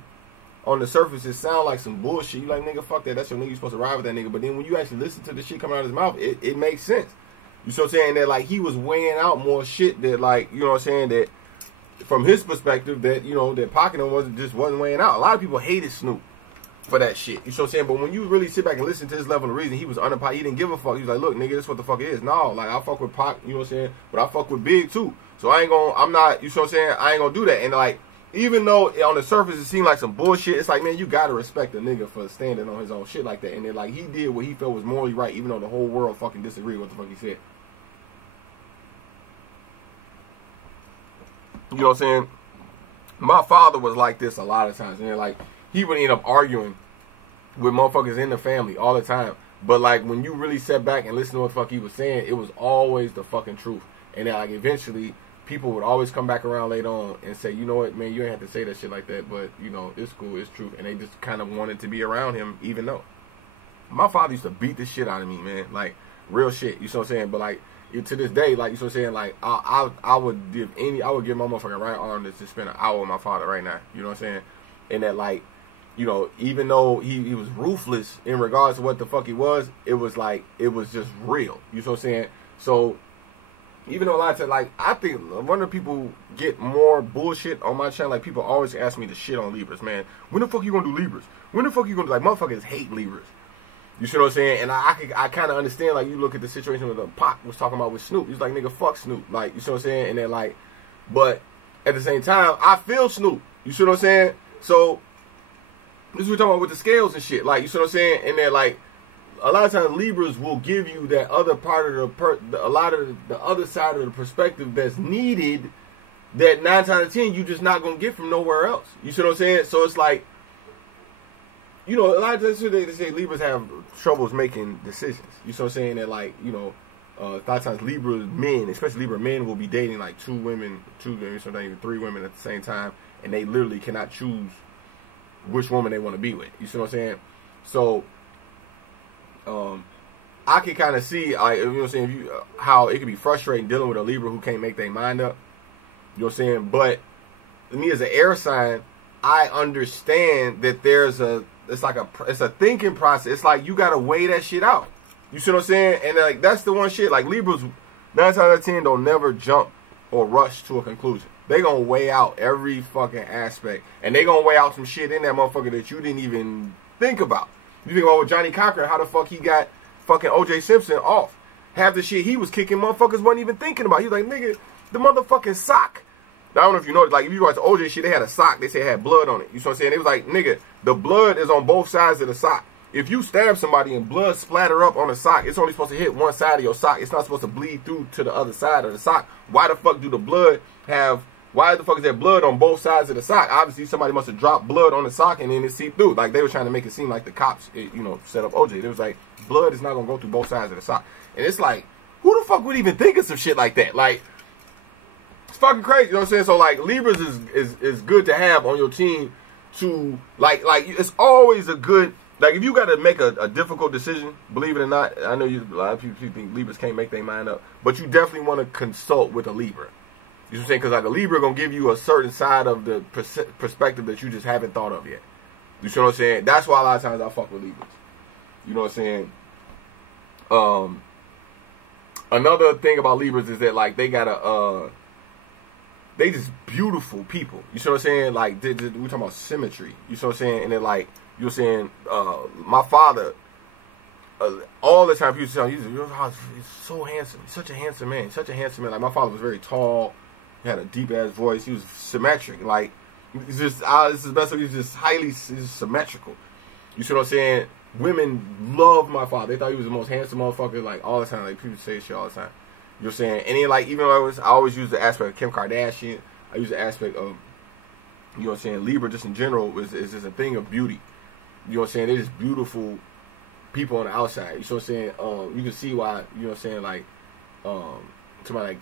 on the surface, it sounds like some bullshit. You like, nigga, fuck that. That's your nigga. You're supposed to ride with that nigga. But then when you actually listen to the shit coming out of his mouth, it makes sense. You know what I'm saying? That, like, he was weighing out more shit that, like, you know what I'm saying, that from his perspective, that, you know, that Pocket wasn't weighing out. A lot of people hated Snoop for that shit. You know what I'm saying? But when you really sit back and listen to his level of reason, he was unapologetic. He didn't give a fuck. He was like, look, nigga, this is what the fuck it is. No, like, I fuck with Pac, you know what I'm saying? But I fuck with Big, too. So I ain't gonna, I'm not, you know what I'm saying? I ain't gonna do that. And, like, even though on the surface it seemed like some bullshit, it's like, man, you gotta respect a nigga for standing on his own shit like that. And then, like, he did what he felt was morally right, even though the whole world fucking disagreed with what the fuck he said. You know what I'm saying? My father was like this a lot of times. And like, he would end up arguing with motherfuckers in the family all the time. But like, when you really sat back and listened to what the fuck he was saying, it was always the fucking truth. And then like, eventually, people would always come back around later on and say, you know what, man, you ain't have to say that shit like that, but, you know, it's cool, it's truth. And they just kind of wanted to be around him, even though. My father used to beat the shit out of me, man. Like, real shit, you know what I'm saying? But like, to this day, like, you know what I'm saying? Like, I would give my motherfucking right arm to spend an hour with my father right now, you know what I'm saying? And that, like, you know, even though he was ruthless in regards to what the fuck he was, it was like, it was just real, you know what I'm saying? So, even though a lot of times, like, I think one of the people get more bullshit on my channel, like, people always ask me to shit on Libras, man. When the fuck you gonna do Libras? When the fuck you gonna do, like, motherfuckers hate Libras. You see what I'm saying? And I kind of understand, like, you look at the situation with Pac was talking about with Snoop. He's like, nigga, fuck Snoop. Like, you see what I'm saying? And then, like, but at the same time, I feel Snoop. You see what I'm saying? So, this is what we're talking about with the scales and shit. Like, you see what I'm saying? And then, like, a lot of times Libras will give you that other part of the other side of the perspective that's needed, that 9 times out of 10 you just not gonna get from nowhere else. You see what I'm saying? So it's like, you know, a lot of times they say Libras have troubles making decisions. You see what I'm saying? That, like, you know, a lot of times Libra men, especially Libra men, will be dating like 2 women, sometimes even 3 women at the same time, and they literally cannot choose which woman they want to be with. You see what I'm saying? So I can kind of see, like, you know what I'm saying, how it can be frustrating dealing with a Libra who can't make their mind up. You know what I'm saying? But me as an air sign, I understand that it's a thinking process. It's like you gotta weigh that shit out. You see what I'm saying? And like, that's the one shit. Like, Libras, 9 times out of 10 don't never jump or rush to a conclusion. They gonna weigh out every fucking aspect, and they gonna weigh out some shit in that motherfucker that you didn't even think about. You think about with Johnny Cochran, how the fuck he got fucking O.J. Simpson off. Half the shit he was kicking, motherfuckers wasn't even thinking about. He was like, nigga, the motherfucking sock. Now, I don't know if you know, like, if you watch the O.J. shit, they had a sock. They said it had blood on it. You know what I'm saying? It was like, nigga, the blood is on both sides of the sock. If you stab somebody and blood splatter up on the sock, it's only supposed to hit one side of your sock. It's not supposed to bleed through to the other side of the sock. Why the fuck do the blood have... Why the fuck is there blood on both sides of the sock? Obviously, somebody must have dropped blood on the sock and then it seeped through. Like, they were trying to make it seem like the cops, you know, set up OJ. It was like, blood is not going to go through both sides of the sock. And it's like, who the fuck would even think of some shit like that? Like, it's fucking crazy, you know what I'm saying? So, like, Libras is good to have on your team to, like, it's always a good, like, if you got to make a difficult decision, believe it or not, I know a lot of people think Libras can't make their mind up, but you definitely want to consult with a Libra. You know what I'm saying? Because like a Libra going to give you a certain side of the perspective that you just haven't thought of yet. You see what I'm saying? That's why a lot of times I fuck with Libras. You know what I'm saying? Another thing about Libras is that, like, they just beautiful people. You see what I'm saying? Like, we're talking about symmetry. You see what I'm saying? And then, like, you were saying, my father, all the time, people tell me, he's so handsome. He's such a handsome man. Such a handsome man. Like, my father was very tall. He had a deep ass voice. He was symmetric. Like, it's just, this is the best way. He was just symmetrical. You see what I'm saying? Women loved my father. They thought he was the most handsome motherfucker, like, all the time. Like, people say shit all the time. You know what I'm saying? And then, like, even though I always use the aspect of Kim Kardashian, I use the aspect of, you know what I'm saying, Libra just in general is just a thing of beauty. You know what I'm saying? They're just beautiful people on the outside. You know what I'm saying? You can see why, you know what I'm saying, like, somebody like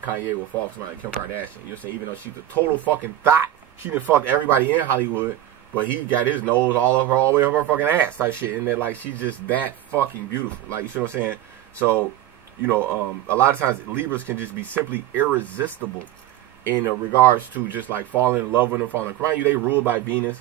Kanye will fall for somebody like Kim Kardashian. You know what I'm saying? Even though she's a total fucking thot. She done fucked everybody in Hollywood, but he got his nose all the way up her fucking ass type shit. And then, like, she's just that fucking beautiful. Like, you see what I'm saying? So, you know, a lot of times Libras can just be simply irresistible in regards to just, like, falling in love with them, falling around you. They ruled by Venus.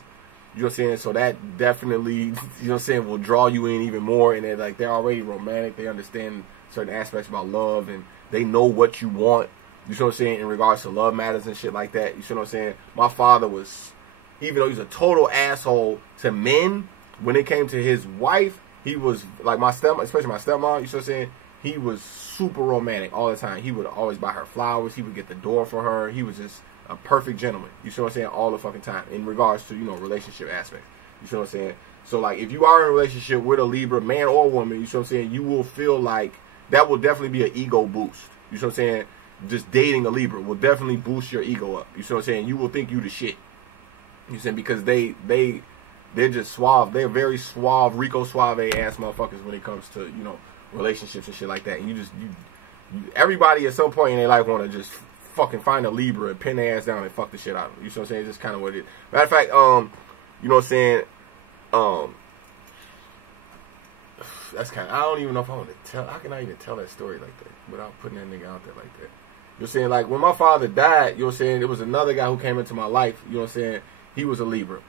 You know what I'm saying? So that definitely, you know what I'm saying, will draw you in even more. And they're, like, they're already romantic. They understand certain aspects about love, and they know what you want. You see what I'm saying? In regards to love matters and shit like that. You see what I'm saying? My father was, even though he's a total asshole to men, when it came to his wife, he was, like, my stepmom, especially my stepmom, you see what I'm saying? He was super romantic all the time. He would always buy her flowers. He would get the door for her. He was just a perfect gentleman. You see what I'm saying? All the fucking time. In regards to, you know, relationship aspects. You see what I'm saying? So, like, if you are in a relationship with a Libra, man or woman, you see what I'm saying? You will feel like that will definitely be an ego boost. You see what I'm saying? just dating a Libra will definitely boost your ego up. You see what I'm saying? You will think you the shit. You saying because they're just suave. They're very suave, Rico Suave ass motherfuckers when it comes to, you know, relationships and shit like that. And you everybody at some point in their life want to just fucking find a Libra and pin their ass down and fuck the shit out of them. You see what I'm saying? It's just kind of what it is. Matter of fact, you know what I'm saying? That's kind of, I don't even know if I want to tell. How can I even tell that story like that without putting that nigga out there like that? You know what I'm saying? Like, when my father died, you know what I'm saying, there was another guy who came into my life, you know what I'm saying? He was a Libra.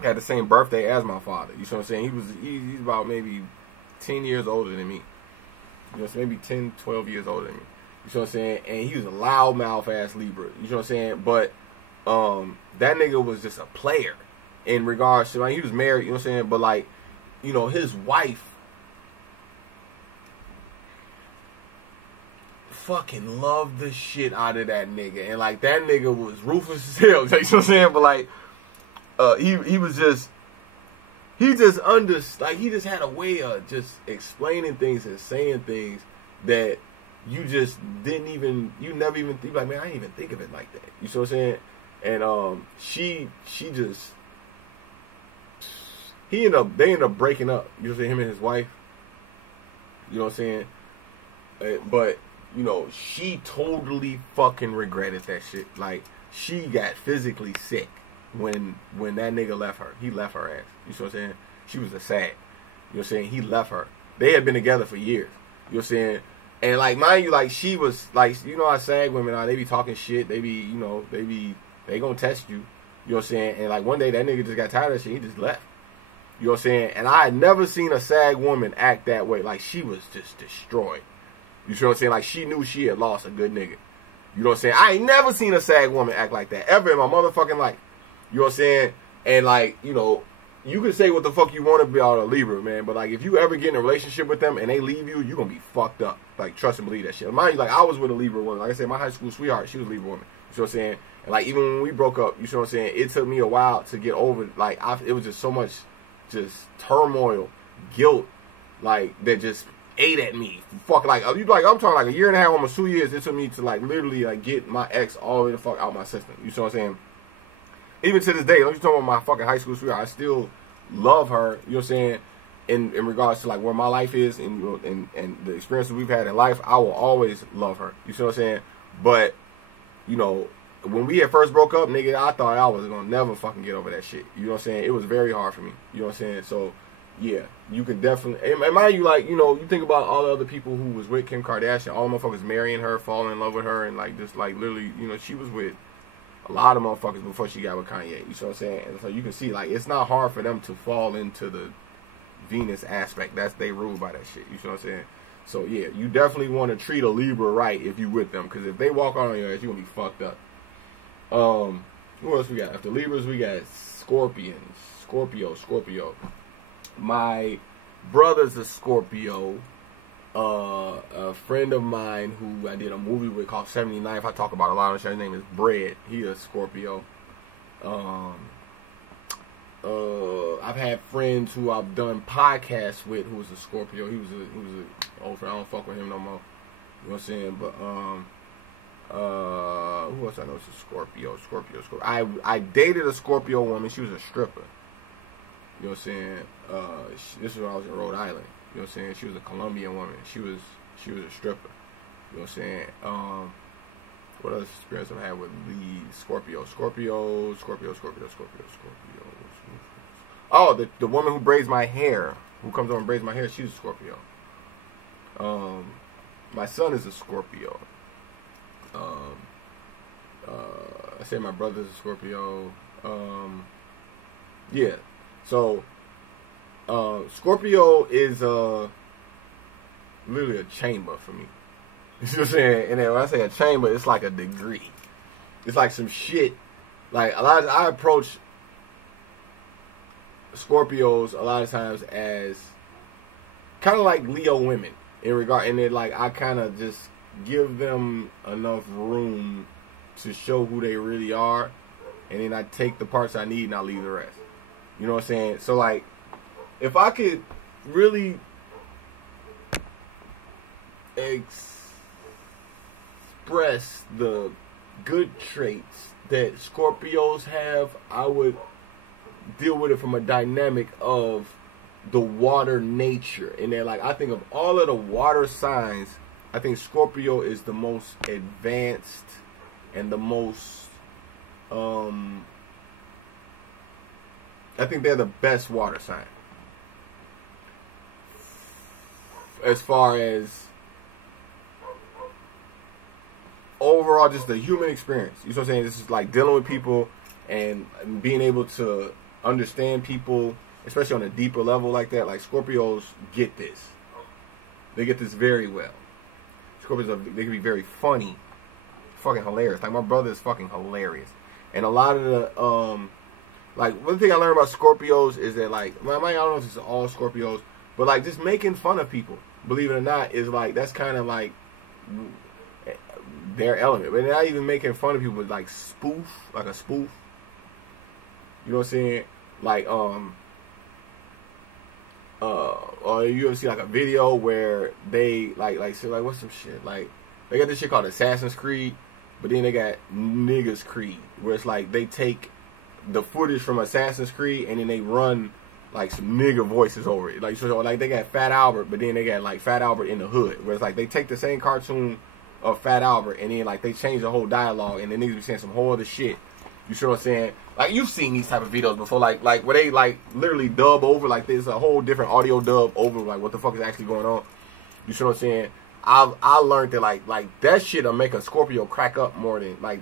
He had the same birthday as my father. You know what I'm saying? He's about maybe 10 years older than me. You know, so maybe 10, 12 years older than me. You know what I'm saying? And he was a loudmouth ass Libra. You know what I'm saying? But that nigga was just a player in regards to, like, he was married, you know what I'm saying? But, like, you know, his wife fucking loved the shit out of that nigga. And, like, that nigga was ruthless as hell. You know what I'm saying? But, like, he was just, he just had a way of just explaining things and saying things that you just you never even think, like, man, I didn't even think of it like that. You see what I'm saying? And they ended up breaking up. You know what I'm saying? Him and his wife. You know what I'm saying? But, you know, she totally fucking regretted that shit. Like, she got physically sick when that nigga left her. He left her ass. You see what I'm saying? She was a sag. You know what I'm saying? He left her. They had been together for years. You know what I'm saying? And, like, mind you, like, she was, like, you know how sag women are. They be talking shit. They be, you know, they gonna test you. You know what I'm saying? And, like, one day that nigga just got tired of that shit. He just left. You know what I'm saying? And I had never seen a sag woman act that way. Like, she was just destroyed. You see what I'm saying? Like, she knew she had lost a good nigga. You know what I'm saying? I ain't never seen a sag woman act like that ever in my motherfucking life. You know what I'm saying? And, like, you know, you can say what the fuck you want to be out of a Libra, man. But, like, if you ever get in a relationship with them and they leave you, you're going to be fucked up. Like, trust and believe that shit. Mind you, like, I was with a Libra woman. Like I said, my high school sweetheart, she was a Libra woman. You see what I'm saying? And, like, even when we broke up, you see what I'm saying? It took me a while to get over it. Like, it was just so much just turmoil, guilt, like, that just ate at me. Fuck, like, I'm talking like a year and a half, almost 2 years. It took me to, like, literally, like, get my ex all the way the fuck out my system. You see what I'm saying? Even to this day, don't you talking about my fucking high school sweetheart, I still love her, you know what I'm saying, in regards to, like, where my life is and the experiences we've had in life. I will always love her. You see what I'm saying? But, you know, when we had first broke up, nigga, I thought I was gonna never fucking get over that shit. You know what I'm saying? It was very hard for me. You know what I'm saying? So, yeah, you can definitely, and mind you, like, you know, you think about all the other people who was with Kim Kardashian, all the motherfuckers marrying her, falling in love with her, and, like, just, like, literally, you know, she was with a lot of motherfuckers before she got with Kanye. You see what I'm saying? And so you can see, like, it's not hard for them to fall into the Venus aspect. That's, they rule by that shit. You see what I'm saying? So, yeah, you definitely want to treat a Libra right if you with them, because if they walk on your ass, you're going to be fucked up. Who else we got? After Libras, we got Scorpions. Scorpio. My brother's a Scorpio. A friend of mine who I did a movie with called 79th, I talk about a lot of shit. His name is Bread. He is Scorpio. I've had friends who I've done podcasts with who was a Scorpio. He was a old friend. I don't fuck with him no more. You know what I'm saying? But who else I know is a Scorpio? I dated a Scorpio woman. She was a stripper. You know what I'm saying? This is when I was in Rhode Island. You know what I'm saying? She was a Colombian woman. She was a stripper. You know what I'm saying? What other experience I've had with the Scorpio? Oh, the woman who braids my hair, who comes over and braids my hair, she's a Scorpio. My son is a Scorpio. I say my brother's a Scorpio. Yeah. So, Scorpio is literally a chamber for me. You know what I'm saying? And then when I say a chamber, it's like a degree. It's like some shit. Like, I approach Scorpios a lot of times as kind of like Leo women in regard, and then, like, I kind of just give them enough room to show who they really are, and then I take the parts I need and I leave the rest. You know what I'm saying? So, like, if I could really express the good traits that Scorpios have, I would deal with it from a dynamic of the water nature. And then, like, I think of all of the water signs, I think Scorpio is the most advanced and the most, I think they're the best water sign. As far as overall, just the human experience. You know what I'm saying? This is like dealing with people and being able to understand people, especially on a deeper level like that. Like, Scorpios get this. They get this very well. Scorpios, they can be very funny. Fucking hilarious. Like, my brother is fucking hilarious. And a lot of the, like, one thing I learned about Scorpios is that, like, I don't know if it's all Scorpios, but, like, just making fun of people, believe it or not, is, like, that's kind of, like, their element. But not even making fun of people with, like, spoof, like a spoof. You know what I'm saying? Like, or you ever see, like, a video where they, like, say, like, what's some shit? Like, they got this shit called Assassin's Creed, but then they got Niggas Creed, where it's, like, they take the footage from Assassin's Creed and then they run, like, some nigga voices over it. Like, so, like, they got Fat Albert, but then they got, like, Fat Albert in the hood, where it's, like, they take the same cartoon of Fat Albert and then, like, they change the whole dialogue and the niggas be saying some whole other shit. You see what I'm saying? Like, you've seen these type of videos before, like where they, like, literally dub over, like, there's a whole different audio dub over, like, what the fuck is actually going on. You see what I'm saying? I learned that, like, that shit'll make a Scorpio crack up more than, like,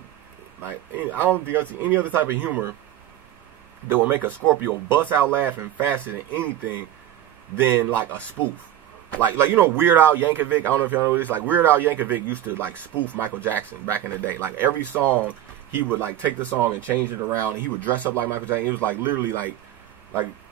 I don't think I've seen any other type of humor that will make a Scorpio bust out laughing faster than anything than, like, a spoof. Like, you know, Weird Al Yankovic, I don't know if y'all know this, like, Weird Al Yankovic used to, like, spoof Michael Jackson back in the day. Like, every song, he would, like, take the song and change it around, and he would dress up like Michael Jackson. It was, like, literally, like,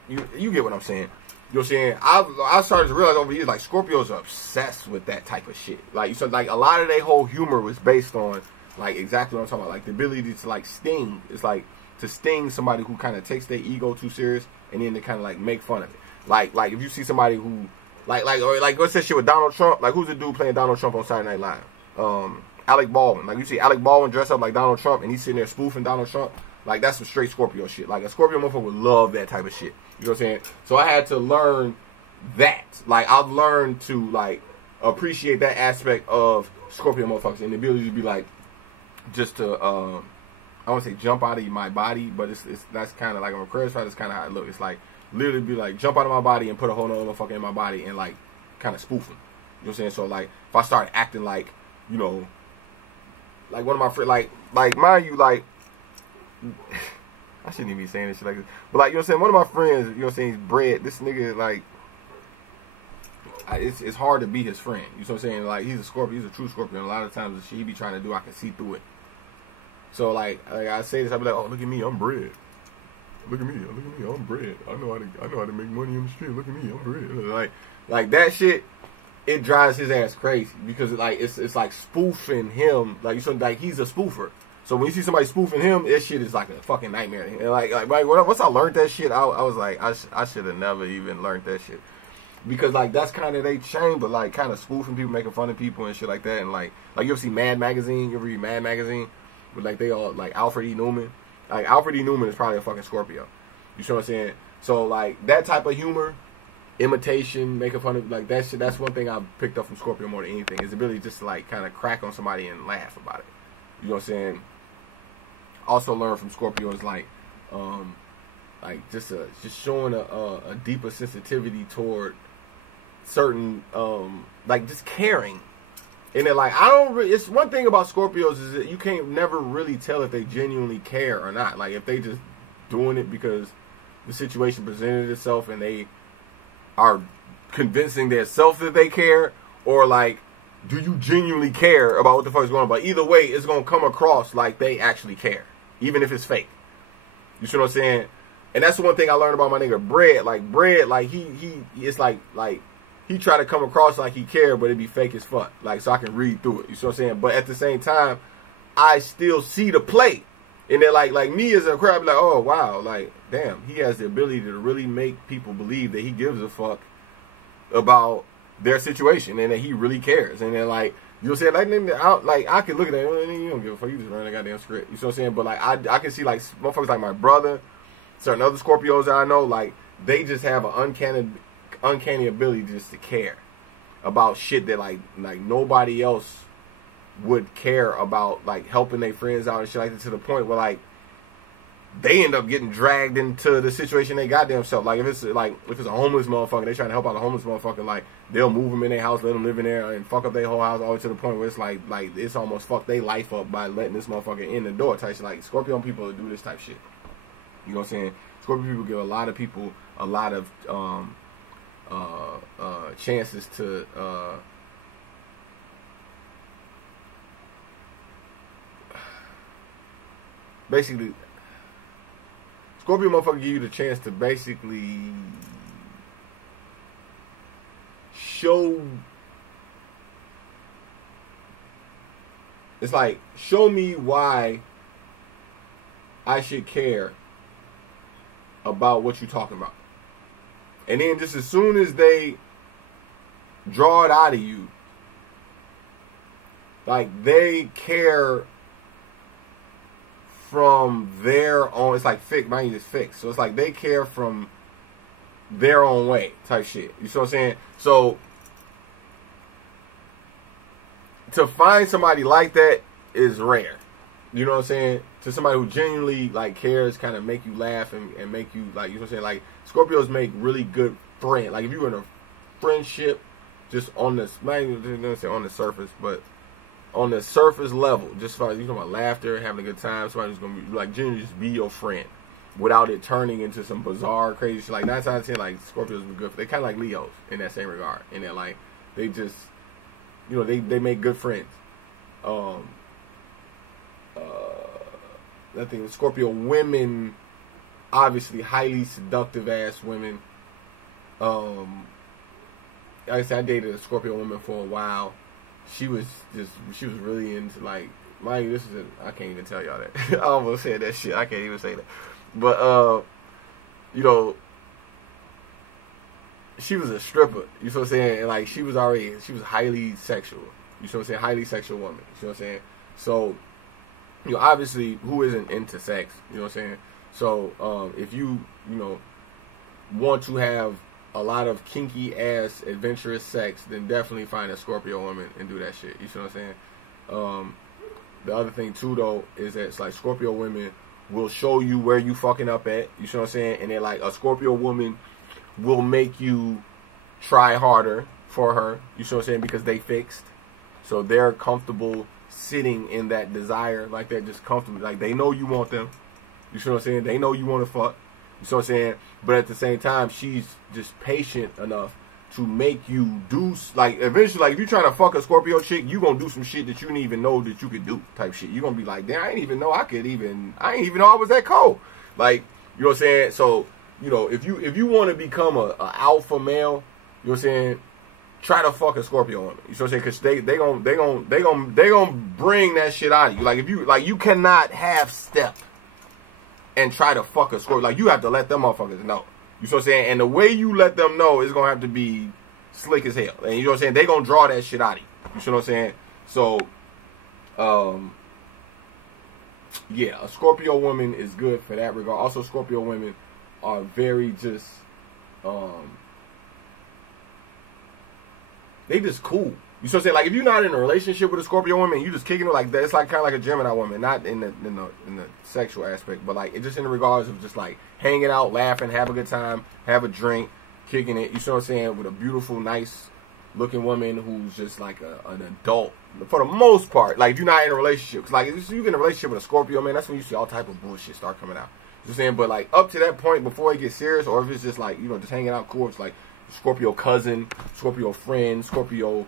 you get what I'm saying. You know what I'm saying? I started to realize over the years, like, Scorpios are obsessed with that type of shit. Like, so, like, a lot of their whole humor was based on, like, exactly what I'm talking about. Like, the ability to, like, sting. It's, like, to sting somebody who kind of takes their ego too serious, and then to kind of, like, make fun of it. Like, if you see somebody who, or what's that shit with Donald Trump? Like, who's the dude playing Donald Trump on Saturday Night Live? Alec Baldwin. Like, you see Alec Baldwin dress up like Donald Trump, and he's sitting there spoofing Donald Trump. Like, that's some straight Scorpio shit. Like, a Scorpio motherfucker would love that type of shit. You know what I'm saying? So I had to learn that. Like, I've learned to, like, appreciate that aspect of Scorpio motherfuckers and the ability to be, like, just to, I won't say jump out of my body, but that's kind of like, on Aquarius side, that's kind of how it looks. It's like, literally be like, jump out of my body and put a whole nother motherfucker in my body and, like, kind of spoof him. You know what I'm saying? So, like, if I start acting like, you know, like one of my friends, like, mind you, like, I shouldn't even be saying this shit like this, but, like, you know what I'm saying, one of my friends, you know what I'm saying, he's bred, this nigga, like, it's hard to be his friend. You know what I'm saying? Like, he's a Scorpio, he's a true Scorpio, and a lot of times the shit he be trying to do, I can see through it. So, like I say this, I be like, oh, look at me, I'm bred. Look at me, I'm bred. I know how to make money in the street. Look at me, I'm bred. Like that shit, it drives his ass crazy because, like, it's like spoofing him. Like, like, he's a spoofer. So when you see somebody spoofing him, this shit is like a fucking nightmare. And like once I learned that shit, I was like, I should have never even learned that shit. Because, like, that's kind of they chain, but, like, kind of spoofing people, making fun of people and shit like that. And, like you ever see Mad Magazine? You ever read Mad Magazine? With, like, they all, like, Alfred E. Newman. Like, Alfred E. Newman is probably a fucking Scorpio. You know what I'm saying? So, like, that type of humor, imitation, making fun of, like, that shit, that's one thing I picked up from Scorpio more than anything. Is the ability just to, like, kind of crack on somebody and laugh about it. You know what I'm saying? Also learned from Scorpio is, like just showing a deeper sensitivity toward certain, like, just caring. And then, like, it's one thing about Scorpios is that you can't never really tell if they genuinely care or not. Like, if they just doing it because the situation presented itself and they are convincing themselves that they care, or, like, do you genuinely care about what the fuck is going on? But either way, it's going to come across like they actually care, even if it's fake. You see what I'm saying? And that's the one thing I learned about my nigga Bread. Like, Bread, like, it's like, he try to come across like he cared, but it be fake as fuck. Like, so I can read through it. You see what I'm saying? But at the same time, I still see the play. And then, like me as a crowd, be like, oh, wow. Like, damn, he has the ability to really make people believe that he gives a fuck about their situation and that he really cares. And then, like, You know what I'm saying? Like, I can look at that. You don't give a fuck. You just run a goddamn script. You know what I'm saying? But, like, I can see, like, motherfuckers like my brother, certain other Scorpios that I know, like, they just have an uncanny ability just to care about shit that, like nobody else would care about, like, helping their friends out and shit like that, to the point where, like, they end up getting dragged into the situation they got themselves. Like, if it's a homeless motherfucker, they trying to help out a homeless motherfucker, like, they'll move them in their house, let them live in there, and fuck up their whole house, all the way to the point where it's like it's almost fucked their life up by letting this motherfucker in the door type shit. Like, Scorpio people do this type shit. You know what I'm saying? Scorpio people give a lot of people a lot of chances to basically, Scorpio motherfucker give you the chance to basically show. It's like, show me why I should care about what you're talking about. And then just as soon as they draw it out of you, like, they care from their own, it's like fixed, mine is fixed. So it's like they care from their own way type shit. You see what I'm saying? So to find somebody like that is rare. You know what I'm saying? To somebody who genuinely, like, cares, kind of make you laugh and make you, like, you know what I'm saying? Like, Scorpios make really good friends. Like, if you're in a friendship, just on this, not even gonna say on the surface, but on the surface level, just for, you know, about laughter, having a good time, somebody who's gonna be, like, genuinely just be your friend without it turning into some bizarre, crazy shit. Like, 9 times out of 10, like, Scorpios be good. They're kind of like Leos in that same regard. And they're like, they just, you know, they make good friends. I think Scorpio women, obviously highly seductive ass women. Like I said, I dated a Scorpio woman for a while. She was really into, like, I can't even tell y'all that. I almost said that shit. I can't even say that. But, you know, she was a stripper. You know what I'm saying? And, like, she was highly sexual. You know what I'm saying? Highly sexual woman. You know what I'm saying? So, you know, obviously, who isn't into sex? You know what I'm saying? So, if you know, want to have a lot of kinky ass adventurous sex, then definitely find a Scorpio woman and do that shit. You see what I'm saying? The other thing too, though, is that it's like Scorpio women will show you where you fucking up at. You see what I'm saying? And then, like, a Scorpio woman will make you try harder for her. You see what I'm saying? Because they fixed, so they're comfortable sitting in that desire, like, they're just comfortable. Like, they know you want them. You see what I'm saying? They know you want to fuck. You see what I'm saying? But at the same time, she's just patient enough to make you do, like, eventually, like, if you're trying to fuck a Scorpio chick, you gonna do some shit that you didn't even know that you could do type shit. You're gonna be like, damn, I ain't even know I ain't even know I was that cold. Like, you know what I'm saying? So, you know, if you want to become a alpha male, you know what I'm saying, try to fuck a Scorpio woman. You know what I'm saying? Because they gonna bring that shit out of you. Like, if you, like, you cannot half step and try to fuck a Scorpio. Like, you have to let them motherfuckers know. You know what I'm saying? And the way you let them know is gonna have to be slick as hell. And you know what I'm saying? They gonna draw that shit out of you. You know what I'm saying? So, yeah, a Scorpio woman is good for that regard. Also, Scorpio women are very just, they just cool. You know what I'm saying? Like, if you're not in a relationship with a Scorpio woman, you just kicking it like that. It's like kind of like a Gemini woman, not in the sexual aspect, but like, it's just in the regards of just like hanging out, laughing, have a good time, have a drink, kicking it. You know what I'm saying? With a beautiful, nice looking woman who's just like an adult for the most part. Like, if you're not in a relationship, cause like, if you get in a relationship with a Scorpio, man, that's when you see all type of bullshit start coming out. You know what I'm saying? But like, up to that point, before it gets serious, or if it's just like, you know, just hanging out cool, it's like Scorpio cousin, Scorpio friend, Scorpio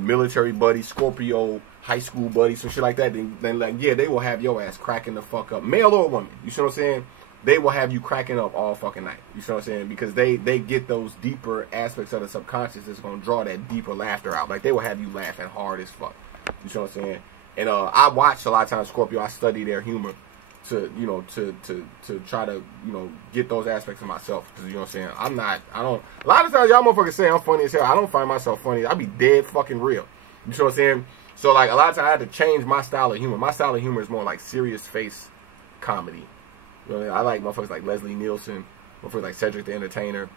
military buddy, Scorpio high school buddy, some shit like that, then like, yeah, they will have your ass cracking the fuck up, male or woman. You see what I'm saying? They will have you cracking up all fucking night. You see what I'm saying? Because they get those deeper aspects of the subconscious that's gonna draw that deeper laughter out. Like, they will have you laughing hard as fuck. You see what I'm saying? And I watch a lot of times Scorpio. I study their humor to, you know, to try to, you know, get those aspects of myself. Because, you know what I'm saying, a lot of times y'all motherfuckers say I'm funny as hell. I don't find myself funny. I be dead fucking real. You see what I'm saying? So, like, a lot of times I had to change my style of humor. My style of humor is more like serious face comedy. You know, I like motherfuckers like Leslie Nielsen, motherfuckers like Cedric the Entertainer.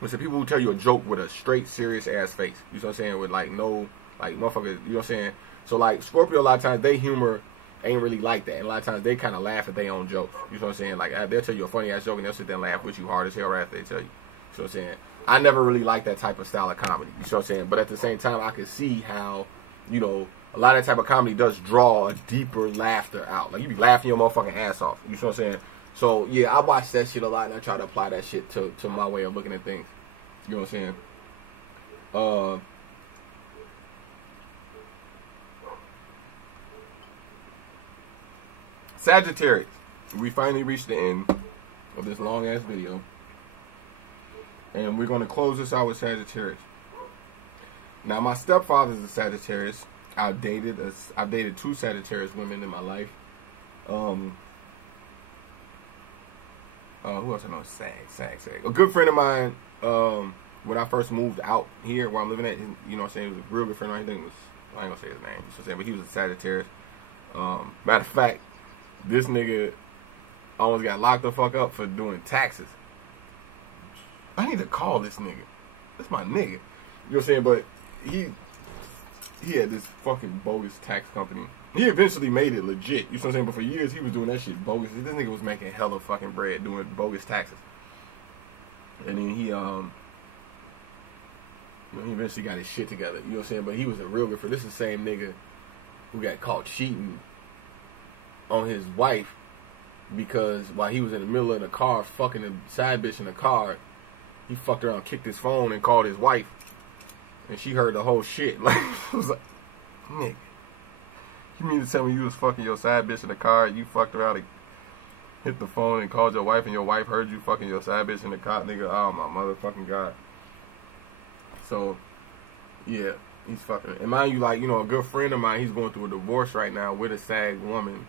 Which are people who tell you a joke with a straight, serious ass face. You know what I'm saying? With like no, like motherfuckers, you know what I'm saying? So like Scorpio, a lot of times they humor ain't really like that. And a lot of times they kind of laugh at their own jokes. You know what I'm saying? Like they'll tell you a funny ass joke and they'll sit there and laugh with you hard as hell right after they tell you. You know what I'm saying? I never really liked that type of style of comedy. You know what I'm saying? But at the same time, I could see how, you know, a lot of that type of comedy does draw a deeper laughter out. Like you be laughing your motherfucking ass off. You know what I'm saying? So yeah, I watch that shit a lot and I try to apply that shit to my way of looking at things. You know what I'm saying? Sagittarius. We finally reached the end of this long ass video. And we're going to close this out with Sagittarius. Now my stepfather's a Sagittarius. I've dated 2 Sagittarius women in my life. Who else I know? Sag. A good friend of mine, when I first moved out here where I'm living at, you know what I'm saying, he was a real good friend of mine. I ain't gonna say his name, you know what I'm saying, but he was a Sagittarius. Matter of fact, this nigga almost got locked the fuck up for doing taxes. I need to call this nigga. That's my nigga. You know what I'm saying? But he had this fucking bogus tax company. He eventually made it legit. You know what I'm saying? But for years, he was doing that shit bogus. This nigga was making hella fucking bread doing bogus taxes. And then he eventually got his shit together. You know what I'm saying? But he was a real good friend. This is the same nigga who got caught cheating on his wife because while he was in the middle of the car fucking a side bitch in the car, he fucked around, kicked his phone, and called his wife. And she heard the whole shit. Like, I was like, nigga. You mean to tell me you was fucking your side bitch in the car and you fucked around and hit the phone and called your wife and your wife heard you fucking your side bitch in the car? Nigga, oh my motherfucking God. So, yeah, he's fucking. And mind you, like, you know, a good friend of mine, he's going through a divorce right now with a Sag woman.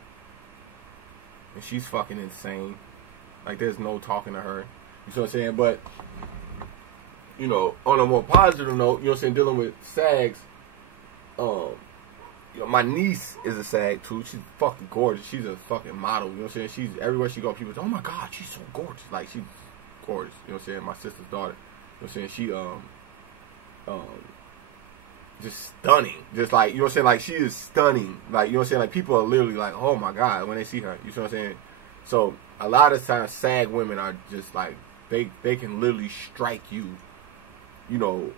And she's fucking insane. Like, there's no talking to her. You know what I'm saying? But, you know, on a more positive note, you know what I'm saying, dealing with Sags, you know, my niece is a Sag too. She's fucking gorgeous. She's a fucking model. You know what I'm saying? She's everywhere she goes, people say, "Oh my God, she's so gorgeous." Like, she's gorgeous. You know what I'm saying? My sister's daughter. You know what I'm saying? She just stunning. Just like, you know what I'm saying? Like, she is stunning. Like, you know what I'm saying? Like, people are literally like, "Oh my God," when they see her. You know what I'm saying? So a lot of times, Sag women are just like they can literally strike you. You know.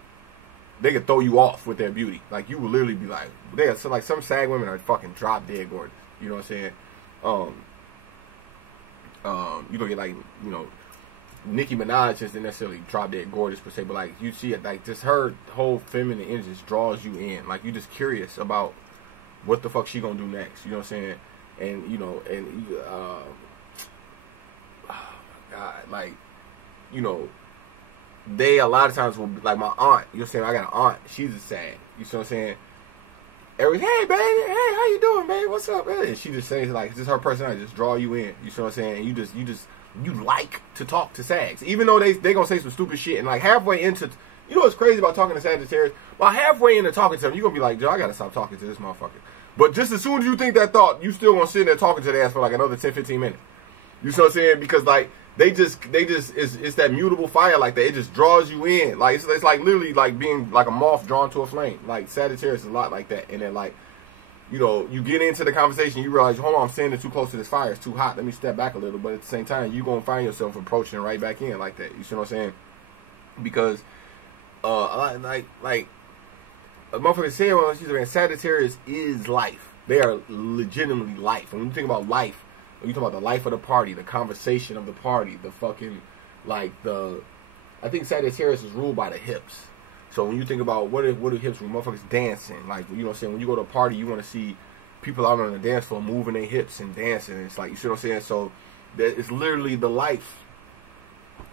They could throw you off with their beauty. Like, you will literally be like, so like some Sag women are fucking drop dead gorgeous. You know what I'm saying? You don't get like, you know, Nicki Minaj isn't necessarily drop dead gorgeous per se, but like you see it, like just her whole feminine energy just draws you in. Like, you just curious about what the fuck she gonna do next. You know what I'm saying? And you know, and oh my God, like, you know. They a lot of times will be like my aunt. You know what I'm saying? I got an aunt. She's a Sag. You know what I'm saying? Every hey baby, hey, how you doing, baby? What's up, man? And she just says like, just her personality just draw you in. You know what I'm saying? And you like to talk to Sags, even though they gonna say some stupid shit. And like halfway into, you know what's crazy about talking to Sagittarius? About halfway into talking to them, you gonna be like, Joe, I gotta stop talking to this motherfucker. But just as soon as you think that thought, you still gonna sit there talking to their ass for like another 10-15 minutes. You know what I'm saying? Because like. They just it's that mutable fire like that. It just draws you in. Like it's like literally like being like a moth drawn to a flame. Like Sagittarius is a lot like that. And then like, you know, you get into the conversation, you realize, hold on, I'm standing too close to this fire. It's too hot. Let me step back a little. But at the same time, you gonna find yourself approaching right back in like that. You see what I'm saying? Because like a motherfucker said, well, she's like, Sagittarius is life. They are legitimately life. And when you think about life, you talk about the life of the party, the conversation of the party, the fucking, like, I think Sagittarius is ruled by the hips. So when you think about what do hips rule, motherfuckers dancing. Like, you know what I'm saying? When you go to a party, you want to see people out on the dance floor moving their hips and dancing. It's like, you see what I'm saying? So it's literally the life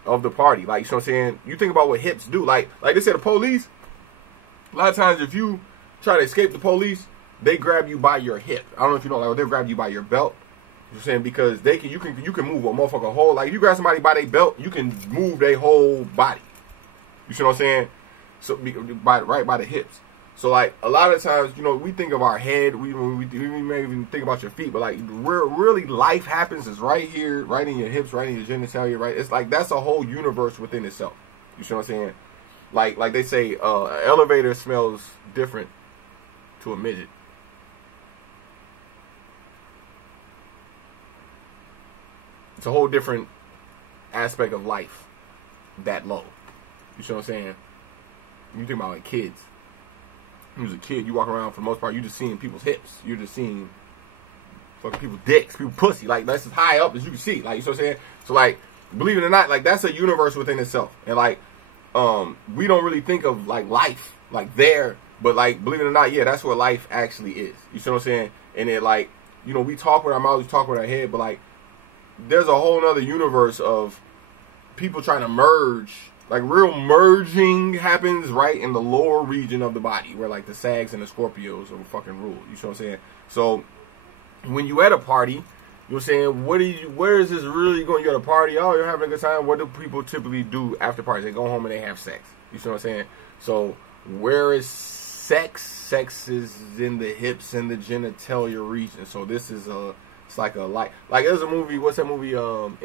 of the party. Like, you see what I'm saying? You think about what hips do. Like they said, the police, a lot of times if you try to escape the police, they grab you by your hip. I don't know if you know, like, they'll grab you by your belt. You know what I'm saying? Because you can move a motherfucker whole, like, if you grab somebody by their belt, you can move their whole body. You see what I'm saying? So right by the hips. So like a lot of times, you know, we think of our head, we may even think about your feet, but like where really life happens is right here, right in your hips, right in your genitalia, right? It's like that's a whole universe within itself. You see what I'm saying? Like they say, an elevator smells different to a midget. It's a whole different aspect of life that low. You see what I'm saying? You think about like kids. When you was a kid, you walk around for the most part, you just seeing people's hips. You're just seeing fucking people's dicks, people's pussy. Like that's as high up as you can see. Like you see what I'm saying? So like, believe it or not, like that's a universe within itself. And like, we don't really think of like life like there, but like believe it or not, yeah, that's what life actually is. You see what I'm saying? And it like, you know, we talk with our mouths, we talk with our head, but like there's a whole other universe of people trying to merge. Like real merging happens right in the lower region of the body, where like the Sags and the Scorpios are fucking rule. You know what I'm saying? So when you at a party, you know what I'm saying, where is this really going? You at a party, oh, you're having a good time. What do people typically do after parties? They go home and they have sex. You know what I'm saying? So where is sex? Sex is in the hips and the genitalia region. So this is it's like there's a movie, what's that movie,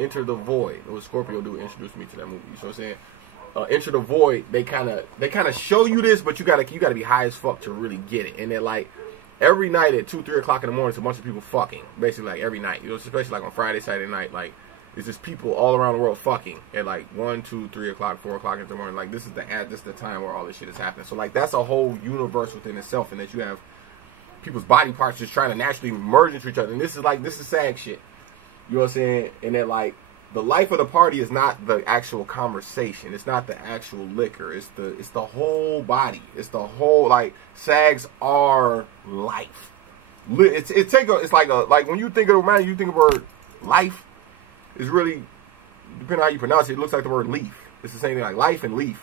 Enter the Void. It was Scorpio dude introduced me to that movie. You know what I'm saying? Enter the Void, they kind of show you this, but you gotta be high as fuck to really get it. And then like every night at 2-3 o'clock in the morning, it's a bunch of people fucking. Basically like every night, you know, especially like on Friday, Saturday night, like it's just people all around the world fucking at like 1, 2, 3 o'clock, 4 o'clock in the morning. Like this is the time where all this shit is happening. So like that's a whole universe within itself, and that you have people's body parts just trying to naturally merge into each other. And this is Sag shit. You know what I'm saying? And then like the life of the party is not the actual conversation. It's not the actual liquor. It's the whole body. It's the whole, like, Sags are life. It's like when you think of man, you think of the word life. It's really, depending on how you pronounce it, it looks like the word leaf. It's the same thing, like life and leaf.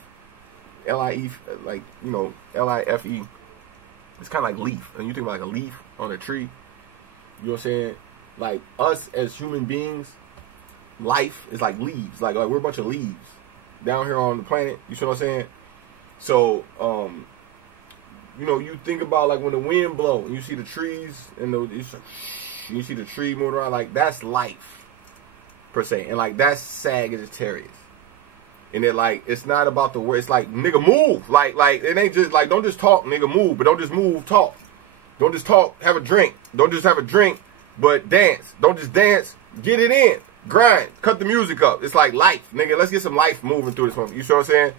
L-I-E, like, you know, L-I-F-E. It's kind of like leaf. And you think about like a leaf on a tree. You know what I'm saying? Like us as human beings, life is like leaves. Like we're a bunch of leaves down here on the planet. You see what I'm saying? So, you know, you think about like when the wind blows and you see the trees and you see the tree moving around, like that's life per se. And like that's Sagittarius. And it like, it's not about the word. It's like, nigga, move. Like it ain't just like, don't just talk, nigga, move. But don't just move, talk. Don't just talk, have a drink. Don't just have a drink, but dance. Don't just dance, get it in. Grind, cut the music up. It's like life, nigga. Let's get some life moving through this one. You see what I'm saying?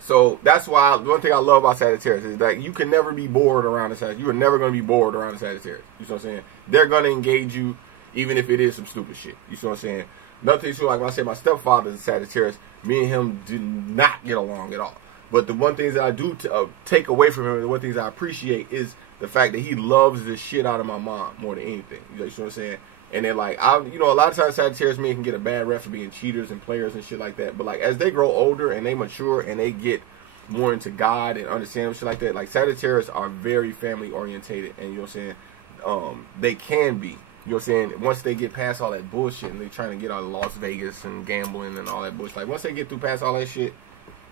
So that's why one thing I love about Sagittarius is that you can never be bored around the Sagittarius. You are never going to be bored around the Sagittarius. You see what I'm saying? They're going to engage you even if it is some stupid shit. You see what I'm saying? Another thing too, like when I say my stepfather is a Sagittarius, me and him do not get along at all. But the one things that I do take away from him, the one things I appreciate is the fact that he loves the shit out of my mom more than anything. You see what I'm saying? And then, like, you know, a lot of times Sagittarius men can get a bad rep for being cheaters and players and shit like that. But, like, as they grow older and they mature and they get more into God and understand shit like that, like, Sagittarius are very family-orientated. And, you know what I'm saying, they can be. You know what I'm saying? Once they get past all that bullshit and they're trying to get out of Las Vegas and gambling and all that bullshit. Like, once they get through past all that shit,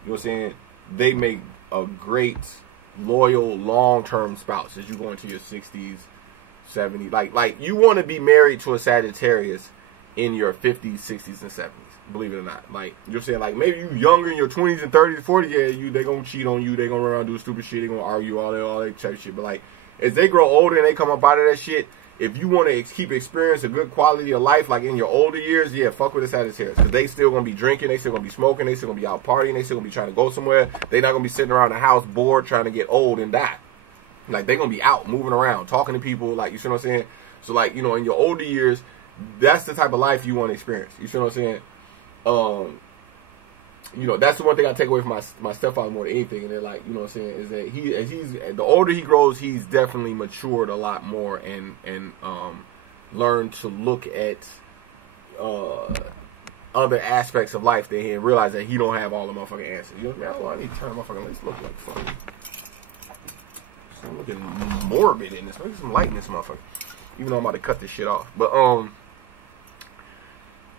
you know what I'm saying, they make a great, loyal, long-term spouse as you go into your 60s. 70, like you want to be married to a Sagittarius in your 50s, 60s, and 70s. Believe it or not, like you're saying, like maybe you younger in your 20s and 30s, 40s, yeah, they gonna cheat on you, they gonna run around and do stupid shit, they gonna argue all that type of shit. But like as they grow older and they come up out of that shit, if you want to keep experiencing a good quality of life, like in your older years, yeah, fuck with the Sagittarius, because they still gonna be drinking, they still gonna be smoking, they still gonna be out partying, they still gonna be trying to go somewhere. They not gonna be sitting around the house bored trying to get old and die. Like, they're going to be out, moving around, talking to people, like, you see what I'm saying? So, like, you know, in your older years, that's the type of life you want to experience. You see what I'm saying? You know, that's the one thing I take away from my stepfather more than anything. And they're like, you know what I'm saying, is that the older he grows, he's definitely matured a lot more and learned to look at other aspects of life that he realized that he don't have all the motherfucking answers. You know what I mean? I need to turn the motherfucking lights look like fun. I'm looking morbid in this. Maybe some light in this motherfucker. Even though I'm about to cut this shit off. But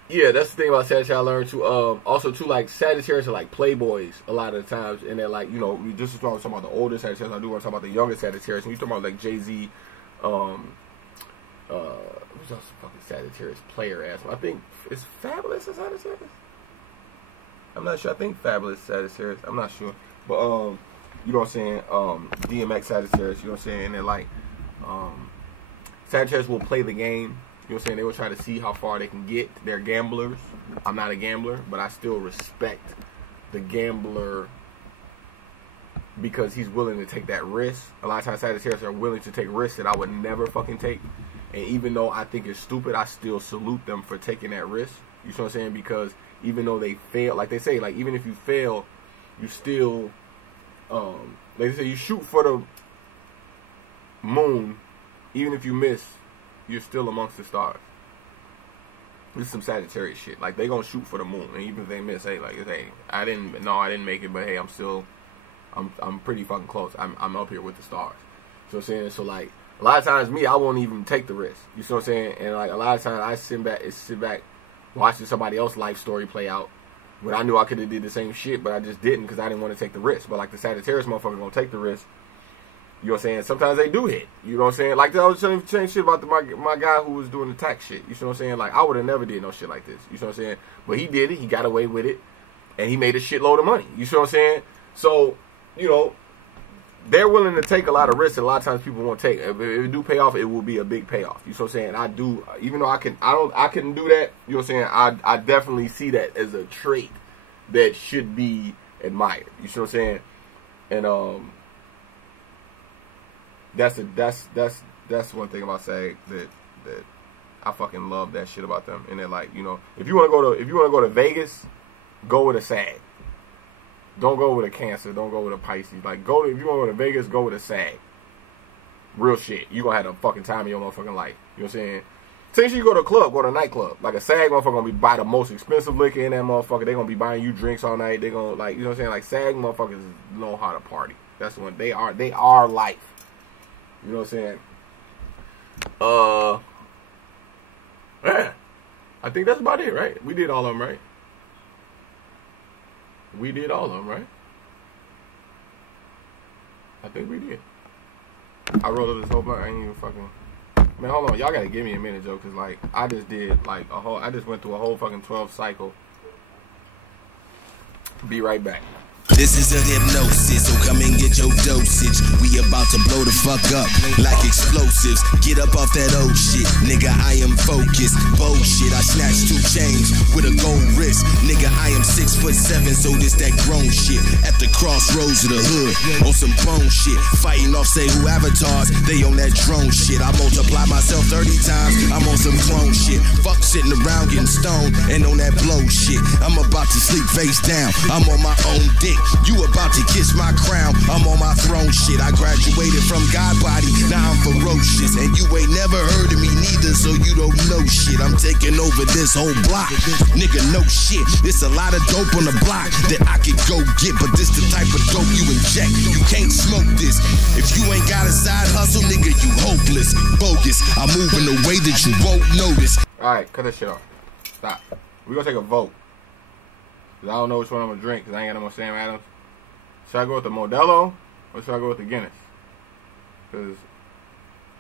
Yeah, that's the thing about Sagittarius I learned too. Also too, like Sagittarius are like playboys a lot of the times, and they're like, you know, this is why I'm talking about the older Sagittarius. I do want to talk about the younger Sagittarius. And you talking about like Jay-Z, who's else a fucking Sagittarius player ass? I think it's Fabulous as Sagittarius. I'm not sure. I think Fabulous Sagittarius. I'm not sure, but you know what I'm saying? DMX Sagittarius. You know what I'm saying? And they're like, Sagittarius will play the game. You know what I'm saying? They will try to see how far they can get. They're gamblers. I'm not a gambler, but I still respect the gambler because he's willing to take that risk. A lot of times Sagittarius are willing to take risks that I would never fucking take. And even though I think it's stupid, I still salute them for taking that risk. You know what I'm saying? Because even though they fail, like they say, like even if you fail, you still, like they say, you shoot for the moon, even if you miss, you're still amongst the stars. This is some Sagittarius shit. Like, they gonna shoot for the moon, and even if they miss, hey, like, hey, I didn't make it, but hey, I'm pretty fucking close. I'm up here with the stars. So I'm saying, so like, a lot of times me, I won't even take the risk. You see what I'm saying? And like, a lot of times I sit back, watching somebody else's life story play out, when I knew I could have did the same shit, but I just didn't because I didn't want to take the risk. But like the Sagittarius motherfucker gonna take the risk. You know what I'm saying? Sometimes they do hit. You know what I'm saying? Like, I was saying shit about my guy who was doing the tax shit. You see what I'm saying? Like, I would have never did no shit like this. You see what I'm saying? But he did it. He got away with it. And he made a shitload of money. You see what I'm saying? So, you know, they're willing to take a lot of risks. And a lot of times people won't take. If it do pay off, it will be a big payoff. You see what I'm saying? I do. Even though I couldn't do that. You know what I'm saying? I definitely see that as a trait that should be admired. You see what I'm saying? And, that's one thing about Sag that I fucking love that shit about them. And they're like, you know, if you want to go to Vegas, go with a Sag. Don't go with a Cancer. Don't go with a Pisces. Like, if you want to go to Vegas, go with a Sag. Real shit. You gonna have the fucking time of your motherfucking life. You know what I'm saying? Since you go to a club, go to a nightclub. Like a Sag motherfucker gonna be buy the most expensive liquor in that motherfucker. They gonna be buying you drinks all night. They gonna, like, you know what I'm saying? Like, Sag motherfuckers know how to party. That's the one. They are life. You know what I'm saying? Yeah. I think that's about it, right? We did all of them, right? We did all of them, right? I think we did. I wrote this whole bunch. I ain't even fucking... Man, hold on. Y'all gotta give me a minute, Joe, because, like, I just did, like, I just went through a whole fucking 12 cycle. Be right back. This is a hypnosis, so come and get your dosage. We about to blow the fuck up like explosives. Get up off that old shit, nigga, I am focused. Bullshit, I snatched 2 chains with a gold wrist. Nigga, I am 6'7", so this that grown shit. At the crossroads of the hood, on some bone shit. Fighting off say who avatars, they on that drone shit. I multiply myself 30 times, I'm on some clone shit. Fuck sitting around getting stoned and on that blow shit. I'm about to sleep face down, I'm on my own dick. You about to kiss my crown, I'm on my throne shit. I graduated from God body, now I'm ferocious. And you ain't never heard of me neither, so you don't know shit. I'm taking over this whole block, nigga, no shit. There's a lot of dope on the block that I could go get, but this the type of dope you inject. You can't smoke this. If you ain't got a side hustle, nigga, you hopeless. Bogus, I move in a way that you won't notice. Alright, cut this shit off. Stop. We're gonna take a vote. Cause I don't know which one I'm gonna drink, because I ain't got no more Sam Adams. Should I go with the Modelo, or should I go with the Guinness? Because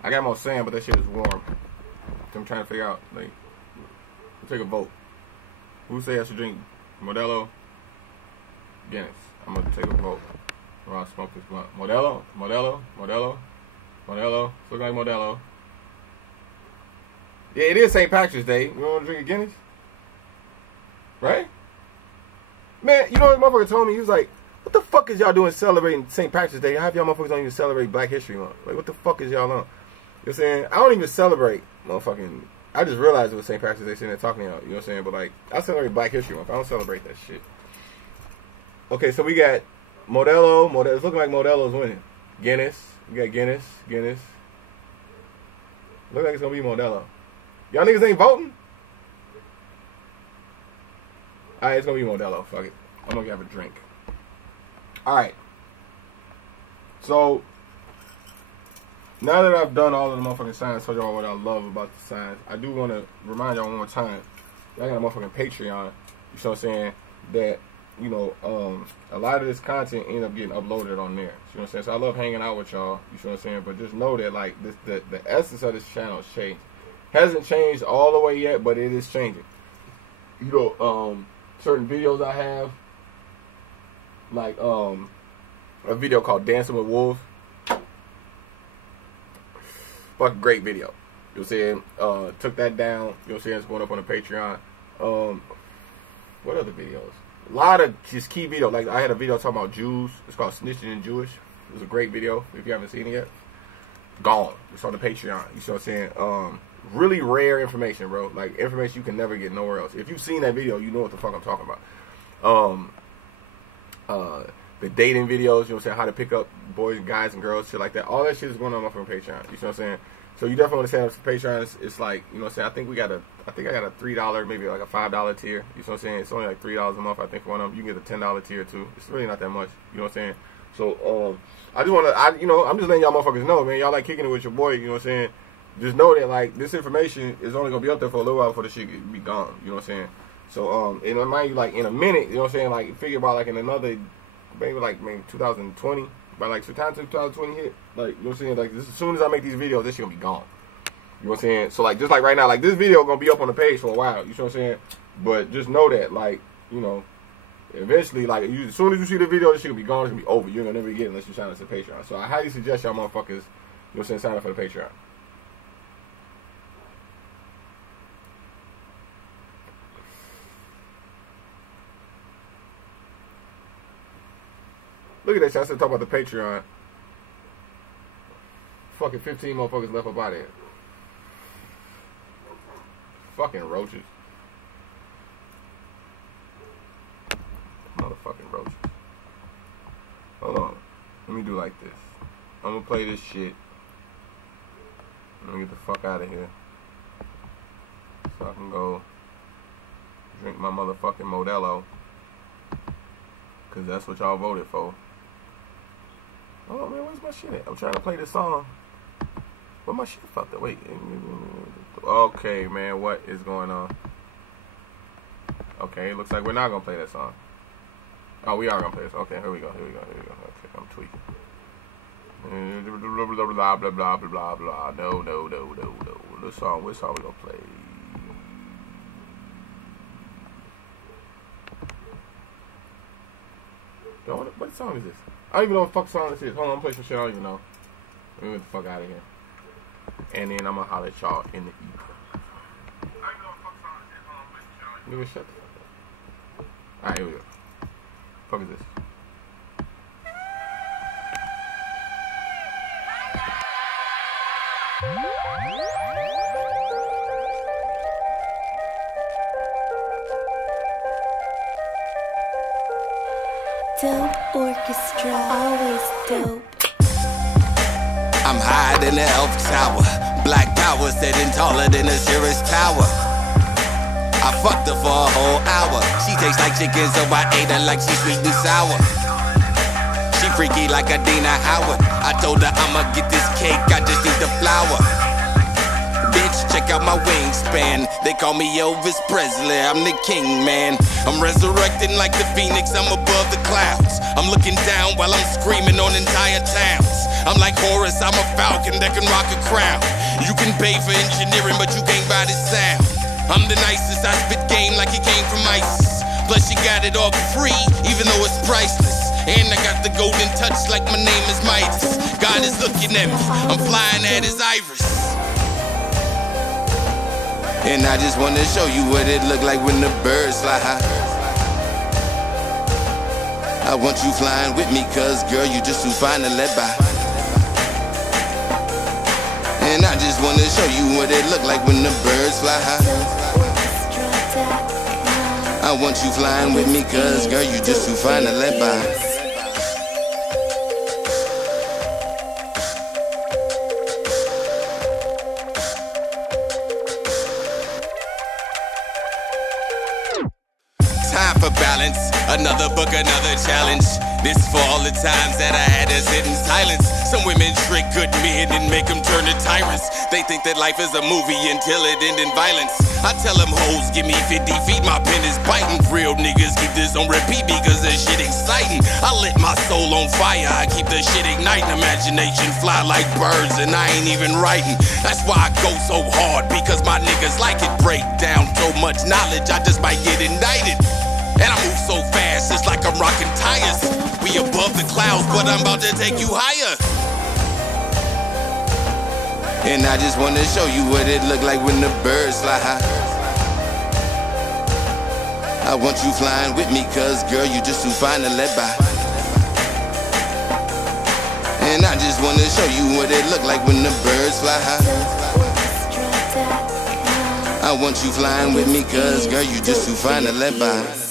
I got more Sam, but that shit is warm. So I'm trying to figure out, like, we'll take a vote. Who say I should drink Modelo, Guinness? I'm gonna take a vote. Or I'll smoke this blunt. Modelo, Modelo, Modelo, Modelo. Look like Modelo. Yeah, it is St. Patrick's Day. You want to drink a Guinness? Right? Man, you know what motherfucker told me? He was like, what the fuck is y'all doing celebrating St. Patrick's Day? How have y'all motherfuckers don't even celebrate Black History Month? Like, what the fuck is y'all on? You know what I'm saying? I don't even celebrate motherfucking... I just realized it was St. Patrick's Day sitting there talking to y'all. You know what I'm saying? But, like, I celebrate Black History Month. I don't celebrate that shit. Okay, so we got Modelo. It's looking like Modelo's winning. Guinness. We got Guinness. Look like it's going to be Modelo. Y'all niggas ain't voting? Alright, it's going to be Modelo. Fuck it. I'm going to have a drink. Alright, so now that I've done all of the motherfucking signs, told y'all what I love about the signs, I do want to remind y'all one more time y'all got a motherfucking Patreon. You know what I'm saying? That, you know, a lot of this content end up getting uploaded on there. You know what I'm saying? So I love hanging out with y'all. You know what I'm saying? But just know that, like, the essence of this channel has changed. Hasn't changed all the way yet, but it is changing. You know, certain videos I have, like a video called Dancing with Wolves. Fucking great video. You know what I'm saying? Took that down. You know what I'm saying? It's going up on the Patreon. What other videos? A lot of just key videos. Like, I had a video talking about Jews. It's called Snitching and Jewish. It was a great video. If you haven't seen it yet, gone. It's on the Patreon. You know what I'm saying? Really rare information, bro. Like, information you can never get nowhere else. If you've seen that video, you know what the fuck I'm talking about. The dating videos, you know what I'm saying? How to pick up boys, guys, and girls, shit like that. All that shit is going on from Patreon. You know what I'm saying? So you definitely want to sign up for Patreon. It's like, you know what I'm saying? I think I got a $3, maybe like a $5 tier. You know what I'm saying? It's only like $3 a month, I think, for one of them. You can get a $10 tier too. It's really not that much. You know what I'm saying? So I just want to, you know, I'm just letting y'all motherfuckers know, man. Y'all like kicking it with your boy. You know what I'm saying? Just know that, like, this information is only gonna be up there for a little while before the shit be gone. You know what I'm saying? So and remind you, like, in a minute, you know what I'm saying? Like, figure about like in another, maybe 2020. By like sometime 2020 hit, like, you know what I'm saying? Like, as soon as I make these videos, this shit gonna be gone. You know what I'm saying? So, like, just like right now, like, this video gonna be up on the page for a while. You know what I'm saying? But just know that, like, you know, eventually, like, as soon as you see the video, this shit gonna be gone. It's gonna be over. You're gonna never get it unless you sign up to Patreon. So I highly suggest y'all motherfuckers, you know what I'm saying, sign up for the Patreon. Look at that shit. I said talk about the Patreon. Fucking 15 motherfuckers left up out there. Fucking roaches. Motherfucking roaches. Hold on. Let me do like this. I'm gonna play this shit. Let me get the fuck out of here. So I can go drink my motherfucking Modelo. Cause that's what y'all voted for. Oh man, where's my shit at? I'm trying to play this song. Where my shit fucked up? Wait. Okay, man, what is going on? Okay, it looks like we're not gonna play that song. Oh, we are gonna play this. Okay, here we go. Okay, I'm tweaking. Blah blah blah blah blah blah. No. This song, which song we gonna play? What song is this? I don't even know what the fuck song this is. Hold on, I'm playing some shit I don't even know. Let me get the fuck out of here. And then I'm gonna holler at y'all in the ether. I don't even know what the fuck song this is. Hold on, I'm playing some shit I don't even know. Shut the fuck up. Alright, here we go. Fuck is this? Dope orchestra, always dope. I'm higher than the Elf Tower. Black power sitting taller than the Cirrus Tower. I fucked her for a whole hour. She tastes like chicken, so I ate her like she's sweet and sour. She freaky like a Dina Howard. I told her I'ma get this cake, I just need the flour. Bitch, check out my wingspan. They call me Elvis Presley, I'm the king, man. I'm resurrecting like the phoenix, I'm above the clouds. I'm looking down while I'm screaming on entire towns. I'm like Horus, I'm a falcon that can rock a crown. You can pay for engineering, but you can't buy this sound. I'm the nicest, I spit game like it came from ISIS. Plus you got it all for free, even though it's priceless. And I got the golden touch like my name is Midas. God is looking at me, I'm flying at his iris. And I just wanna show you what it look like when the birds fly high. I want you flying with me, cause girl, you just too fine to let by. And I just wanna show you what it look like when the birds fly high. I want you flying with me, cause girl, you just too fine to let by. another book, another challenge. This for all the times that I had to sit in silence. Some women trick good men and make them turn to tyrants. They think that life is a movie until it ends in violence. I tell them hoes, give me 50 feet, my pen is biting. Real niggas keep this on repeat because this shit exciting. I lit my soul on fire, I keep the shit igniting. Imagination fly like birds and I ain't even writing. That's why I go so hard, because my niggas like it. Break down so much knowledge, I just might get indicted. And I move so fast, it's like I'm rocking tires. We above the clouds, but I'm about to take you higher. And I just wanna show you what it look like when the birds fly high. I want you flying with me, cause girl, you just too fine to let by. And I just wanna show you what it look like when the birds fly high. I want you flying with me, cause girl, you just too fine to let by.